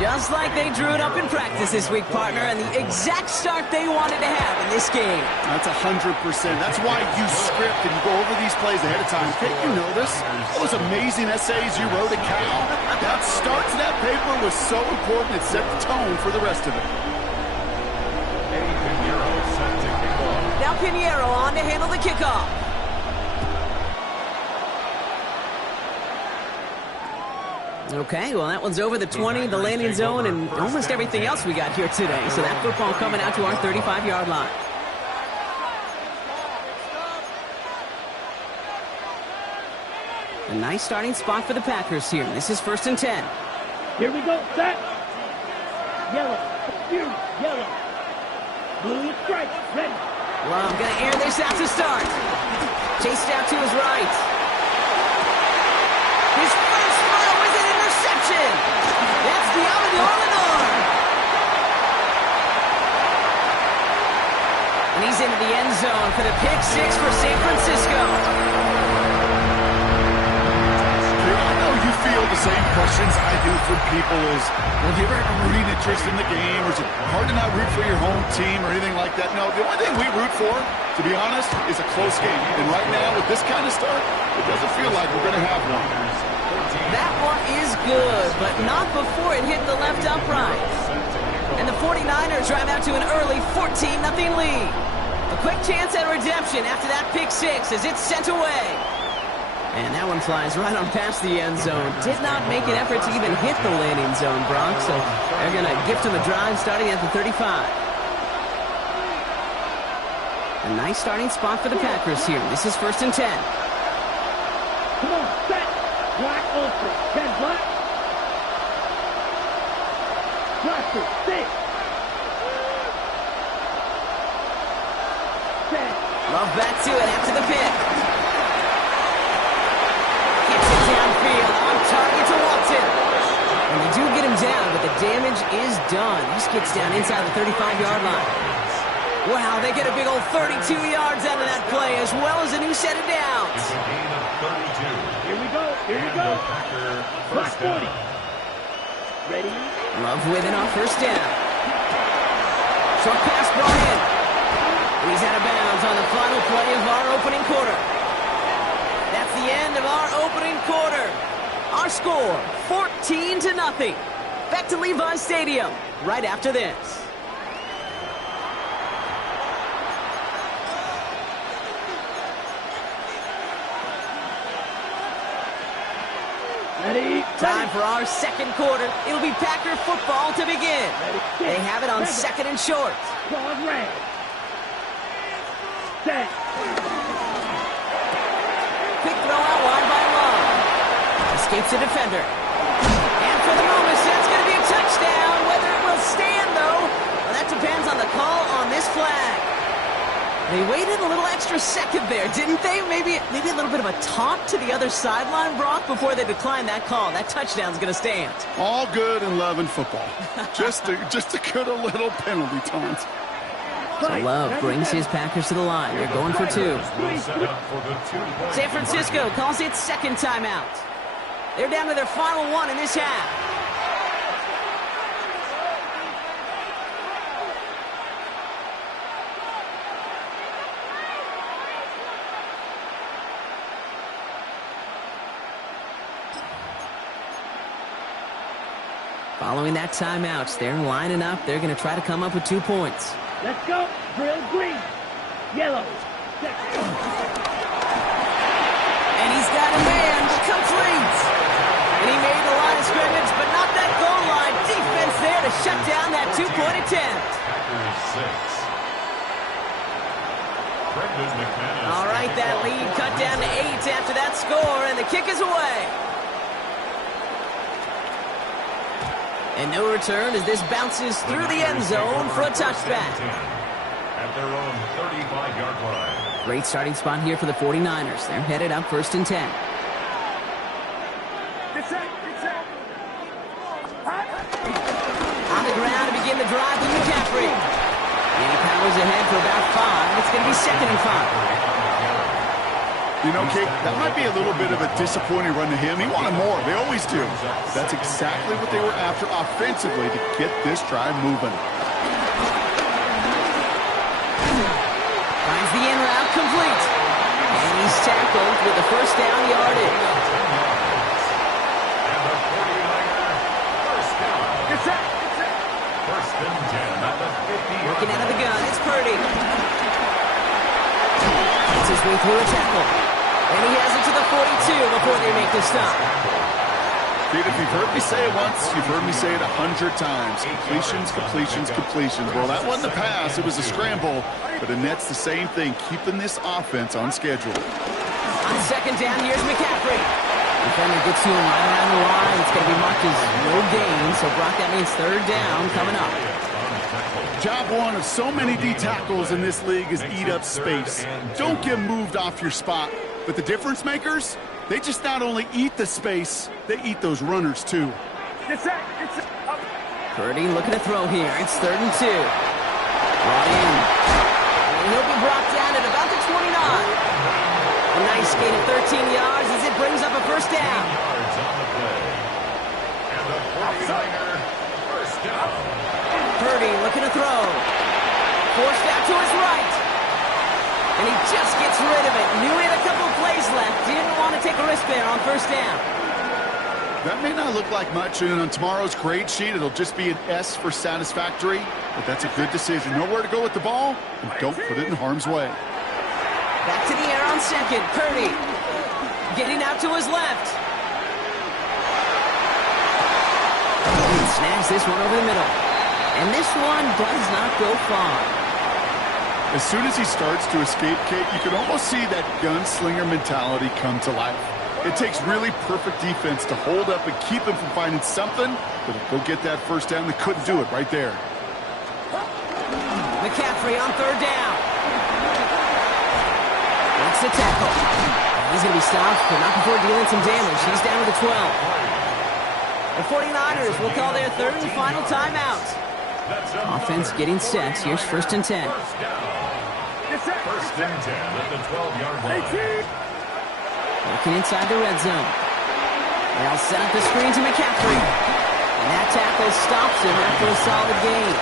Just like they drew it up in practice this week, partner, and the exact start they wanted to have in this game. That's 100%. That's why you script and you go over these plays ahead of time. Can't you know this? Those amazing essays you wrote at Cal, that start to that paper was so important it set the tone for the rest of it. Pinheiro on to handle the kickoff. Okay, well, that one's over the 20, the landing zone, and almost everything else we got here today. So that football coming out to our 35-yard line. A nice starting spot for the Packers here. This is 1st and 10. Here we go, set. Yellow, yellow. Blue strike, ready. Well, I'm going to air this out to start. Chased out to his right. His first throw is an interception. That's Diallo. And he's into the end zone for the pick six for San Francisco. Feel the same questions I do from people is, well, do you ever have a rooting interest in the game, or is it hard to not root for your home team or anything like that? No, the only thing we root for, to be honest, is a close game. And right now, with this kind of start, it doesn't feel like we're going to have one. That one is good, but not before it hit the left upright. And the 49ers drive out to an early 14-0 lead. A quick chance at redemption after that pick six as it's sent away. And that one flies right on past the end zone. Did not make an effort to even hit the landing zone, Brock. So they're going to gift him a drive starting at the 35. A nice starting spot for the Packers here. This is 1st and 10. Come on, set. Black open. 10 black. Blaster, 6. Set. Love back to it after the pick. Downfield, on target to Watson. And they do get him down, but the damage is done. He gets down inside the 35-yard line. Wow, they get a big old 32 yards out of that play, as well as a new set of downs. It's a gain of 32. Here we go, here we go. Black 40. Ready? Love with it on 1st down. Short pass brought in. And he's out of bounds on the final play of our opening quarter. That's the end of our opening quarter. Our score, 14-0. Back to Levi's Stadium right after this. Ready? Time for our second quarter. It'll be Packer football to begin. They have it on 2nd and short. Claws red. Set. Quick throw out wide by Love. Escapes a defender. And for the moment, that's going to be a touchdown. Whether it will stand, though, well, that depends on the call on this flag. They waited a little extra second there, didn't they? Maybe a little bit of a taunt to the other sideline, Brock, before they declined that call. That touchdown's going to stand. All good in love and football. Just a good a little penalty taunt. So Love brings his Packers to the line. They're going for 2. San Francisco calls it 2nd timeout. They're down to their final one in this half. Following that timeout, they're lining up. They're going to try to come up with 2 points. Let's go. Drill green. Yellow. And he's got a man. Complete. And he made the line of scrimmage, but not that goal line. Defense there to shut down that 2-point attempt. All right, that lead cut down to 8 after that score, and the kick is away. And no return as this bounces through the end zone for a touchback. At their own 35-yard line. Great starting spot here for the 49ers. They're headed up 1st and 10. On the ground to begin the drive with McCaffrey. And he powers ahead for about 5. It's going to be 2nd and 5. You know, Kate, that might be a little bit of a disappointing run to him. He wanted more. They always do. That's exactly what they were after offensively to get this drive moving. Finds the in route complete. And he's tackled with the 1st down yardage. And the 49er, 1st down. It's set. 1st and 10 at the 50. Working out of the gun, it's Purdy. the stop. Dude, if you've heard me say it once, you've heard me say it 100 times. Completions, completions, completions. Well, that wasn't a pass. It was a scramble. But Annette's the same thing, keeping this offense on schedule. On second down, here's McCaffrey. Defender gets to him right around the line. It's going to be marked as no gain. So, Brock, that means third down coming up. Job one of so many D tackles in this league is eat up space. Don't get moved off your spot. But the difference makers, they just not only eat the space, they eat those runners too. Purdy looking to throw here. It's 3rd and 2. Brought in. And he'll be brought down at about the 29. A nice gain of 13 yards as it brings up a first down. Yards on the play. And the 49er first down. Purdy looking to throw. Forced out to his right. And he just gets rid of it. Knew he had a couple of plays left. Didn't want to take a risk there on first down. That may not look like much, and on tomorrow's grade sheet, it'll just be an S for satisfactory, but that's a good decision. Know where to go with the ball, and don't put it in harm's way. Back to the air on second. Purdy getting out to his left. He snags this one over the middle. And this one does not go far. As soon as he starts to escape, Kate, you can almost see that gunslinger mentality come to life. It takes really perfect defense to hold up and keep him from finding something that'll go get that first down. They couldn't do it right there. McCaffrey on third down. Makes the tackle. He's going to be stopped, but not before dealing some damage. He's down to the 12. The 49ers will call their third and final timeout. Offense getting set. Here's 1st and 10. First and 10 at the 12-yard line. Looking inside the red zone. They'll set up the screen to McCaffrey. And that tackle stops him after a solid gain.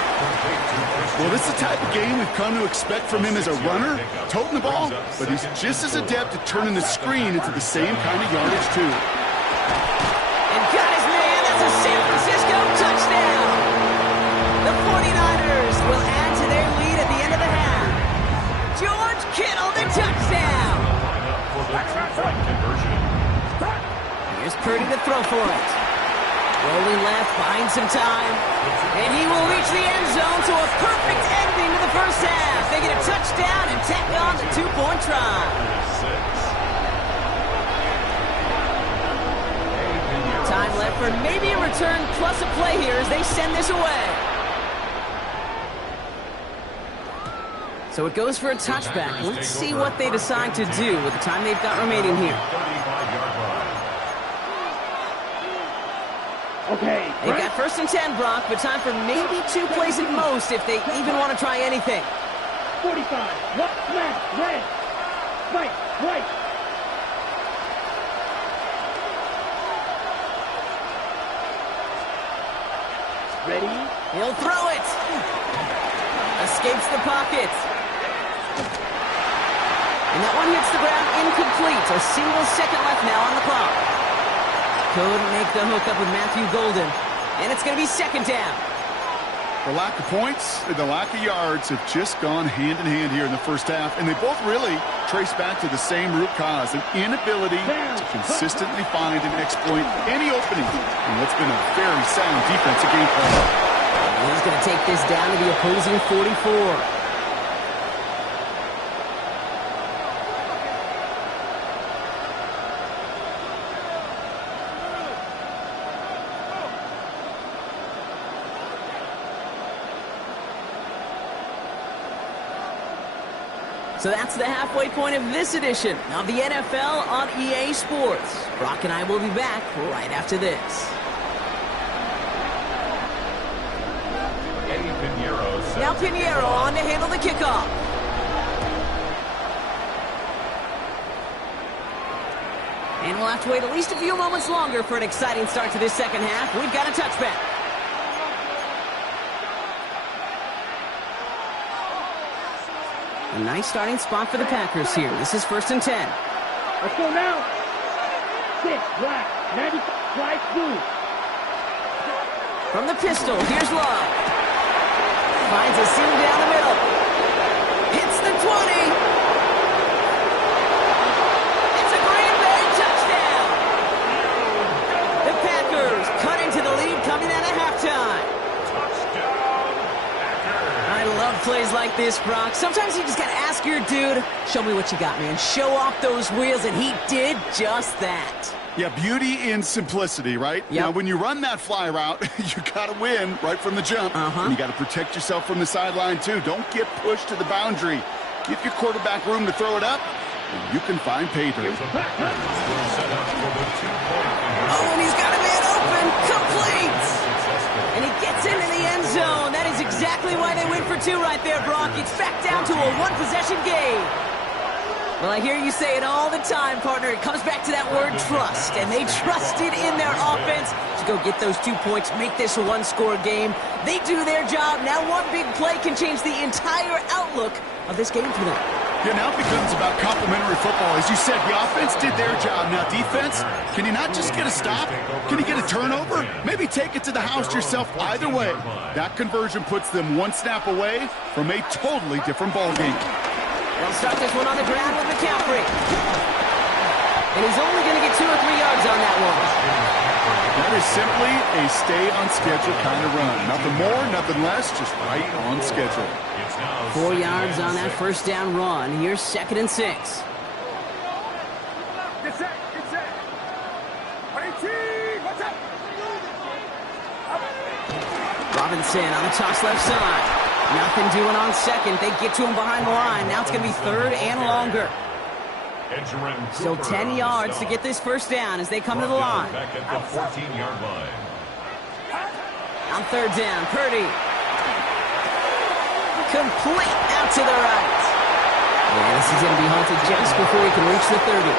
Well, this is the type of game we've come to expect from him as a runner, toting the ball, but he's just as adept at turning the screen into the same kind of yardage, too. And got his man. That's a San Francisco touchdown. The 49ers will add to their lead at the end of the half. George Kittle, the touchdown. Here's Purdy to throw for it. Rolling left, buying some time. And he will reach the end zone to a perfect ending to the first half. They get a touchdown and tack on the 2-point try. Time left for maybe a return plus a play here as they send this away. So it goes for a touchback. Let's see what they decide to do with the time they've got remaining here. Okay. They got 1st and 10, Brock, but time for maybe 2 plays at most if they even want to try anything. 45. Left, red. Right, right. Ready? He'll throw it. Escapes the pocket. And that one hits the ground incomplete. A single second left now on the clock. Couldn't make the hook up with Matthew Golden. And it's going to be 2nd down. The lack of points and the lack of yards have just gone hand in hand here in the first half, and they both really trace back to the same root cause, an inability to consistently find and exploit any opening in what's been a very sound defensive game plan. He's going to take this down to the opposing 44. So that's the halfway point of this edition of the NFL on EA Sports. Brock and I will be back right after this. Now Pinheiro on to handle the kickoff. And we'll have to wait at least a few moments longer for an exciting start to this second half. We've got a touchback. A nice starting spot for the Packers here. This is 1st and 10. Let's go now. 6, black, 95, white, blue. From the pistol, here's Love. Finds a seam down the middle. Hits the 20. It's a Green Bay touchdown. plays like this, Brock. Sometimes you just got to ask your dude, show me what you got, man. Show off those wheels, and he did just that. Yeah, beauty in simplicity, right? Yep. Now, when you run that fly route, you got to win right from the jump. And you got to protect yourself from the sideline, too. Don't get pushed to the boundary. Give your quarterback room to throw it up, and you can find pay dirt. Oh, and he's got a man open. Complete. And he gets into the end zone. That is exactly why they went for two right there, Brock. It's back down to a one-possession game. Well, I hear you say it all the time, partner. It comes back to that word trust, and they trusted in their offense to go get those 2 points, make this a one-score game. They do their job. Now one big play can change the entire outlook of this game for them. Yeah, now it becomes about complementary football. As you said, the offense did their job. Now defense, can you not just get a stop? Can you get a turnover? Maybe take it to the house yourself. Either way, that conversion puts them one snap away from a totally different ballgame. They'll start this one on the ground with McCaffrey. And he's only going to get 2 or 3 yards on that one. That is simply a stay-on-schedule kind of run. Nothing more, nothing less, just right on schedule. 4 yards on that first down run. Here's 2nd and 6. Get set, get set. 18, what's up? Robinson on the toss left side. Nothing doing on second. They get to him behind the line. Now it's going to be 3rd and longer. Still 10 yards to get this first down as they come to the line. Back at the 14-yard line. On 3rd down, Purdy. Complete out to the right. Yeah, this is going to be halted just before he can reach the 30.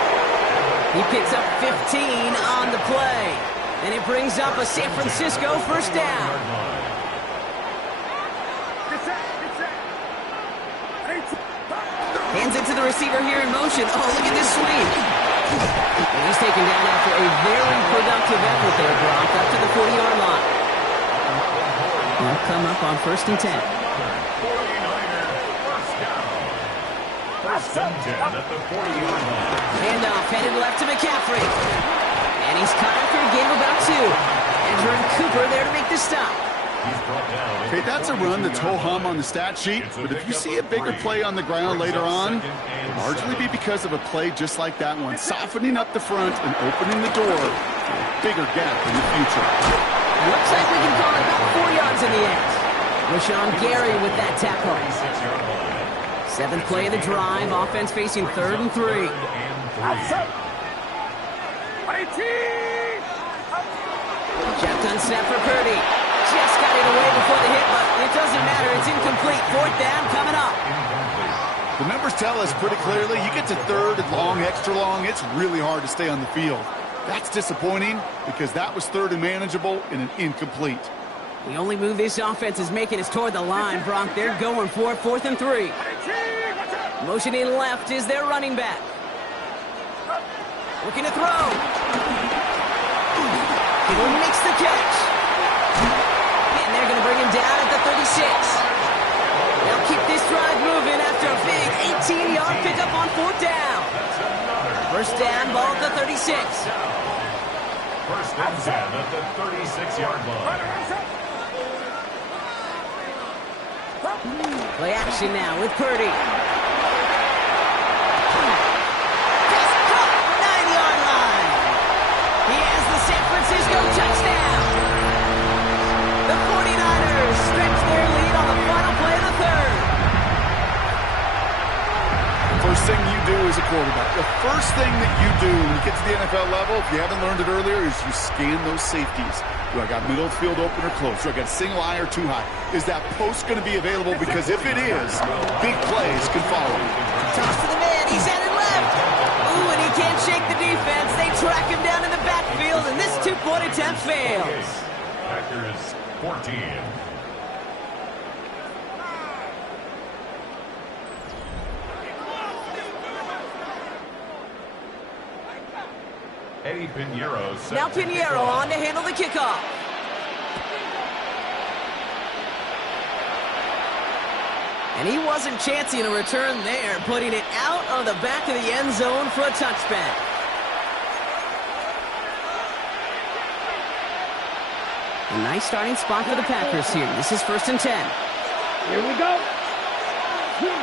He picks up 15 on the play. And it brings up a San Francisco first down. Hands it to the receiver here in motion. Oh, look at this swing. And he's taken down after a very productive effort there, Brock, up to the 40-yard line. They'll come up on 1st and 10. 1st and 10 at the 40-yard line. Handoff headed left to McCaffrey. And he's cut after a gain of about 2. Andrew and Cooper there to make the stop. Okay, that's a run that's ho-hum on the stat sheet, but if you see a bigger play on the ground later on, it'll largely be because of a play just like that one, softening up the front and opening the door for a bigger gap in the future. Looks like we can call it about 4 yards in the end. Rashawn Gary with that tackle. 7th play of the drive, offense facing 3rd and 3. Shotgun snap for Purdy. Just got it away before the hit, but it doesn't matter. It's incomplete. 4th down coming up. The numbers tell us pretty clearly, you get to 3rd and long, extra long, it's really hard to stay on the field. That's disappointing because that was 3rd and manageable and an incomplete. The only move this offense is making is toward the line, Brock. They're going for it, 4th and 3. Motioning left is their running back. Looking to throw. He makes the catch. And they're going to bring him down at the 36. They'll keep this drive moving after a big 18-yard pickup on 4th down. First down, ball at the 36. 1st and 10 at the 36-yard line. Play action now with Purdy. 9-yard line. He has the San Francisco touchdown. The 49ers stretch their lead on the final play of the 3rd. First thing you do as a quarterback, the first thing that you do when you get to the NFL level, if you haven't learned it earlier, is you scan those safeties. Do I got middle of the field open or close? Do I got a single high or too high? Is that post going to be available? Because if it is, big plays can follow. Toss to the man. He's headed left. Ooh, and he can't shake the defense. They track him down in the backfield, and this 2-point attempt fails. Packers 14. Eddie Pinheiro. Now Pinheiro on to handle the kickoff. And he wasn't chancing a return there, putting it out of the back of the end zone for a touchback. A nice starting spot for the Packers here. This is 1st and 10. Here we go. Love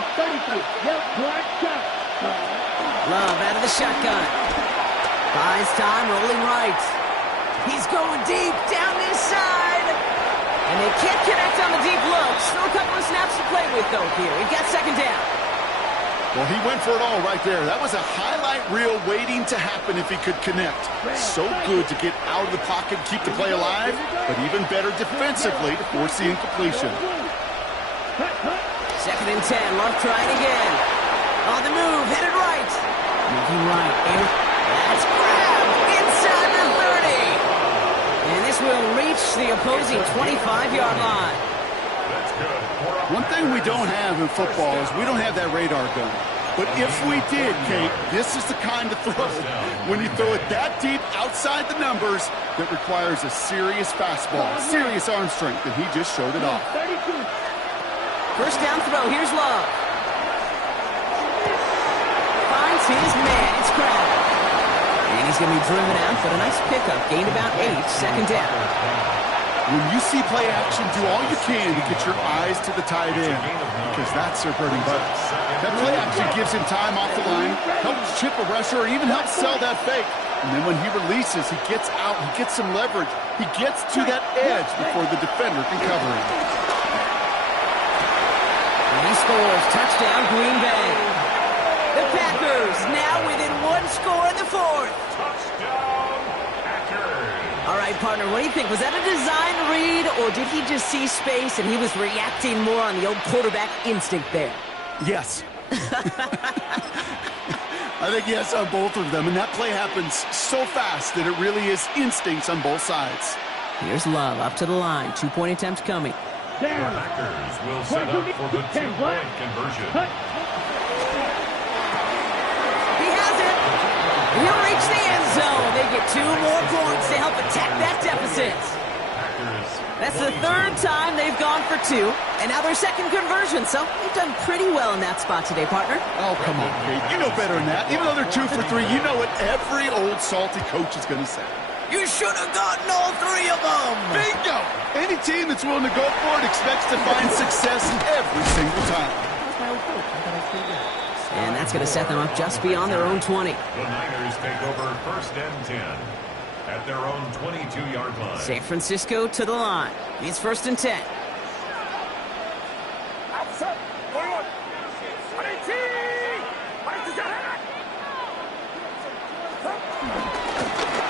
out of the shotgun. Buys time, rolling right. He's going deep down this side. And they can't connect on the deep look. Still a couple of snaps to play with, though, here. He got second down. Well, he went for it all right there. That was a highlight reel waiting to happen if he could connect. So good to get out of the pocket, keep the play alive, but even better defensively to force the incompletion. Second and 10. Love trying again. On the move, headed right. Moving right. And that's grabbed inside the 30. And this will reach the opposing 25-yard line. One thing we don't have in football is we don't have that radar gun. But if we did, Kate, this is the kind of throw, when you throw it that deep outside the numbers, that requires a serious fastball, serious arm strength, and he just showed it off. First down throw, here's Love. Finds his man, it's Crowder. And he's going to be driven out, but a nice pickup, gained about 8, second down. When you see play action, do all you can to get your eyes to the tight end, because that's their bread and butter. That play action gives him time off the line, helps chip a rusher, or even helps sell that fake. And then when he releases, he gets out, he gets some leverage. He gets to that edge before the defender can cover him. And he scores. Touchdown, Green Bay. The Packers now within 1 score in the fourth. All right, partner, what do you think? Was that a design read, or did he just see space and he was reacting more on the old quarterback instinct there? Yes. I think yes on both of them, and that play happens so fast that it really is instincts on both sides. Here's Love up to the line. 2-point attempt coming. The Packers will set up for the 2-point conversion. He has it. He'll reach the end zone. They get 2 more points to help attack that deficit. That's the 3rd time they've gone for 2, and now their 2nd conversion, so they've done pretty well in that spot today, partner. Oh, come on, Kate. You know better than that. Even though they're 2 for 3, you know what every old salty coach is going to say. You should have gotten all 3 of them. Bingo! Any team that's willing to go for it expects to find success every single time. And that's going to set them up just beyond their own 20. The Niners take over 1st and 10 at their own 22-yard line. San Francisco to the line. It's 1st and 10.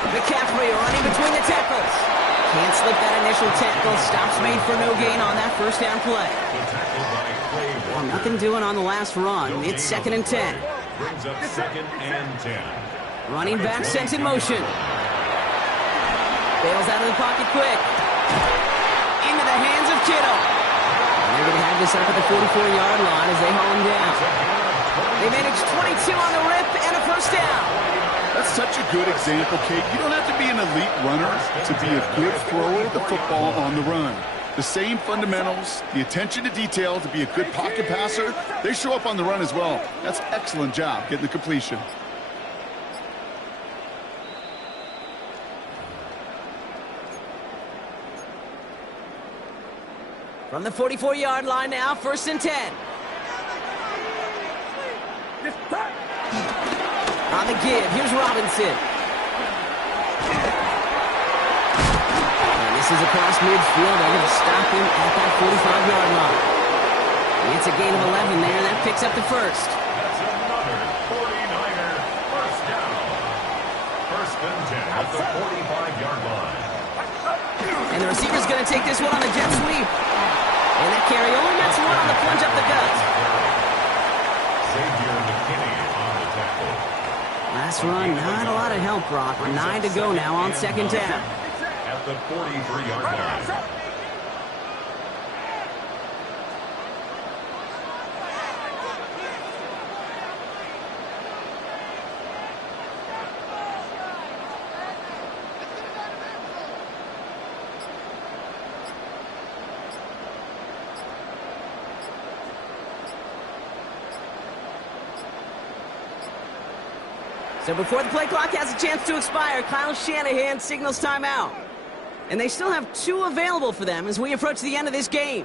McCaffrey running between the tackles. Can't slip that initial tackle. Stops made for no gain on that 1st down play. Well, nothing doing on the last run. It's 2nd and 10. Brings up 2nd and 10. Running back sent in motion. Bails out of the pocket quick. Into the hands of Kittle. And they're going to have this up at the 44-yard line as they haul him down. They managed 22 on the rip and a 1st down. That's such a good example, Kate. You don't have to be an elite runner to be a good thrower of the football on the run. The same fundamentals, the attention to detail to be a good pocket passer, they show up on the run as well. That's an excellent job getting the completion. From the 44-yard line now, 1st and 10. On the give, here's Robinson. And this is across midfield. They're going to stop him at that 45-yard line. It's a gain of 11 there. That picks up the 1st. That's another 49er 1st down. 1st and 10 at the 45-yard line. And the receiver's going to take this one on the jet sweep. And that carry only gets 1 on the plunge up the gut. Last run, not a lot of help, Brock. 9 to go now on 2nd down. At the 43-yard line. So before the play clock has a chance to expire, Kyle Shanahan signals timeout. And they still have 2 available for them as we approach the end of this game.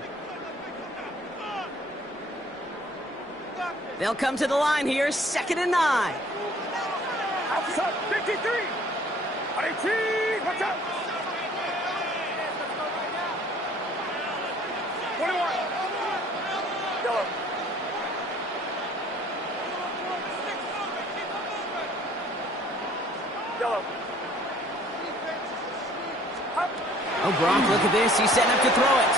They'll come to the line here, 2nd and 9. Outside 53. Watch out. 21. Yellow. Yellow. Oh, Gronk, look at this. He's setting up to throw it.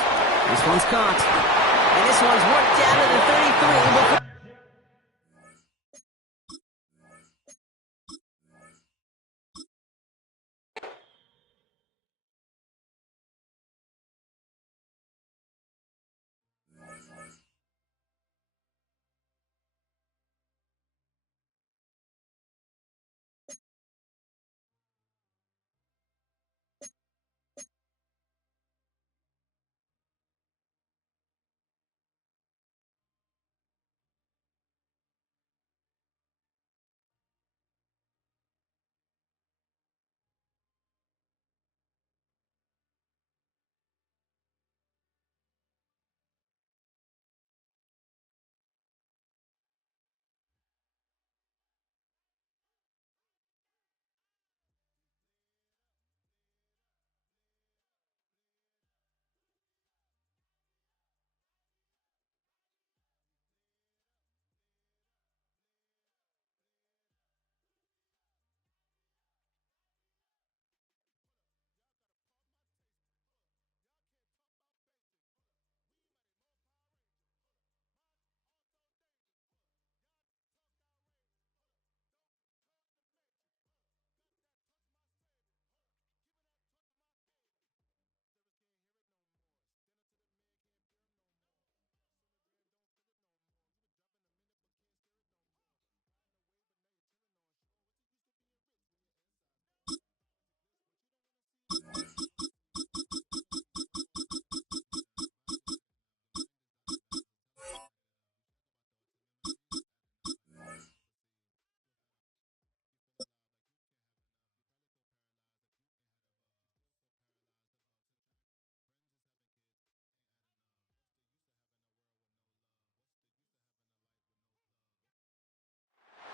This one's caught. And this one's worked down to the 33 before...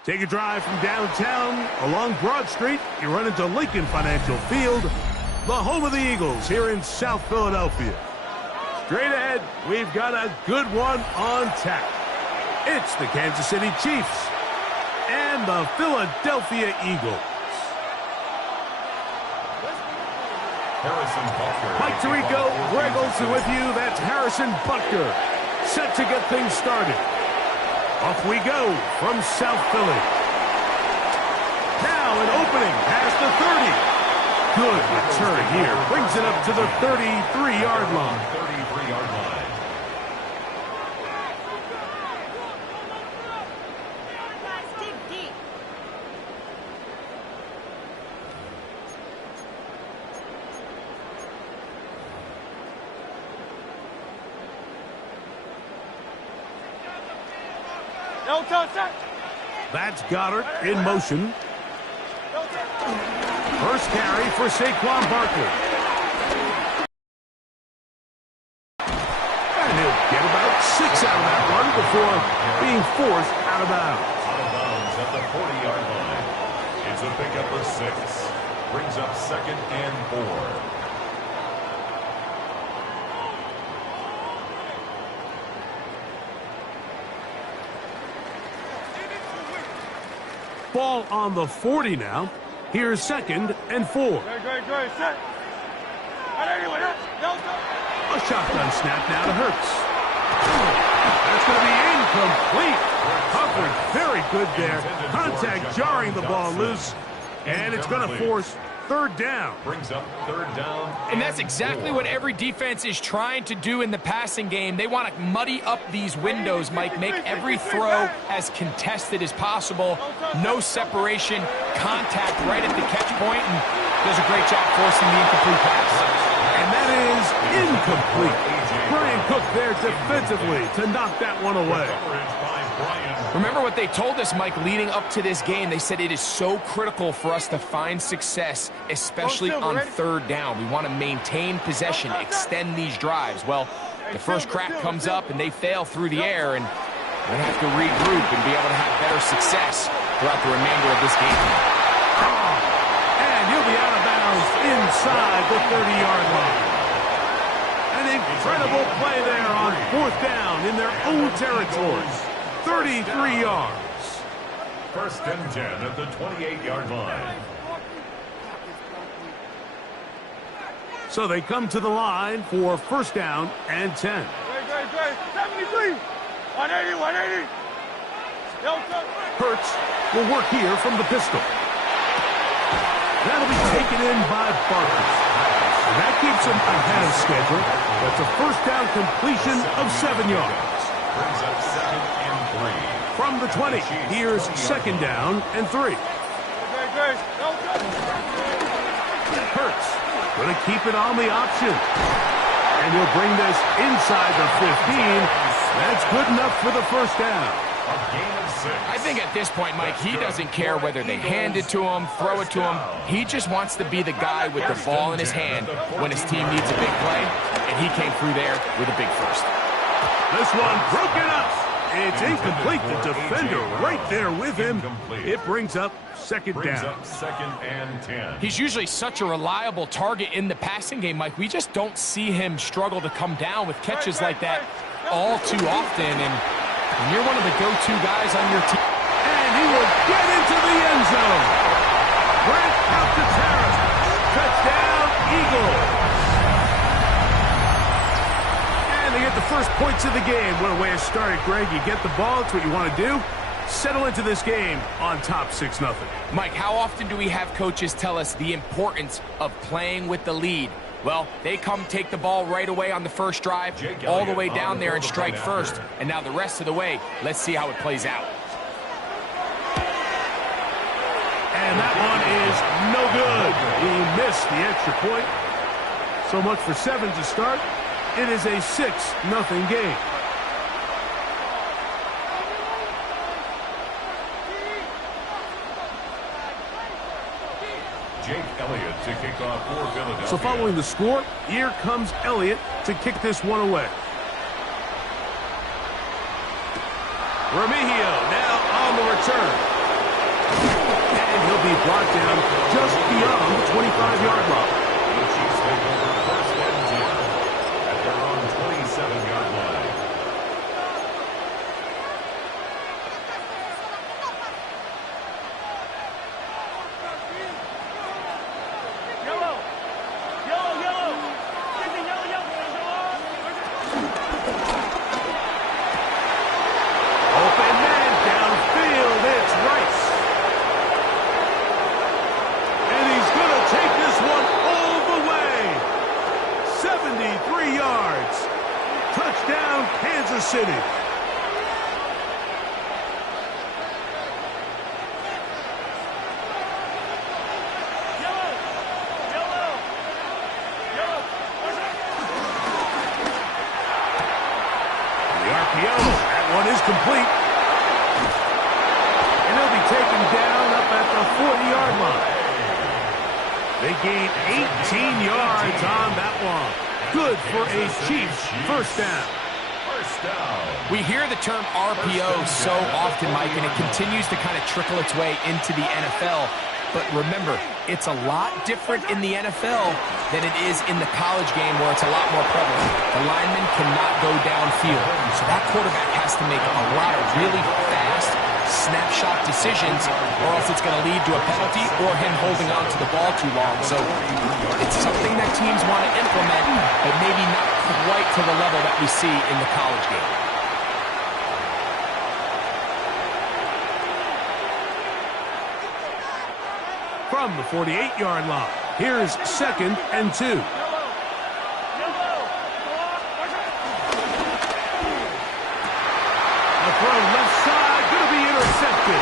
Take a drive from downtown along Broad Street. You run into Lincoln Financial Field, the home of the Eagles here in South Philadelphia. Straight ahead, we've got a good one on tap. It's the Kansas City Chiefs and the Philadelphia Eagles. Mike Tirico, Greg Olsen with you. That's Harrison Butker, set to get things started. Off we go from South Philly. Now an opening past the 30. Good return here. Brings it up to the 33-yard line. 33-yard line. That's Goddard in motion. First carry for Saquon Barkley. And he'll get about 6 out of that run before being forced out of bounds. Out of bounds at the 40-yard line. It's a pickup of 6. Brings up 2nd and 4. Ball on the 40 now. Here's 2nd and 4. A shotgun snap now to Hurts. That's going to be incomplete. Coverage very good there. Contact jarring the ball loose. And it's going to force 3rd down. Brings up 3rd down. And that's exactly what every defense is trying to do in the passing game. They want to muddy up these windows, Mike, make every throw as contested as possible. No separation, contact right at the catch point, and does a great job forcing the incomplete pass. And that is incomplete. Brian Cook there defensively to knock that one away. Remember what they told us, Mike, leading up to this game. They said it is so critical for us to find success, especially on 3rd down. We want to maintain possession, extend these drives. Well, the first crack comes up, and they fail through the air, and They have to regroup and be able to have better success throughout the remainder of this game. And he'll be out of bounds inside the 30-yard line. An incredible play there on 4th down in their own territory. 33 yards. 1st and 10 at the 28-yard line. So they come to the line for 1st down and 10. 73. 180. Hurts will work here from the pistol. That'll be taken in by Barker. And that keeps him ahead of schedule. That's a 1st down completion of 7 yards. Brings up 2nd and 3. From the 20, here's 2nd down and 3. Hurts going to keep it on the option. And he'll bring this inside the 15. That's good enough for the 1st down. A gain of 6. I think at this point, Mike, he doesn't care whether they hand it to him, throw it to him. He just wants to be the guy with the ball in his hand when his team needs a big play, and he came through there with a big first. This one broken up. It's incomplete. The defender right there with him. It brings up 2nd down. 2nd and 10. He's usually such a reliable target in the passing game, Mike. We just don't see him struggle to come down with catches like that all too often. And you're one of the go-to guys on your team. And he will get into the end zone. Right out to Terrace. Touchdown, Eagles. And they get the first points of the game. What a way to start it, Greg. You get the ball. It's what you want to do. Settle into this game on top 6-0. Mike, how often do we have coaches tell us the importance of playing with the lead? Well, they come take the ball right away on the first drive, all the way down there and strike first. And now the rest of the way, let's see how it plays out. And that one is no good. He missed the extra point. So much for 7 to start. It is a 6-0 game. Jake Elliott to kick off for Philadelphia. So following the score, here comes Elliott to kick this one away. Remigio now on the return. And he'll be brought down just beyond the 25-yard line. The Chiefs take over 1st and 10 at their own 27-yard line. City. That one is complete. And he'll be taken down up at the 40-yard line. They gain 18 yards on that one. Good for a Chiefs 1st down. We hear the term RPO so often, Mike, and it continues to kind of trickle its way into the NFL. But remember, it's a lot different in the NFL than it is in the college game where it's a lot more prevalent. The lineman cannot go downfield. So that quarterback has to make a lot of really fast snapshot decisions or else it's going to lead to a penalty or him holding on to the ball too long. So it's something that teams want to implement, but maybe not quite to the level that we see in the college game. From the 48-yard line, here's 2nd and 2. A throw left side, going to be intercepted.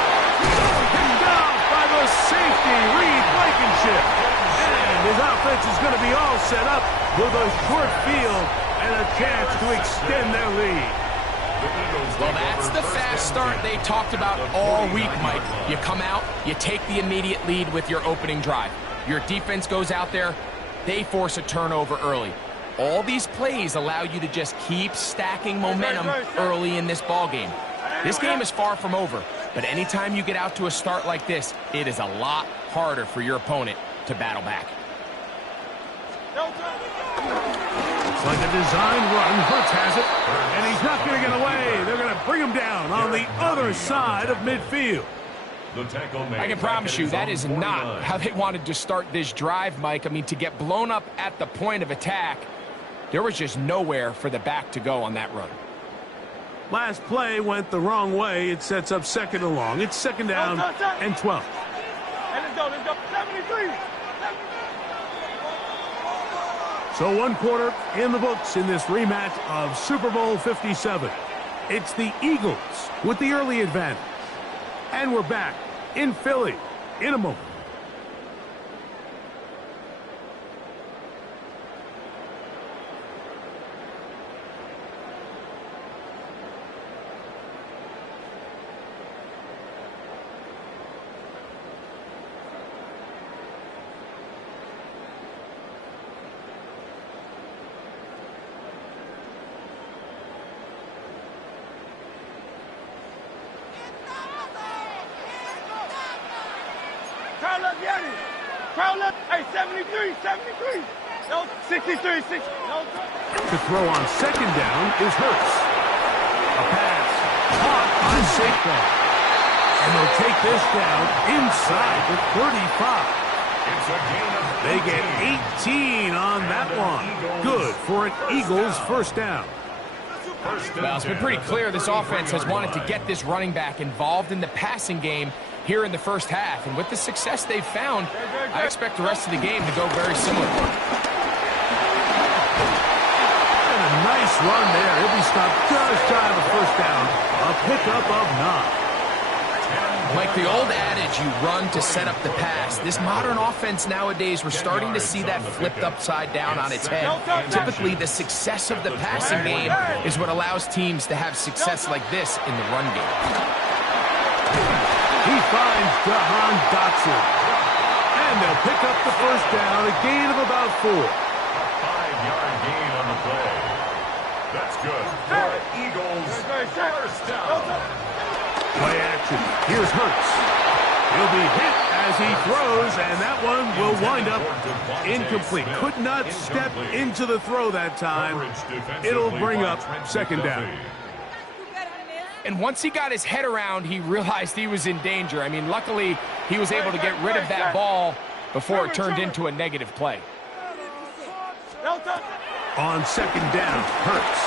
Picked off by the safety, Reed Blankenship. And his offense is going to be all set up with a short field and a chance to extend their lead. Well, that's the fast start they talked about all week, Mike. You come out, you take the immediate lead with your opening drive. Your defense goes out there, they force a turnover early. All these plays allow you to just keep stacking momentum early in this ball game. This game is far from over, but anytime you get out to a start like this, it is a lot harder for your opponent to battle back. It's like a design run. Hurts has it, and he's not going to get away. They're going to bring him down on the other side of midfield. I can promise you that is not how they wanted to start this drive, Mike. I mean, to get blown up at the point of attack, there was just nowhere for the back to go on that run. Last play went the wrong way. It sets up second and long. It's second down and 12. Let's go. 73. So 1 quarter in the books in this rematch of Super Bowl 57. It's the Eagles with the early advantage. And we're back in Philly in a moment. Crowd up. Hey, 73. No, 63. To throw on second down is Hurts. A pass caught on Saquon. And they'll take this down inside the 35. They get 18 on that one. Good for an Eagles first down. Well, it's been pretty clear this offense has wanted to get this running back involved in the passing game here in the first half. And with the success they've found, I expect the rest of the game to go very similar. And a nice run there. He'll be stopped just shy of a first down. A pickup of 9. Like the old adage, you run to set up the pass. This modern offense nowadays, we're starting to see that flipped upside down on its head. Typically, the success of the passing game is what allows teams to have success like this in the run game. He finds Jahan Dotson. And they'll pick up the first down, a gain of about 4. A 5-yard gain on the play. That's good for Eagles first down. Play action. Here's Hurts. He'll be hit as he throws, and that one will wind up incomplete. Could not step into the throw that time. It'll bring up second down. And once he got his head around, he realized he was in danger. I mean, luckily, he was able to get rid of that ball before it turned into a negative play. On second down, Hurts.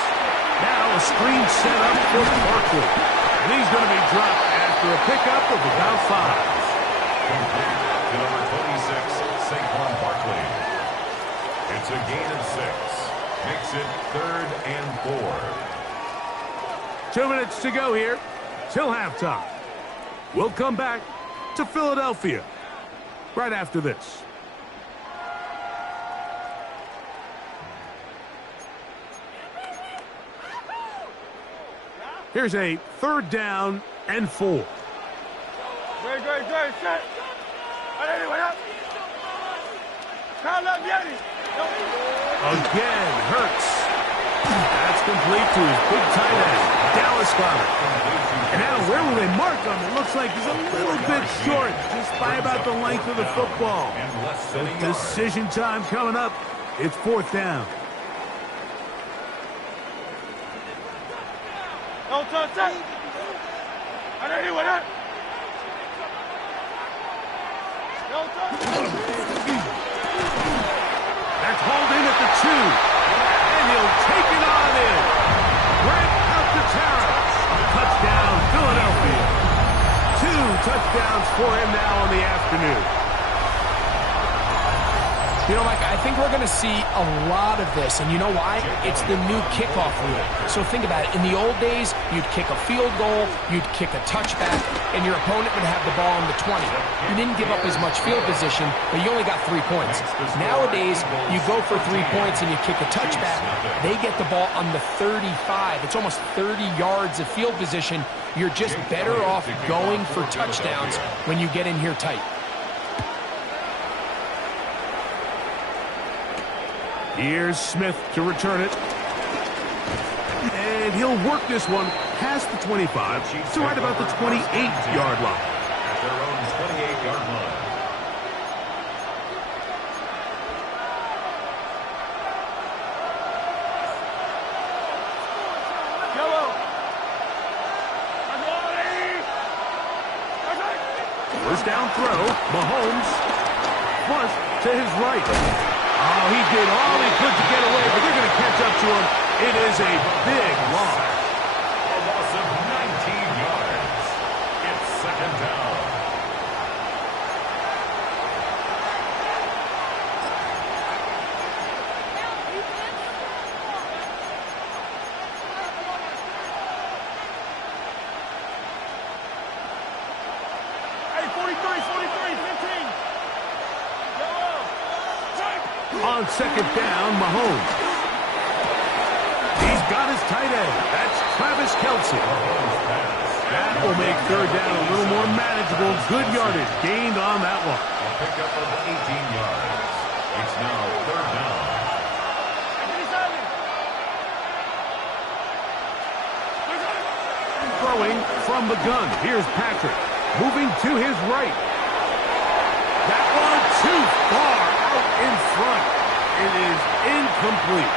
Now a screen set up for Barkley. And he's going to be dropped after a pickup of about 5. Complete to number 26, Saquon Barkley. It's a gain of 6. Makes it 3rd and 4. 2 minutes to go here till halftime. We'll come back to Philadelphia right after this. Here's a 3rd down and 4. Great, set. Again, Hurts. That's complete to his big tight end, Dallas Goedert. And now where will they mark him? It looks like he's a little bit short, just by about the length of the football. So decision time coming up. It's 4th down. That's hauled in at the 2. And he'll take it on in. Right out to Tara. Touchdown, Philadelphia. 2 touchdowns for him now on the afternoon. You know, Mike, I think we're going to see a lot of this, and you know why? It's the new kickoff rule. So think about it. In the old days, you'd kick a field goal, you'd kick a touchback, and your opponent would have the ball on the 20. You didn't give up as much field position, but you only got 3 points. Nowadays, you go for 3 points and you kick a touchback. They get the ball on the 35. It's almost 30 yards of field position. You're just better off going for touchdowns when you get in here tight. Here's Smith to return it. And he'll work this one past the 25 to right about the 28-yard line. At their own 28-yard line. First down throw, Mahomes, flush to his right. Oh, he did all he could to get away, but they're going to catch up to him. It is a big loss. A loss of 19 yards. It's second down. On second down, Mahomes. He's got his tight end. That's Travis Kelce. That will make third down a little more manageable. Good yardage gained on that one. A pickup of 18 yards. It's now third down. Throwing from the gun. Here's Patrick. Moving to his right. That one too far out in front. It is incomplete.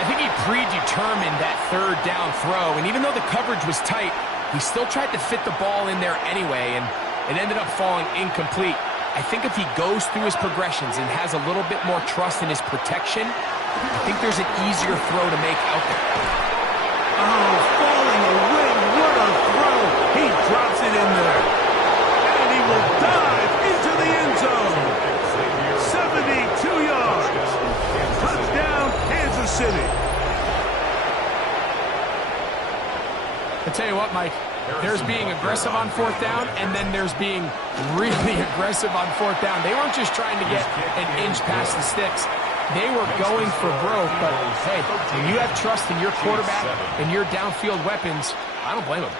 I think he predetermined that third down throw, and even though the coverage was tight, he still tried to fit the ball in there anyway, and it ended up falling incomplete. I think if he goes through his progressions and has a little bit more trust in his protection, I think there's an easier throw to make out there. Oh, falling away. What a throw. He drops it in there. And he will dive into the end zone. 72 yards. Touchdown, Kansas City. I'll tell you what, Mike, there's being aggressive on fourth down, and then there's being really aggressive on fourth down. They weren't just trying to get an inch past the sticks. They were going for broke, but hey, when you have trust in your quarterback and your downfield weapons, I don't blame them.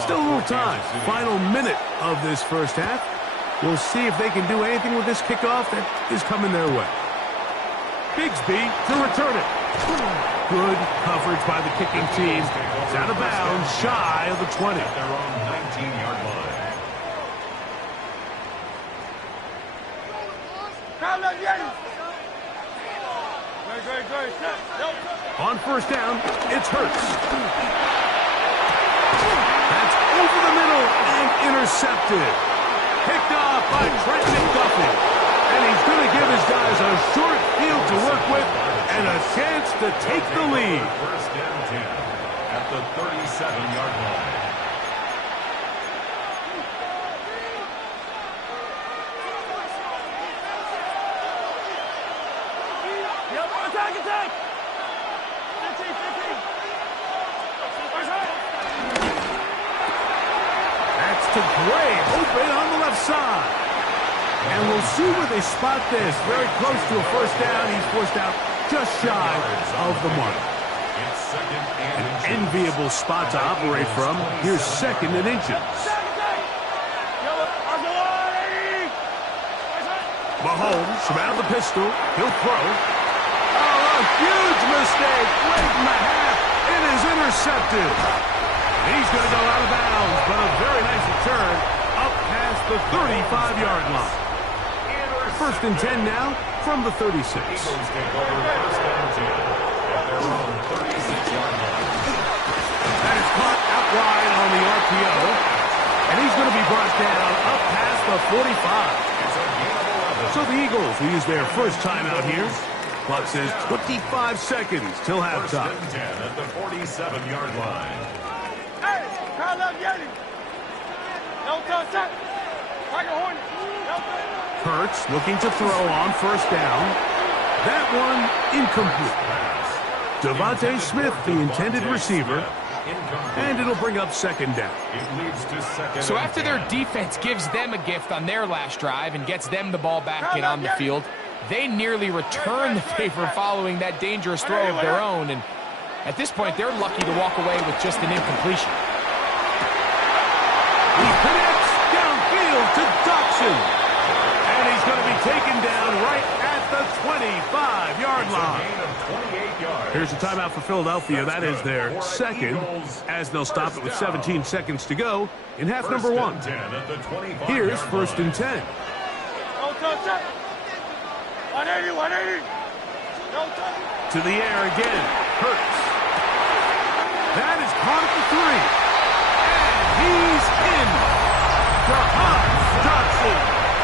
Still a little time. Final minute of this first half. We'll see if they can do anything with this kickoff that is coming their way. Bigsby to return it. Good coverage by the kicking team. It's out of bounds, shy of the 20. At their own 19-yard line. On first down, it's Hurts. That's over the middle and intercepted. Picked off by Trent McDuffie. And he's going to give his guys a short field to work with and a chance to take the lead. First and 10 at the 37-yard line. To Gray, open on the left side. And we'll see where they spot this. Very close to a first down. He's forced out just shy of the mark. An enviable spot to operate from. Here's second and inches. Mahomes around the pistol. He'll throw. Oh, a huge mistake. Late in the half. It is intercepted. He's going to go out of bounds, but a very nice return up past the 35-yard line. First and 10 now from the 36. Eagles take over first and 10 at their own 36-yard line. That is caught out wide on the RPO, and he's going to be brought down up past the 45. So the Eagles will use their first time out here. Clock says 25 seconds till halftime. First and 10 at the 47-yard line. Hurts looking to throw on first down. That one incomplete. Devontae Smith, the intended receiver, and it'll bring up second down. It leads to second. So after their defense gives them a gift on their last drive and gets them the ball back and on the field, they nearly return the favor following that dangerous throw of their own. And at this point, they're lucky to walk away with just an incompletion. He connects, got completion. And he's going to be taken down right at the 25-yard line. Here's a timeout for Philadelphia. That is their second, as they'll stop it with 17 seconds to go in half number one. Here's first and 10. 180. To the air again. Hurts. That is caught at the 3. And he's in. Johnson.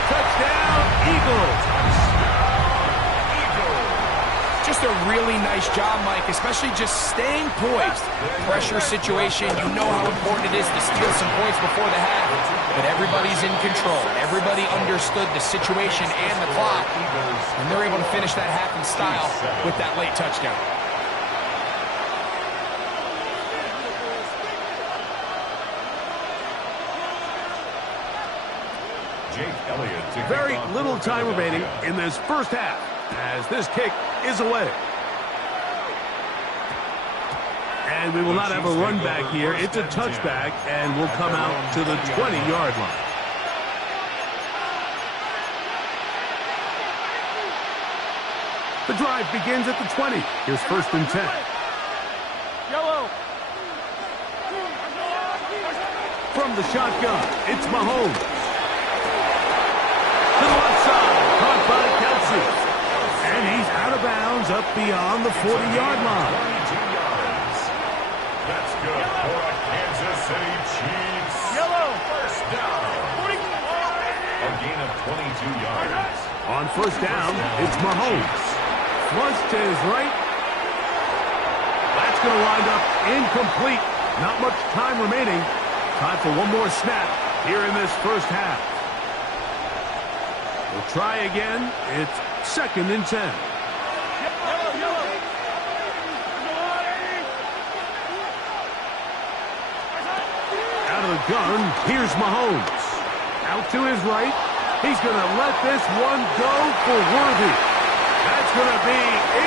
Touchdown, Eagles. Just a really nice job, Mike, especially just staying poised. Pressure situation, you know how important it is to steal some points before the half, but everybody's in control. Everybody understood the situation and the clock, and they're able to finish that half in style with that late touchdown. Very little time remaining in this first half as this kick is away. And we will not have a run back here. It's a touchback and will come out to the 20-yard line. The drive begins at the 20. Here's first and 10. Yellow. From the shotgun, it's Mahomes. To the left side, caught by Kelsey. And he's out of bounds up beyond the 40-yard line. 22 yards. That's good for a Kansas City Chiefs. Yellow. First down. A gain of 22 yards. On first down, it's Mahomes. Flush to his right. That's going to wind up incomplete. Not much time remaining. Time for one more snap here in this first half. We'll try again. It's second and 10. Out of the gun, here's Mahomes. Out to his right. He's going to let this one go for Worthy. That's going to be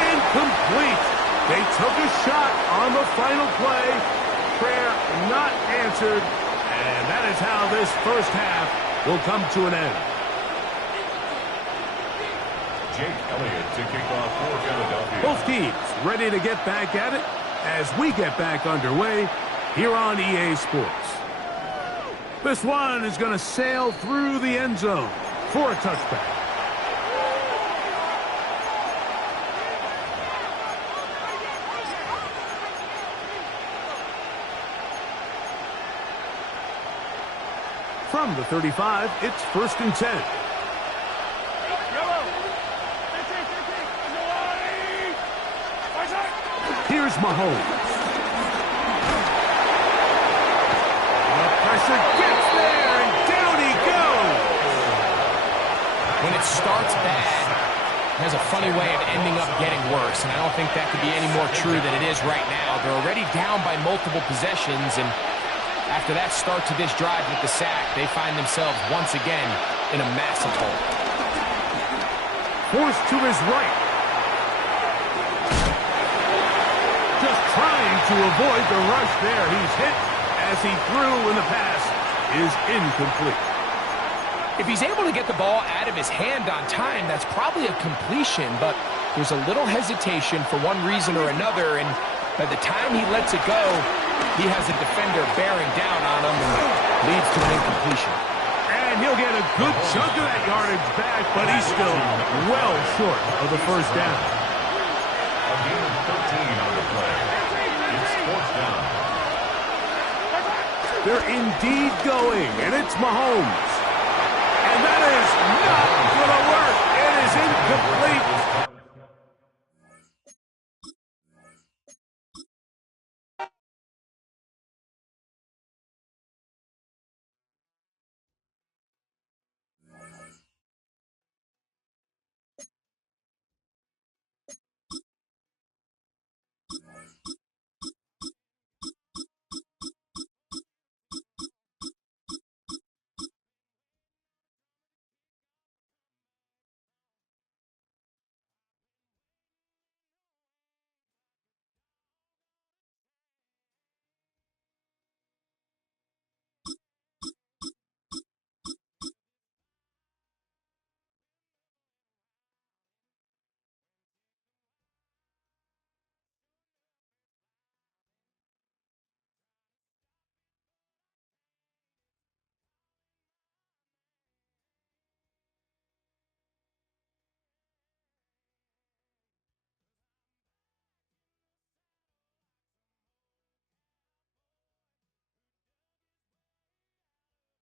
incomplete. They took a shot on the final play. Prayer not answered. And that is how this first half will come to an end. Jake Elliott to kick off for Philadelphia. Both teams ready to get back at it as we get back underway here on EA Sports. This one is going to sail through the end zone for a touchback. From the 35, it's first and 10. Here's Mahomes. The pressure gets there, and down he goes. When it starts bad, it has a funny way of ending up getting worse, and I don't think that could be any more true than it is right now. They're already down by multiple possessions, and after that start to this drive with the sack, they find themselves once again in a massive hole. Forced to his right. Just trying to avoid the rush there. He's hit as he threw, and the pass is incomplete. If he's able to get the ball out of his hand on time, that's probably a completion, but there's a little hesitation for one reason or another, and by the time he lets it go, he has a defender bearing down on him and leads to an incompletion. And he'll get a good chunk of that yardage back, but he's still well short of the first down. A gain of 13 on the play. It's fourth down. They're indeed going, and it's Mahomes. And that is not going to work. It is incomplete.